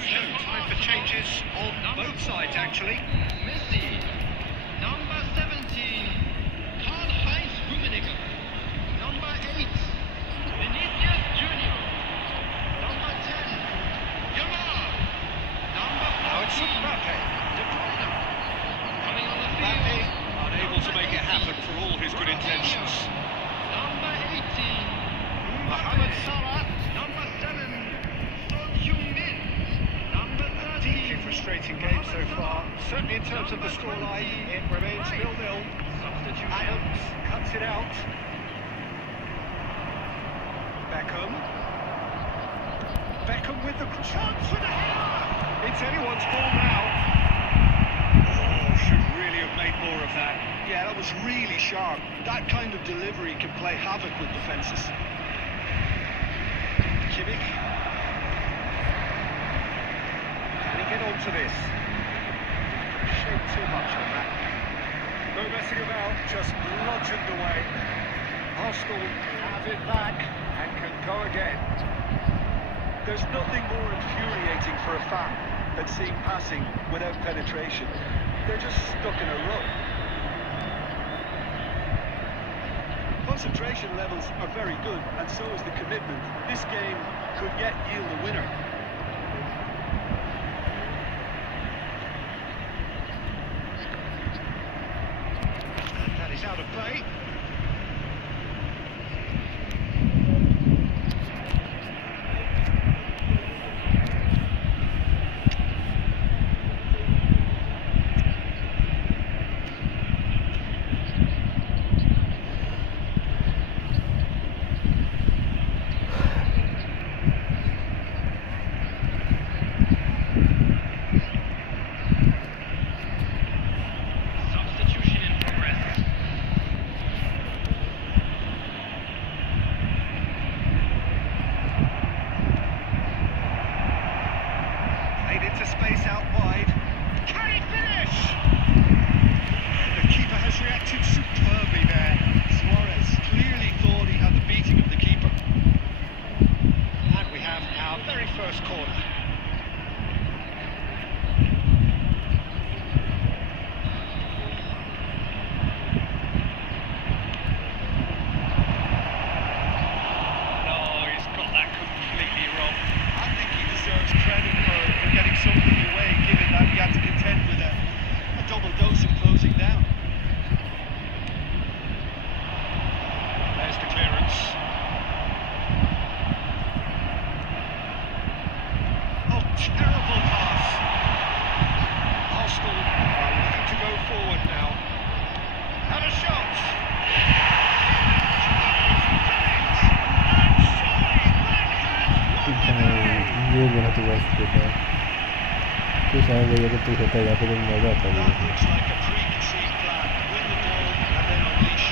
substitution. Time for changes on both sides, actually. Messi, number 17, Karl-Heinz Rummenigge, number 8, Vinicius Junior, number 10, Yamar, number 14, Now it's Mbappe. De Bruyne, coming on the Mbappe field, unable to make it happen for all his good intentions. number 18, Mohamed Salah. number 7, Son Heung-min, number 13, Deeply frustrating game so far. Certainly in terms of the scoreline, it remains 0-0. substitution. Adams cuts it out. Beckham. Beckham with the chance for the header. It's anyone's ball now. Oh, should really have made more of that. Yeah, that was really sharp. That kind of delivery can play havoc with defences. Kimmich. Can he get onto this? Showed too much on that. No messing about, just bludgeoned away. Arsenal have it back and can go again. There's nothing more infuriating for a fan than seeing passing without penetration. They're just stuck in a rut. Concentration levels are very good, and so is the commitment. This game could yet yield a winner. And that is out of play. Substitution in progress. Played into space out wide. Can he finish? The keeper has reacted superbly there. Suarez clearly thought he had the beating of the keeper. And we have our very first corner. No, he's got that completely wrong. I think he deserves credit for getting something away, given that he had to contend with a double dose of closing down. There's the clearance. Oh, terrible pass. Arsenal are looking to go forward now. Have a shot. ये बहुत ही best होता है तो शायद ये अगर कुछ होता है या फिर मज़ा आता है That looks like a preconceived plan. Win the ball and then unleash.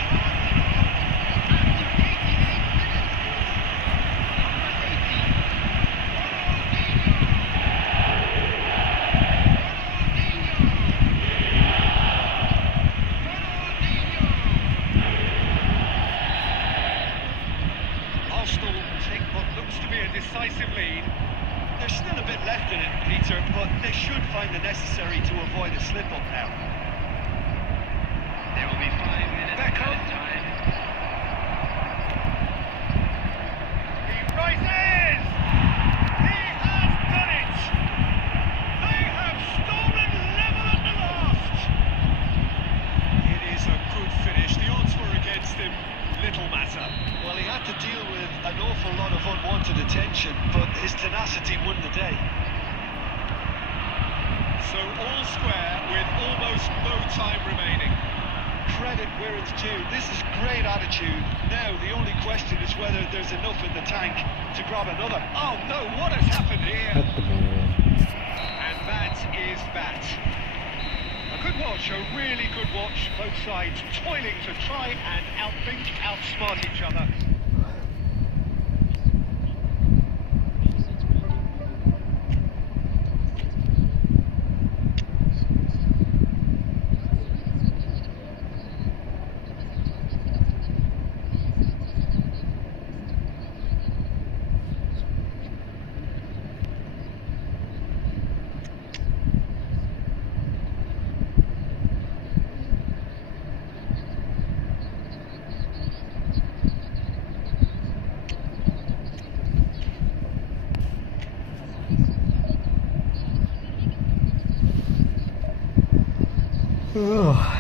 Arsenal take what looks to be a decisive lead. There's still a bit left in it, Peter, but they should find the necessary to avoid a slip-up now. There will be 5 minutes Beckham. added time. He rises! He has done it! They have stolen level at the last! It is a good finish. The odds were against him. Little matter. Well, he had to deal with an awful lot of unwanted attention, but his tenacity won the day. So all square with almost no time remaining. Credit where it's due. This is great attitude. Now, the only question is whether there's enough in the tank to grab another. Oh no, what has happened here? And that is that. A good watch, a really good watch. Both sides toiling to try and outthink, outsmart each other. Oh.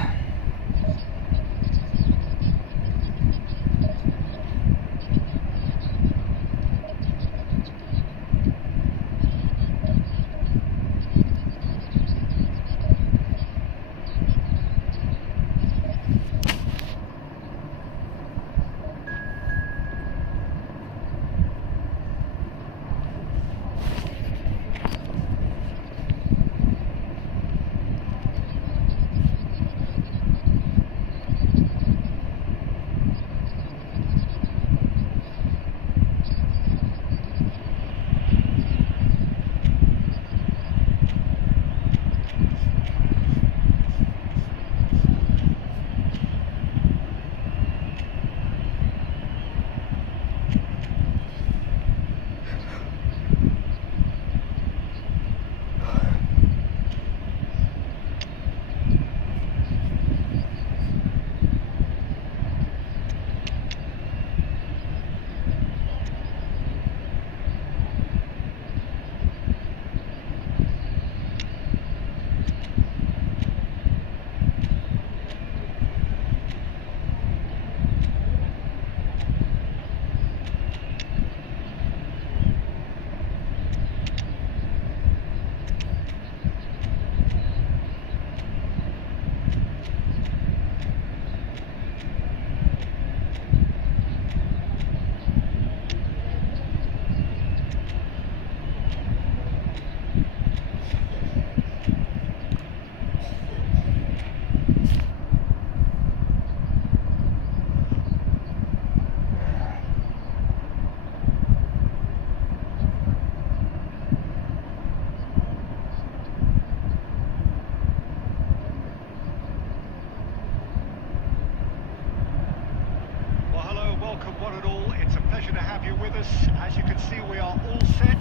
As you can see, we are all set.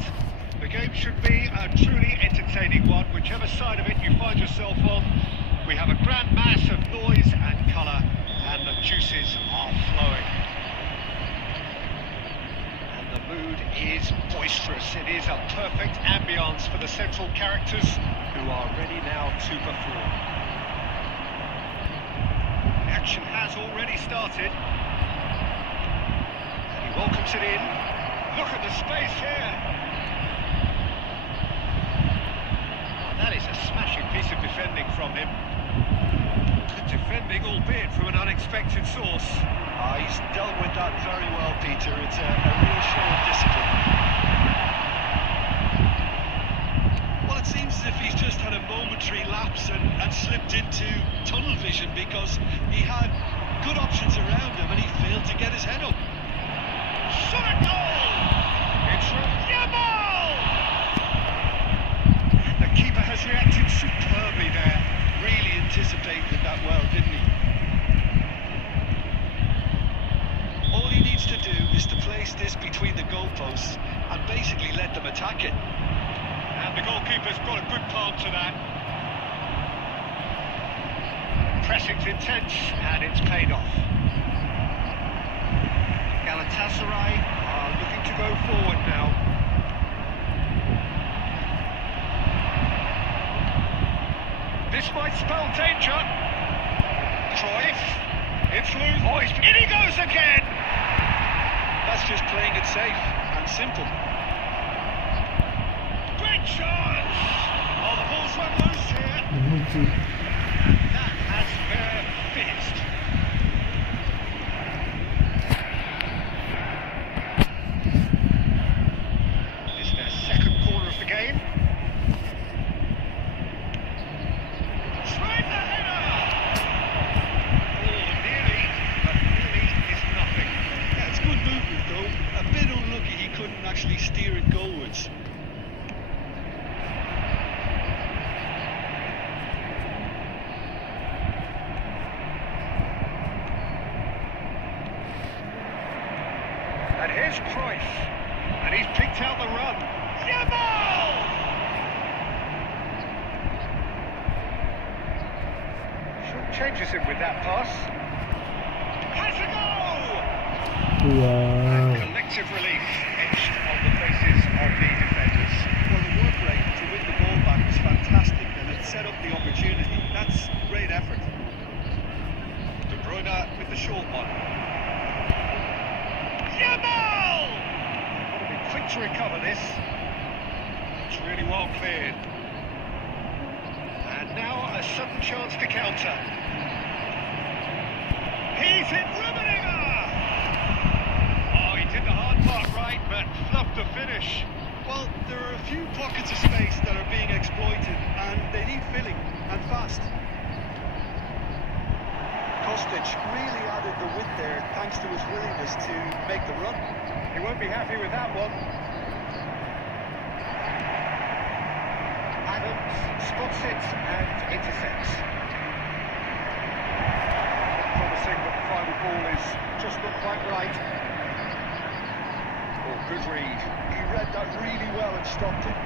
The game should be a truly entertaining one, whichever side of it you find yourself on. We have a grand mass of noise and colour, and the juices are flowing. And the mood is boisterous. It is a perfect ambience for the central characters, who are ready now to perform. The action has already started. And he welcomes it in. Look at the space here. Oh, that is a smashing piece of defending from him. Good defending, albeit from an unexpected source. He's dealt with that very well, Peter. It's a real show of discipline. Well, it seems as if he's just had a momentary lapse and slipped into tunnel vision, because he had good options around him and he failed to get his head up. Shot a goal! It's from Yamal! The keeper has reacted superbly there. Really anticipated that well, didn't he? All he needs to do is to place this between the goalposts and basically let them attack it. And the goalkeeper's got a good palm to that. Pressing's intense, and it's paid off. Galatasaray are looking to go forward now. This might spell danger. Cruyff, it's loose. Oh, in he goes again! That's just playing it safe and simple. Great chance! Oh, the ball's run loose here. That has fair finished. It's their second corner of the game. Tries the header! Oh, nearly, but nearly is nothing. Yeah, it's good movement though. A bit unlucky he couldn't actually steer it goalwards. And here's Cruyff, and he's picked out the run. Yamal! Short changes him with that pass. Has a go! Wow. And collective relief etched on the faces of the defenders. Well, the work rate to win the ball back was fantastic, and it set up the opportunity. That's great effort. well cleared. And now a sudden chance to counter. He's hit Rummenigge! Oh, he did the hard part right, but fluffed the finish. Well, there are a few pockets of space that are being exploited, and they need filling, and fast. Kostic really added the width there, thanks to his willingness to make the run. He won't be happy with that one. Adams spots it and intercepts. Promising, but the final ball is just not quite right. Oh, good read. He read that really well and stopped it.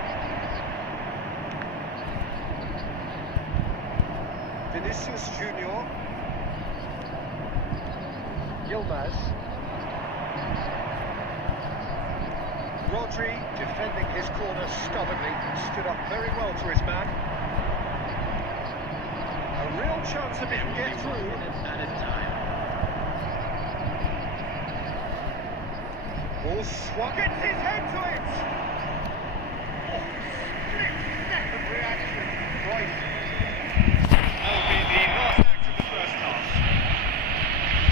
Vinicius Junior. Yilmaz. Rodri defending his corner stubbornly, stood up very well to his man. A real chance if he can get through. Ball swung, gets his head to it! Oh, split-second reaction. Right. That'll be the last act of the first half.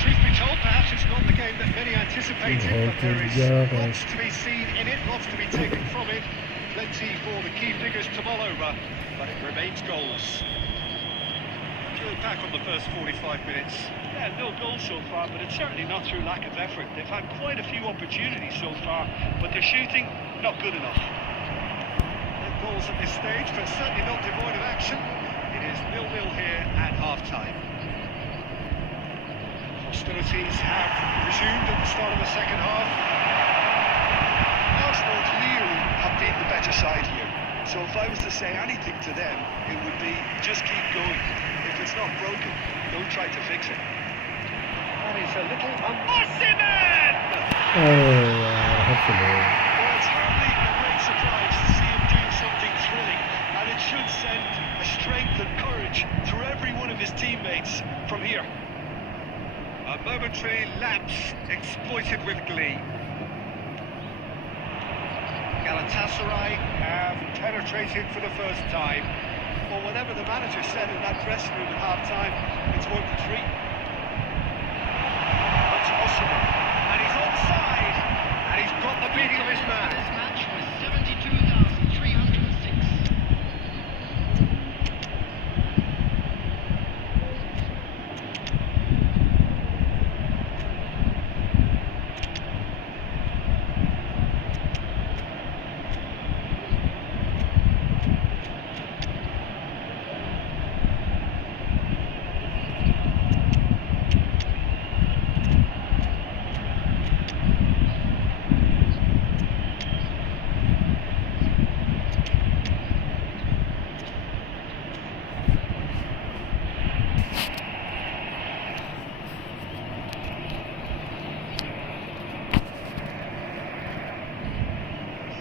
Truth be told, perhaps it's not the game that many anticipated, but there is lots to be seen in it, lots to be taken from it. Plenty for the key figures to mull over, but it remains goals. Drill back on the first 45 minutes. Yeah, no goals so far, but it's certainly not through lack of effort. They've had quite a few opportunities so far, but their shooting, not good enough. No goals at this stage, but certainly not devoid of action. It is 0-0 here at half-time. Hostilities have resumed at the start of the second half. Arsenal clearly have been the better side here. So if I was to say anything to them, it would be just keep going. If it's not broken, don't try to fix it. That is a little Osimhen! Well, it's hardly a great surprise to see him do something thrilling, and it should send a strength and courage through every one of his teammates from here. A momentary lapse exploited with glee. Galatasaray have penetrated for the first time. Well, whatever the manager said in that dressing room at half-time, it's worked a treat. That's Osimhen, and he's onside, and he's got the beating of his man. This match was 72,306.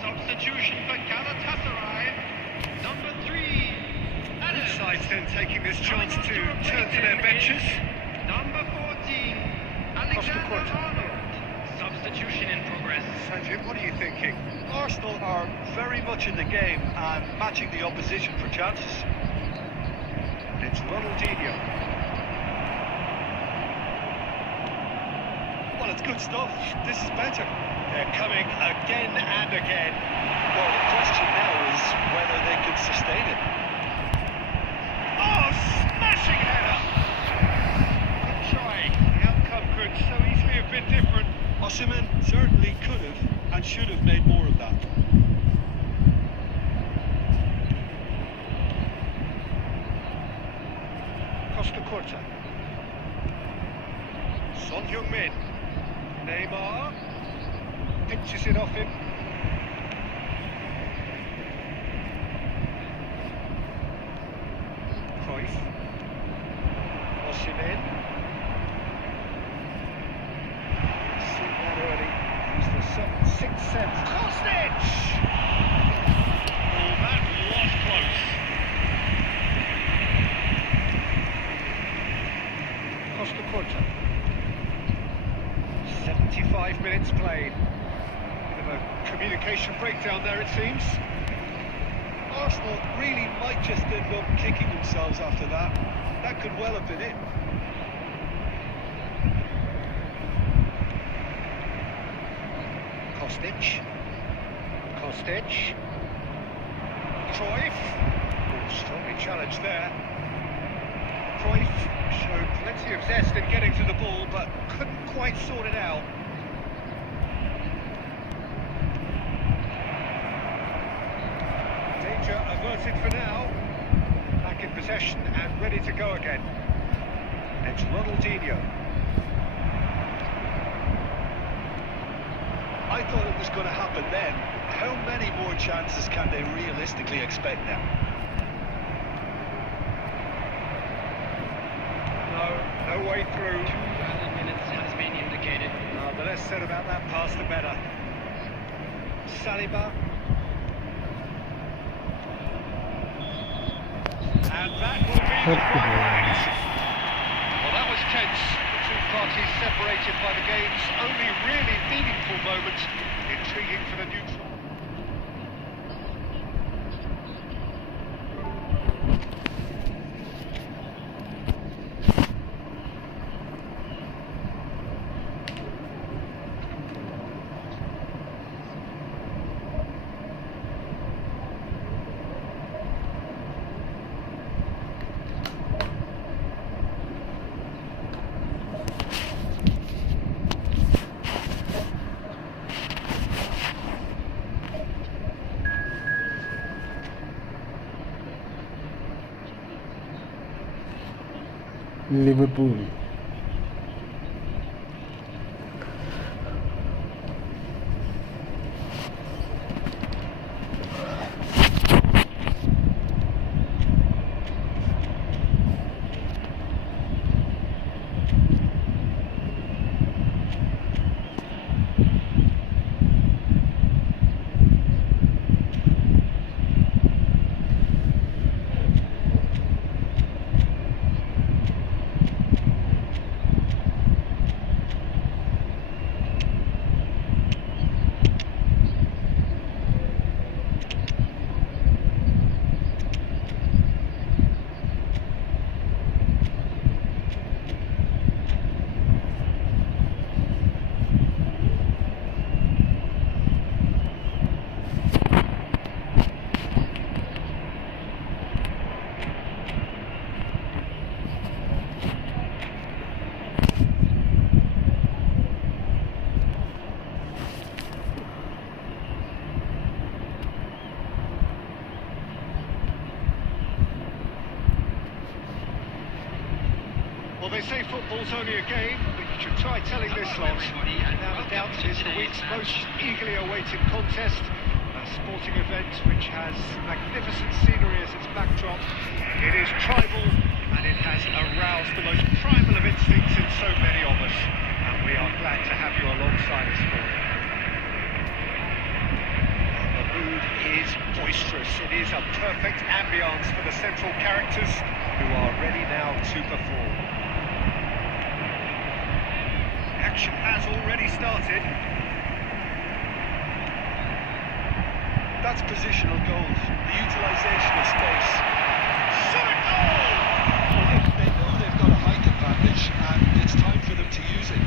Substitution for Galatasaray. Number 3. Both sides then taking this chance to turn to their benches. Number 14. Alexander Arnold. Substitution in progress. Sanjay, what are you thinking? Arsenal are very much in the game and matching the opposition for chances. It's Ronaldinho. Well, it's good stuff. This is better. They're coming again and again. Well, the question now is whether they can sustain it. Oh, smashing header! Good try. The outcome could so easily have been different. Osimhen certainly could have and should have made more of that. Costa Curta. Son Heung-min. Neymar. Pinches it off him. Cruyff. Osimhen. Seen that early. He's the sixth sense. Kostic! Oh, that was close. Costa Curta. 75 minutes played. Bit of a communication breakdown there, it seems. Arsenal really might just end up kicking themselves after that. That could well have been it. Kostic. Cruyff. Oh, strongly challenged there. Cruyff showed plenty of zest in getting to the ball, but couldn't quite sort it out. Danger averted for now. Back in possession and ready to go again. It's Ronaldinho. I thought it was going to happen then. How many more chances can they realistically expect now? No way through. 2 added minutes has been indicated. The less said about that pass, the better. Saliba. And that will be the final act. Well, that was tense. The two parties separated by the game's only really meaningful moment. Intriguing for the neutral. Liverpool. Well, they say football's only a game, but you should try telling this lot. Without a doubt, it is the week's most eagerly awaited contest, a sporting event which has magnificent scenery as its backdrop. It is tribal, and it has aroused the most primal of instincts in so many of us, and we are glad to have you alongside us for it. The mood is boisterous. It is a perfect ambience for the central characters, who are ready now to perform. Action has already started. That's positional goals, the utilisation of space. Shot goal! Well, they know they've got a height advantage, and it's time for them to use it.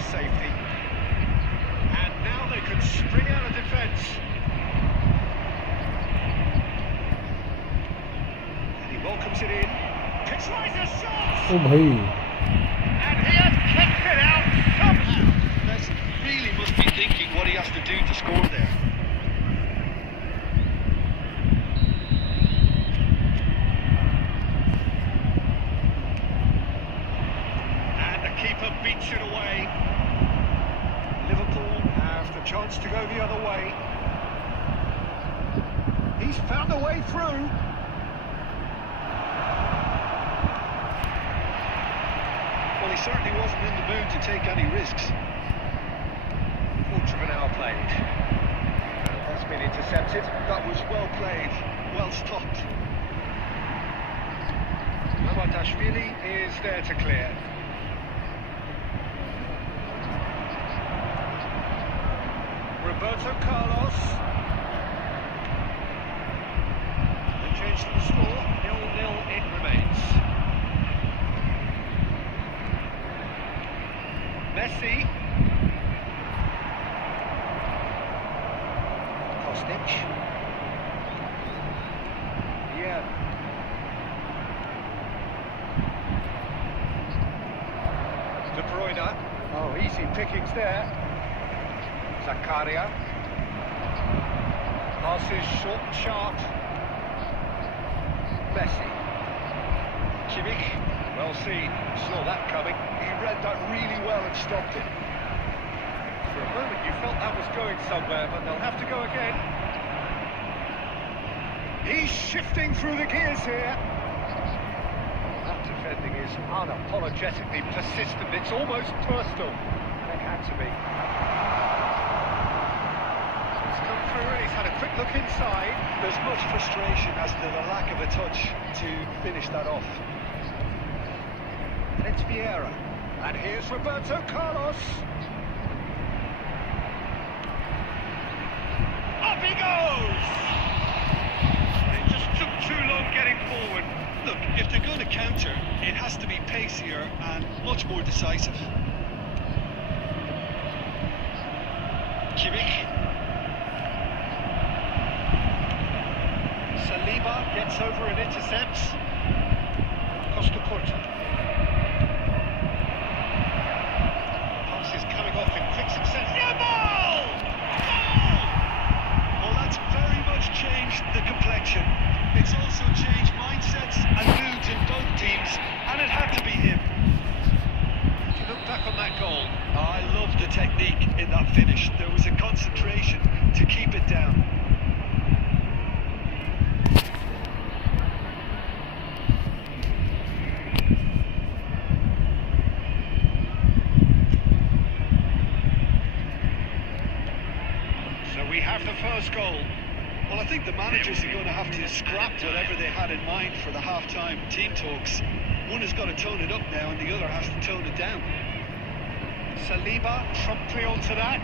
Safety. And now they can spring out of defence. And he welcomes it in. Tries a shot! Oh bhai. And he has kicked it out somehow. Messi really must be thinking what he has to do to score there. And the keeper beats it away. Liverpool have the chance to go the other way. He's found a way through. certainly wasn't in the mood to take any risks. Quarter of an hour played. That's been intercepted. That was well played, well stopped. Babardashvili is there to clear. Roberto Carlos. They changed the score. 0-0 it remains. Messi. Kostic. Yeah. De Bruyne. Oh, easy pickings there. Zakaria. Passes short and sharp. Messi. Kimmich. Well seen. Saw that coming. He read that really well and stopped it. For a moment you felt that was going somewhere, but they'll have to go again. He's shifting through the gears here. That defending is unapologetically persistent. It's almost personal. And it had to be. He's come through and he's had a quick look inside. There's much frustration as to the lack of a touch to finish that off. And it's Vieira. And here's Roberto Carlos. Up he goes! It just took too long getting forward. Look, if they're going to counter, it has to be pacier and much more decisive. Kimmich. Saliba gets over and intercepts. Costa Curta. Pass is coming off in quick success. Yeah, ball! Well, that's very much changed the complexion. It's also changed mindsets and moods in both teams, and it had to be him. Did you look back on that goal? I love the technique in that finish. There was a concentration to keep it down. So we have the first goal. Well, I think the managers are going to have to scrap whatever they had in mind for the half-time team talks. One has got to tone it up now, and the other has to tone it down. Saliba promptly onto that.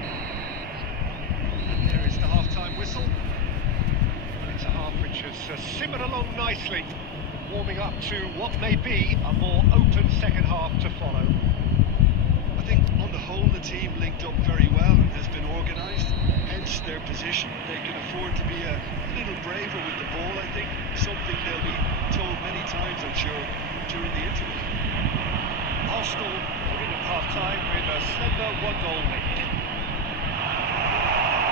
And there is the half-time whistle. And it's a half which has simmered along nicely, warming up to what may be a more open second half to follow. I think on the whole the team linked up very well and has been organised, hence their position. They can afford to be a little braver with the ball, I think, something they'll be told many times, I'm sure, during the interval. Arsenal moving at half-time with a slender one-goal lead.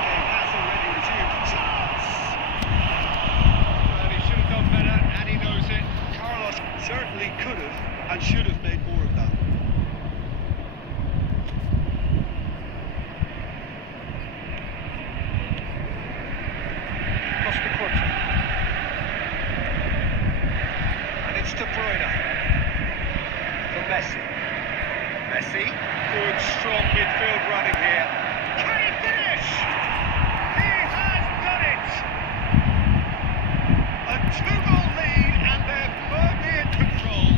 Game has already resumed. Chance! Well, he should have done better, and he knows it. Carlos certainly could have and should have made more of that. Costa Curta. And it's De Bruyne. For Messi. Messi. Good, strong midfield running here. Can he finish? He has done it! A two-goal lead, and they're firmly in control.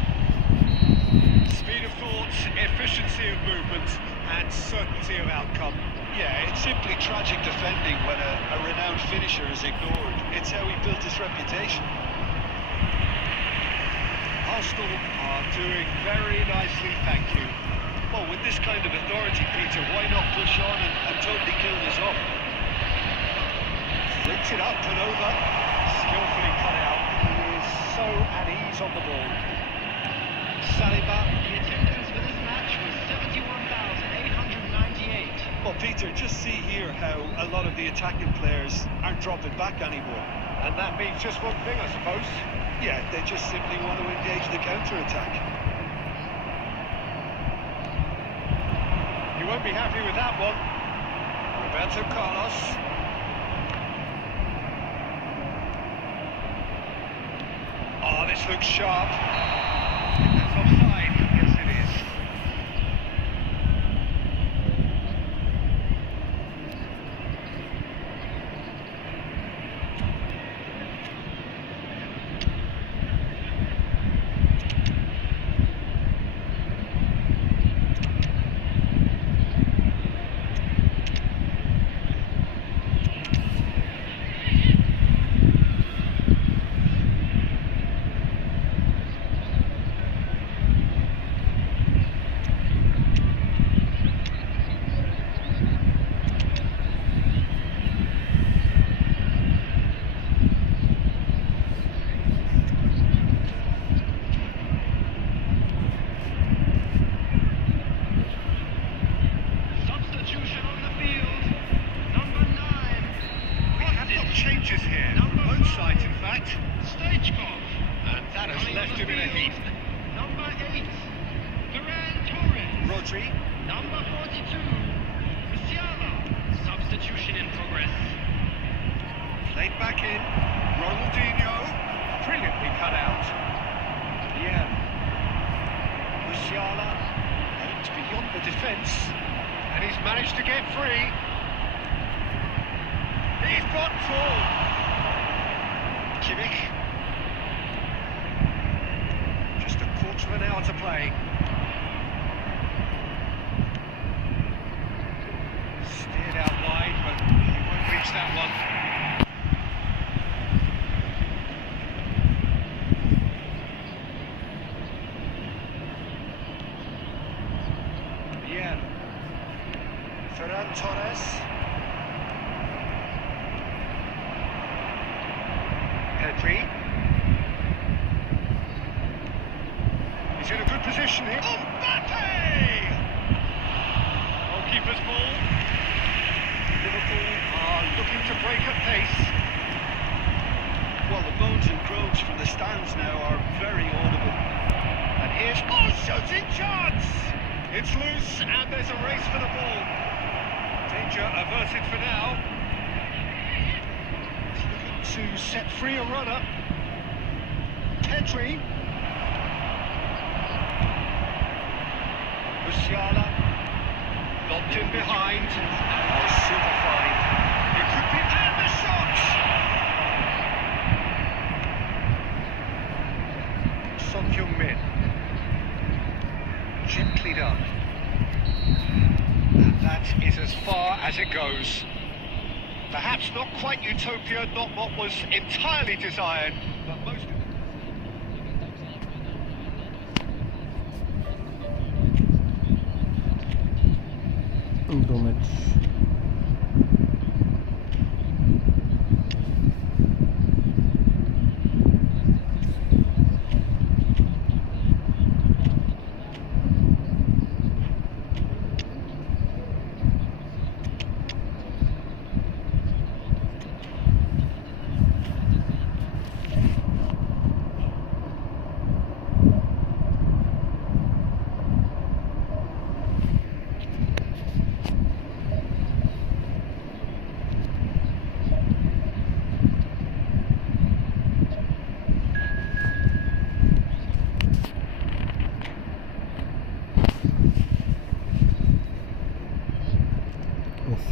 Speed of thought, efficiency of movement, and certainty of outcome. Yeah, it's simply tragic defending when a renowned finisher is ignored. It's how he built his reputation. Arsenal are doing very nicely, thank you. Well, with this kind of authority, Peter, why not push on and totally kill this off? Flicks it up and over. Skillfully cut out. He is so at ease on the ball. Saliba. The attendance for this match was 71,898. Well, Peter, just see here how a lot of the attacking players aren't dropping back anymore. And that means just one thing, I suppose. Yeah, they just simply want to engage the counter-attack. You won't be happy with that one. Roberto Carlos. Oh, this looks sharp. That's offside. Yes, it is. Pedri. Number 42, Musiala. Substitution in progress. Played back in. Ronaldinho. Brilliantly cut out. Yeah. Musiala. Aimed beyond the defence. And he's managed to get free. He's got full. Kimmich. Just a quarter of an hour to play. Steered out wide, but he won't reach that one. Bien. Ferran Torres. Pedri. He's in a good position here. Mbappe! Goalkeeper's ball. Liverpool are looking to break at pace. Well, the moans and groans from the stands now are very audible. And here's shooting chance! It's loose and there's a race for the ball. Danger averted for now. He's looking to set free a runner. Pedri. Musiala. Locked in behind. Oh, super fine. It could be, and the shot! Son Heung-min. Gently done. And that is as far as it goes. Perhaps not quite utopia, not what was entirely desired, but most... दो match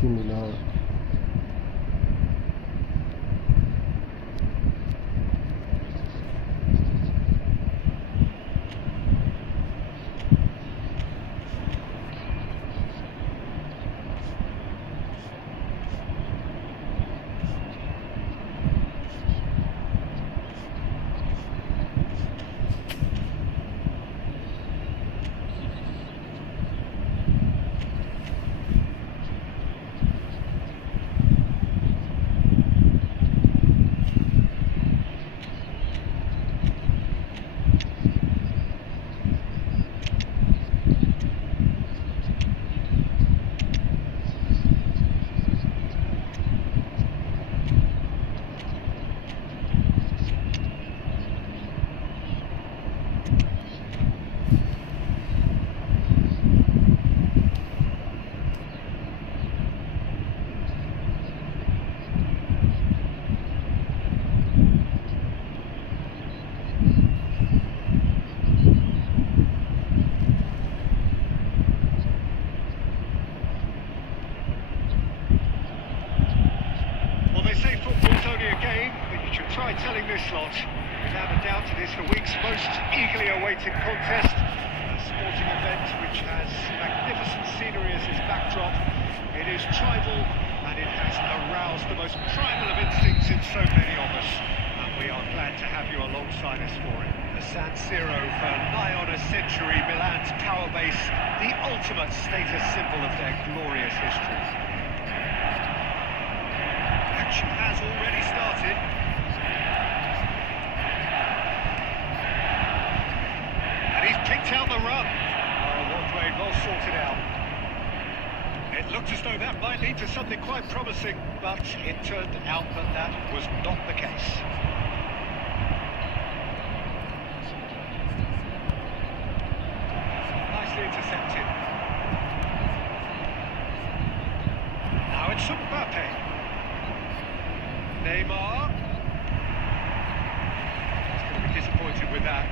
similar. Telling this lot, without a doubt it is the week's most eagerly awaited contest, a sporting event which has magnificent scenery as its backdrop. It is tribal and it has aroused the most primal of instincts in so many of us, and we are glad to have you alongside us for it. The San Siro for nigh on a century, Milan's power base, the ultimate status symbol of their glorious history. Action has already started. He's picked out the run. Oh, well played, well sorted out. It looked as though that might lead to something quite promising, but it turned out that that was not the case. Nicely intercepted. it's Mbappe. Neymar. He's going to be disappointed with that.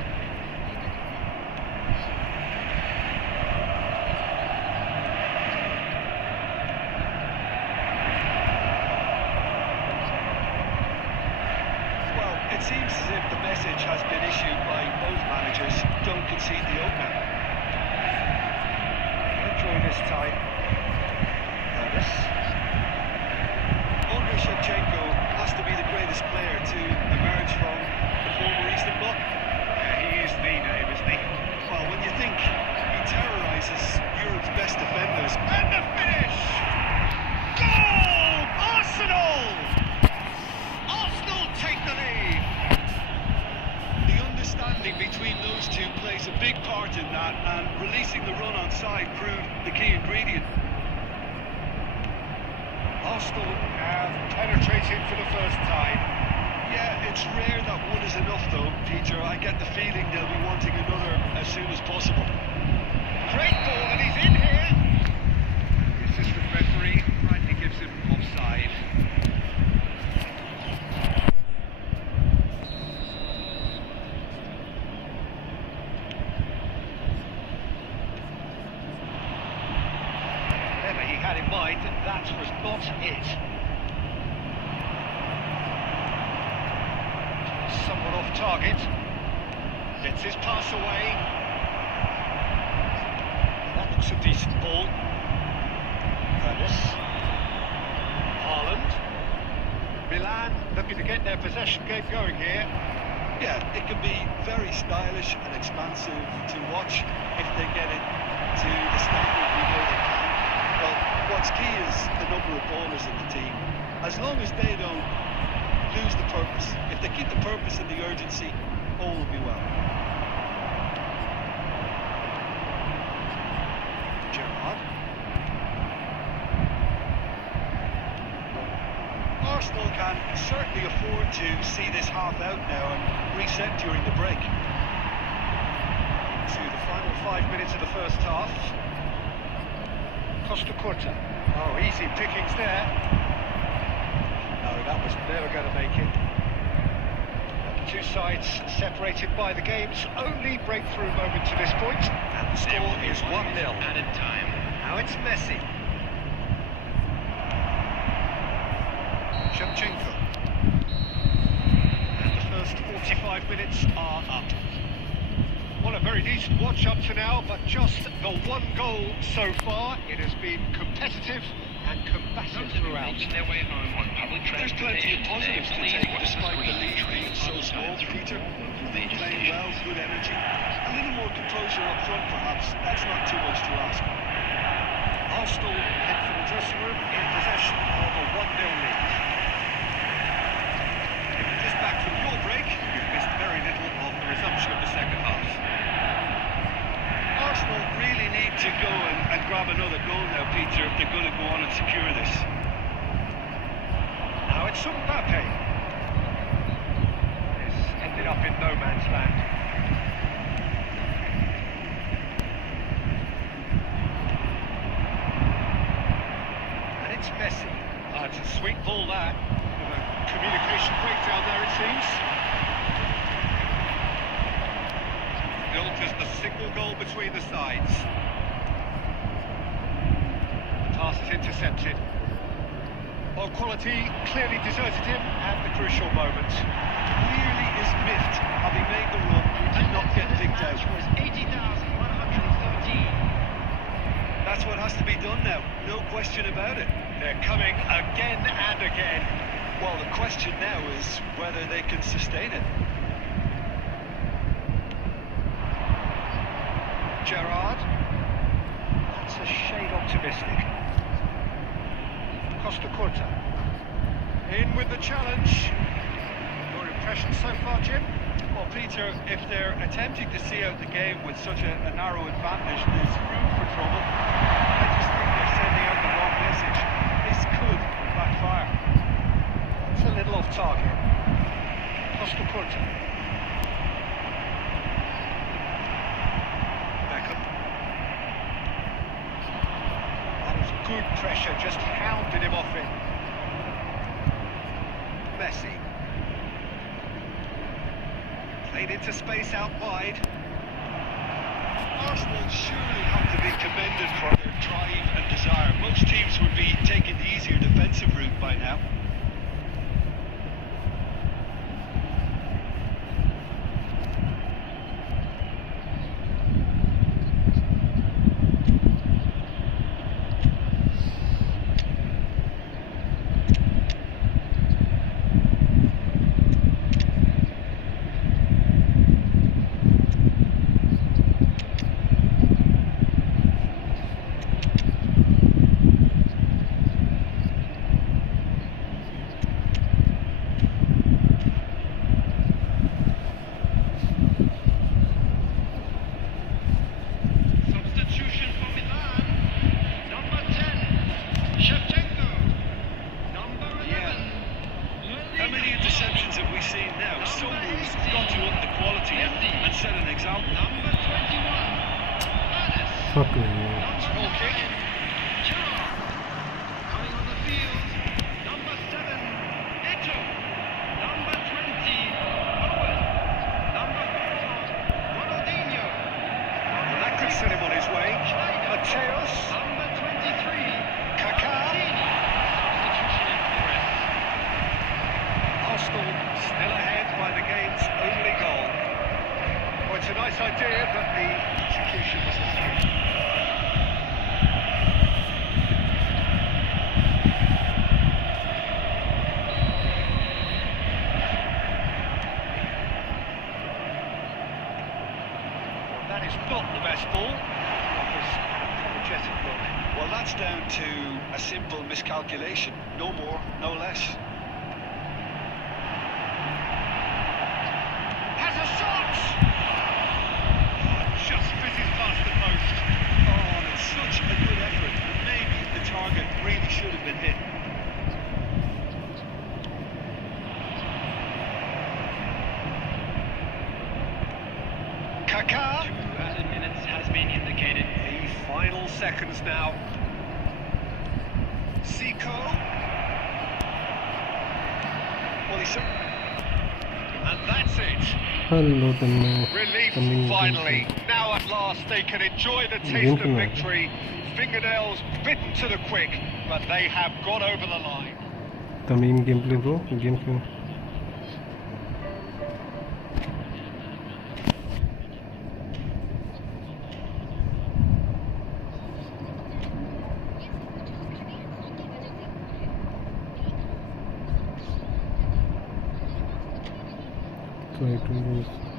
Well, it seems as if the message has been issued by both managers: don't concede the opener. Enjoy this time. Shevchenko has to be the greatest player to emerge from the former Eastern Bloc. Yeah, he is the name, isn't he? Well, when you think he terrorises Europe's best defenders. And the finish! Goal! Arsenal! Arsenal take the lead! The understanding between those two plays a big part in that, and releasing the run on side proved the key ingredient. Arsenal have penetrated for the first time. Yeah, it's rare that one is enough though, Peter. I get the feeling they'll be wanting another as soon as possible. Great ball, and he's in here! The assistant referee rightly gives him offside. Whatever he had in mind, that was not it. Somewhat off target. Gets his pass away. That looks a decent ball. Haaland. Milan looking to get their possession game going here. Yeah, it can be very stylish and expansive to watch if they get it to the standard we know they can. Well, what's key is the number of ballers in the team. As long as they don't lose the purpose, if they keep the purpose and the urgency, all will be well. Gerrard. Arsenal can certainly afford to see this half out now and reset during the break. To the final 5 minutes of the first half. Costa Curta. Oh, easy pickings there. No, that was never going to make it. And the two sides separated by the game's only breakthrough moment to this point. And the score is 1-0. Added time. Now it's Messi. Shevchenko. And the first 45 minutes are up. Well, a very decent watch up to now, but just the one goal so far. It has been competitive and combative throughout. Making their way home on public There's plenty of transportation positives to today, take, despite the lead being so small, Peter. They playing well, good energy. A little more composure up front, perhaps. That's not too much to ask. Arsenal head for the dressing room in possession of a 1-0 lead. Just back from your break, you've missed very little of the resumption of the second half. Arsenal really need to go and grab another goal now, Peter, if they're going to go on and secure this. Now it's Mbappe. This ended up in no man's land. And it's Messi. It's a sweet ball that. With a communication breakdown there, it seems. Built as the single goal between the sides. The pass is intercepted. Well, quality clearly deserted him at the crucial moment. Clearly is miffed, having made the run and not get picked out. was 80,113. That's what has to be done now, no question about it. They're coming again and again. Well, the question now is whether they can sustain it. Gerrard. That's a shade optimistic. Costa Curta. In with the challenge. Your impression so far, Jim? Well, Peter, if they're attempting to see out the game with such a narrow advantage, there's room for trouble. I just think they're sending out the wrong message. This could backfire. It's a little off target. Costa Curta. Beckham. That is Good pressure, just hounded him off it. Messi. Played into space out wide. Arsenal surely have to be commended for their drive and desire. Most teams would be taking the easier defensive route by now. Miscalculation, no more, no less. Has a shot! Just fizzes past the post. Oh, it's such a good effort, but maybe the target really should have been hit. Kaká. 2 added minutes has been indicated. The final seconds now. Zico. Well, and that's it. Hello, Relief finally. Now at last they can enjoy the taste of victory. Fingernails bitten to the quick, but they have got over the line. Tamim gameplay bro, game. Try to lose.